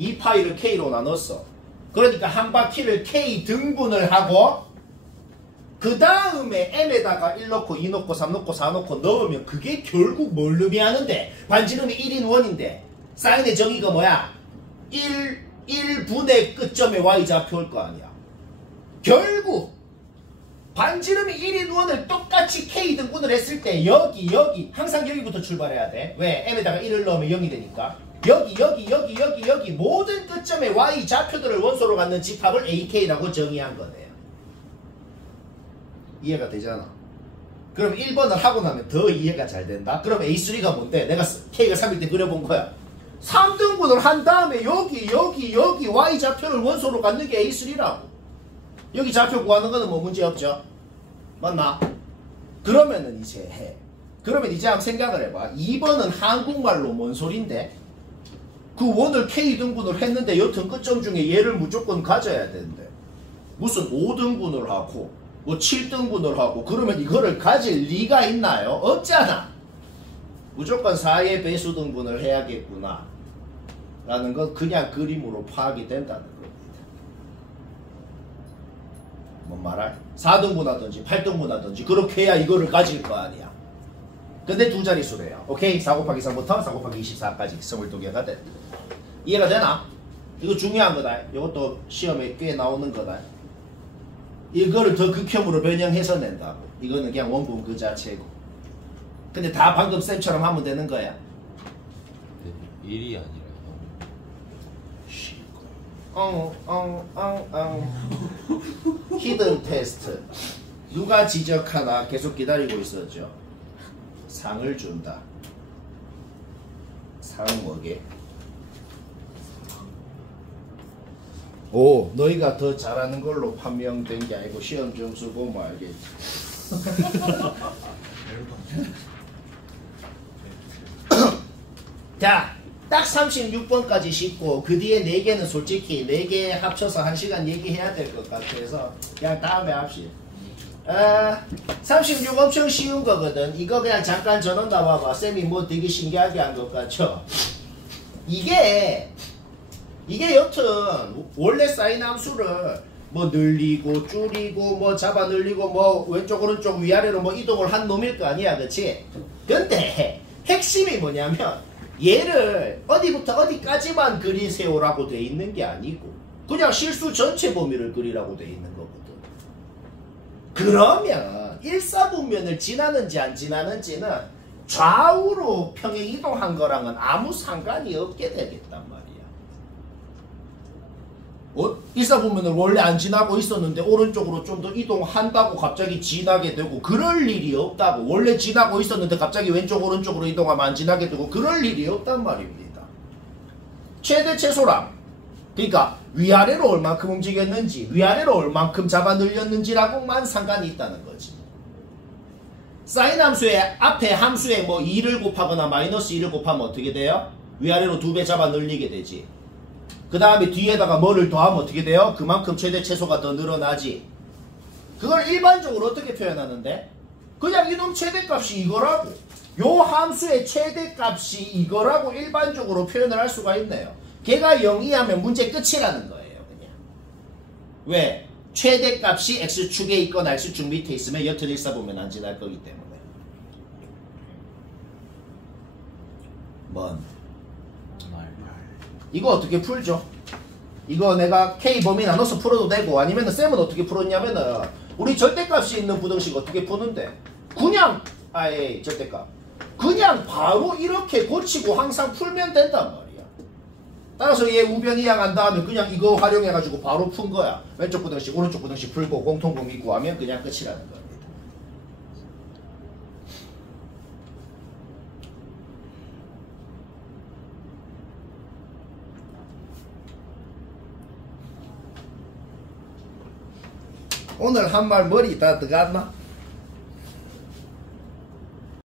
2파이를 k로 나눴어. 그러니까 한 바퀴를 k 등분을 하고 그 다음에 n에다가 1 넣고 2 넣고 3 넣고 4 넣고 넣으면 그게 결국 뭘 의미하는데 반지름이 1인 원인데 사인의 정의가 뭐야? 1분의 끝점에 y좌표일 거 아니야. 결국 반지름이 1인 원을 똑같이 k 등분을 했을 때 여기 항상 여기부터 출발해야 돼. 왜? n에다가 1을 넣으면 0이 되니까. 여기 모든 끝점의 y 좌표들을 원소로 갖는 집합을 ak라고 정의한 거네요. 이해가 되잖아. 그럼 1번을 하고 나면 더 이해가 잘 된다. 그럼 a3가 뭔데? 내가 k가 3일 때 그려본 거야. 3등분을 한 다음에 여기 y 좌표를 원소로 갖는 게 a3라고. 여기 좌표 구하는 거는 뭐 문제 없죠? 맞나? 그러면은 이제 해. 그러면 이제 한번 생각을 해봐. 2번은 한국말로 뭔 소린데? 그 원을 K등분을 했는데 여튼 끝점 중에 얘를 무조건 가져야 되는데 무슨 5등분을 하고 뭐 7등분을 하고 그러면 이거를 가질 리가 있나요? 없잖아. 무조건 4의 배수 등분을 해야겠구나 라는 건 그냥 그림으로 파악이 된다는 겁니다. 뭔 말할? 4등분 하든지 8등분 하든지 그렇게 해야 이거를 가질 거 아니야. 근데 두 자릿수래요. 오케이? 4 곱하기 3부터 4 곱하기 24까지 22개가 돼. 이해가 되나? 이거 중요한 거다. 이것도 시험에 꽤 나오는 거다. 이거를 더 극혐으로 변형해서 낸다고. 이거는 그냥 원분 그 자체고. 근데 다 방금 쌤처럼 하면 되는 거야. 1이 아니라 히든 테스트. 누가 지적하나 계속 기다리고 있었죠. 상을 준다. 상 뭐게? 오, 너희가 더 잘하는 걸로 판명된 게 아니고 시험 점수 보면 알겠지. 자, 딱 36번까지 씹고 그 뒤에 4개는 솔직히 4개 합쳐서 1시간 얘기해야 될 것 같아서 그냥 다음에 합시다. 36 엄청 쉬운 거거든. 이거 그냥 잠깐 전원 다 봐봐. 쌤이 뭐 되게 신기하게 한 것 같죠? 이게 여튼 원래 사인 함수를 뭐 늘리고 줄이고 뭐 잡아 늘리고 뭐 왼쪽 오른쪽 위아래로 뭐 이동을 한 놈일 거 아니야. 그치? 근데 핵심이 뭐냐면 얘를 어디부터 어디까지만 그리세요라고 돼 있는 게 아니고 그냥 실수 전체 범위를 그리라고 돼 있는 거거든. 그러면 일사분면을 지나는지 안 지나는지는 좌우로 평행 이동한 거랑은 아무 상관이 없게 되겠단 말이야. 일사분면을 원래 안 지나고 있었는데 오른쪽으로 좀 더 이동한다고 갑자기 지나게 되고 그럴 일이 없다고. 원래 지나고 있었는데 갑자기 왼쪽 오른쪽으로 이동하면 안 지나게 되고 그럴 일이 없단 말입니다. 최대 최소랑 그러니까 위아래로 얼만큼 움직였는지 위아래로 얼만큼 잡아 늘렸는지라고만 상관이 있다는 거지. 사인 함수의 앞에 함수에 뭐 2를 곱하거나 마이너스 2를 곱하면 어떻게 돼요? 위아래로 2배 잡아 늘리게 되지. 그 다음에 뒤에다가 뭐를 더하면 어떻게 돼요? 그만큼 최대 최소가 더 늘어나지. 그걸 일반적으로 어떻게 표현하는데? 그냥 이놈 최대값이 이거라고. 요 함수의 최대값이 이거라고 일반적으로 표현을 할 수가 있네요. 걔가 0이하면 문제 끝이라는 거예요. 그냥. 왜? 최대값이 x축에 있거나 x축 밑에 있으면 옅은 일사분면 안 지날 거기 때문에. 뭔? 이거 어떻게 풀죠? 이거 내가 K 범위 나눠서 풀어도 되고 아니면 쌤은 어떻게 풀었냐면은 우리 절대값이 있는 부등식 어떻게 푸는데 그냥 아예 절대값 그냥 바로 이렇게 고치고 항상 풀면 된단 말이야. 따라서 얘 우변 이항한 다음에 그냥 이거 활용해가지고 바로 푼 거야. 왼쪽 부등식 오른쪽 부등식 풀고 공통범위 구하면 그냥 끝이라는 겁니다. 오늘 한 말 머리 다 들어갔나?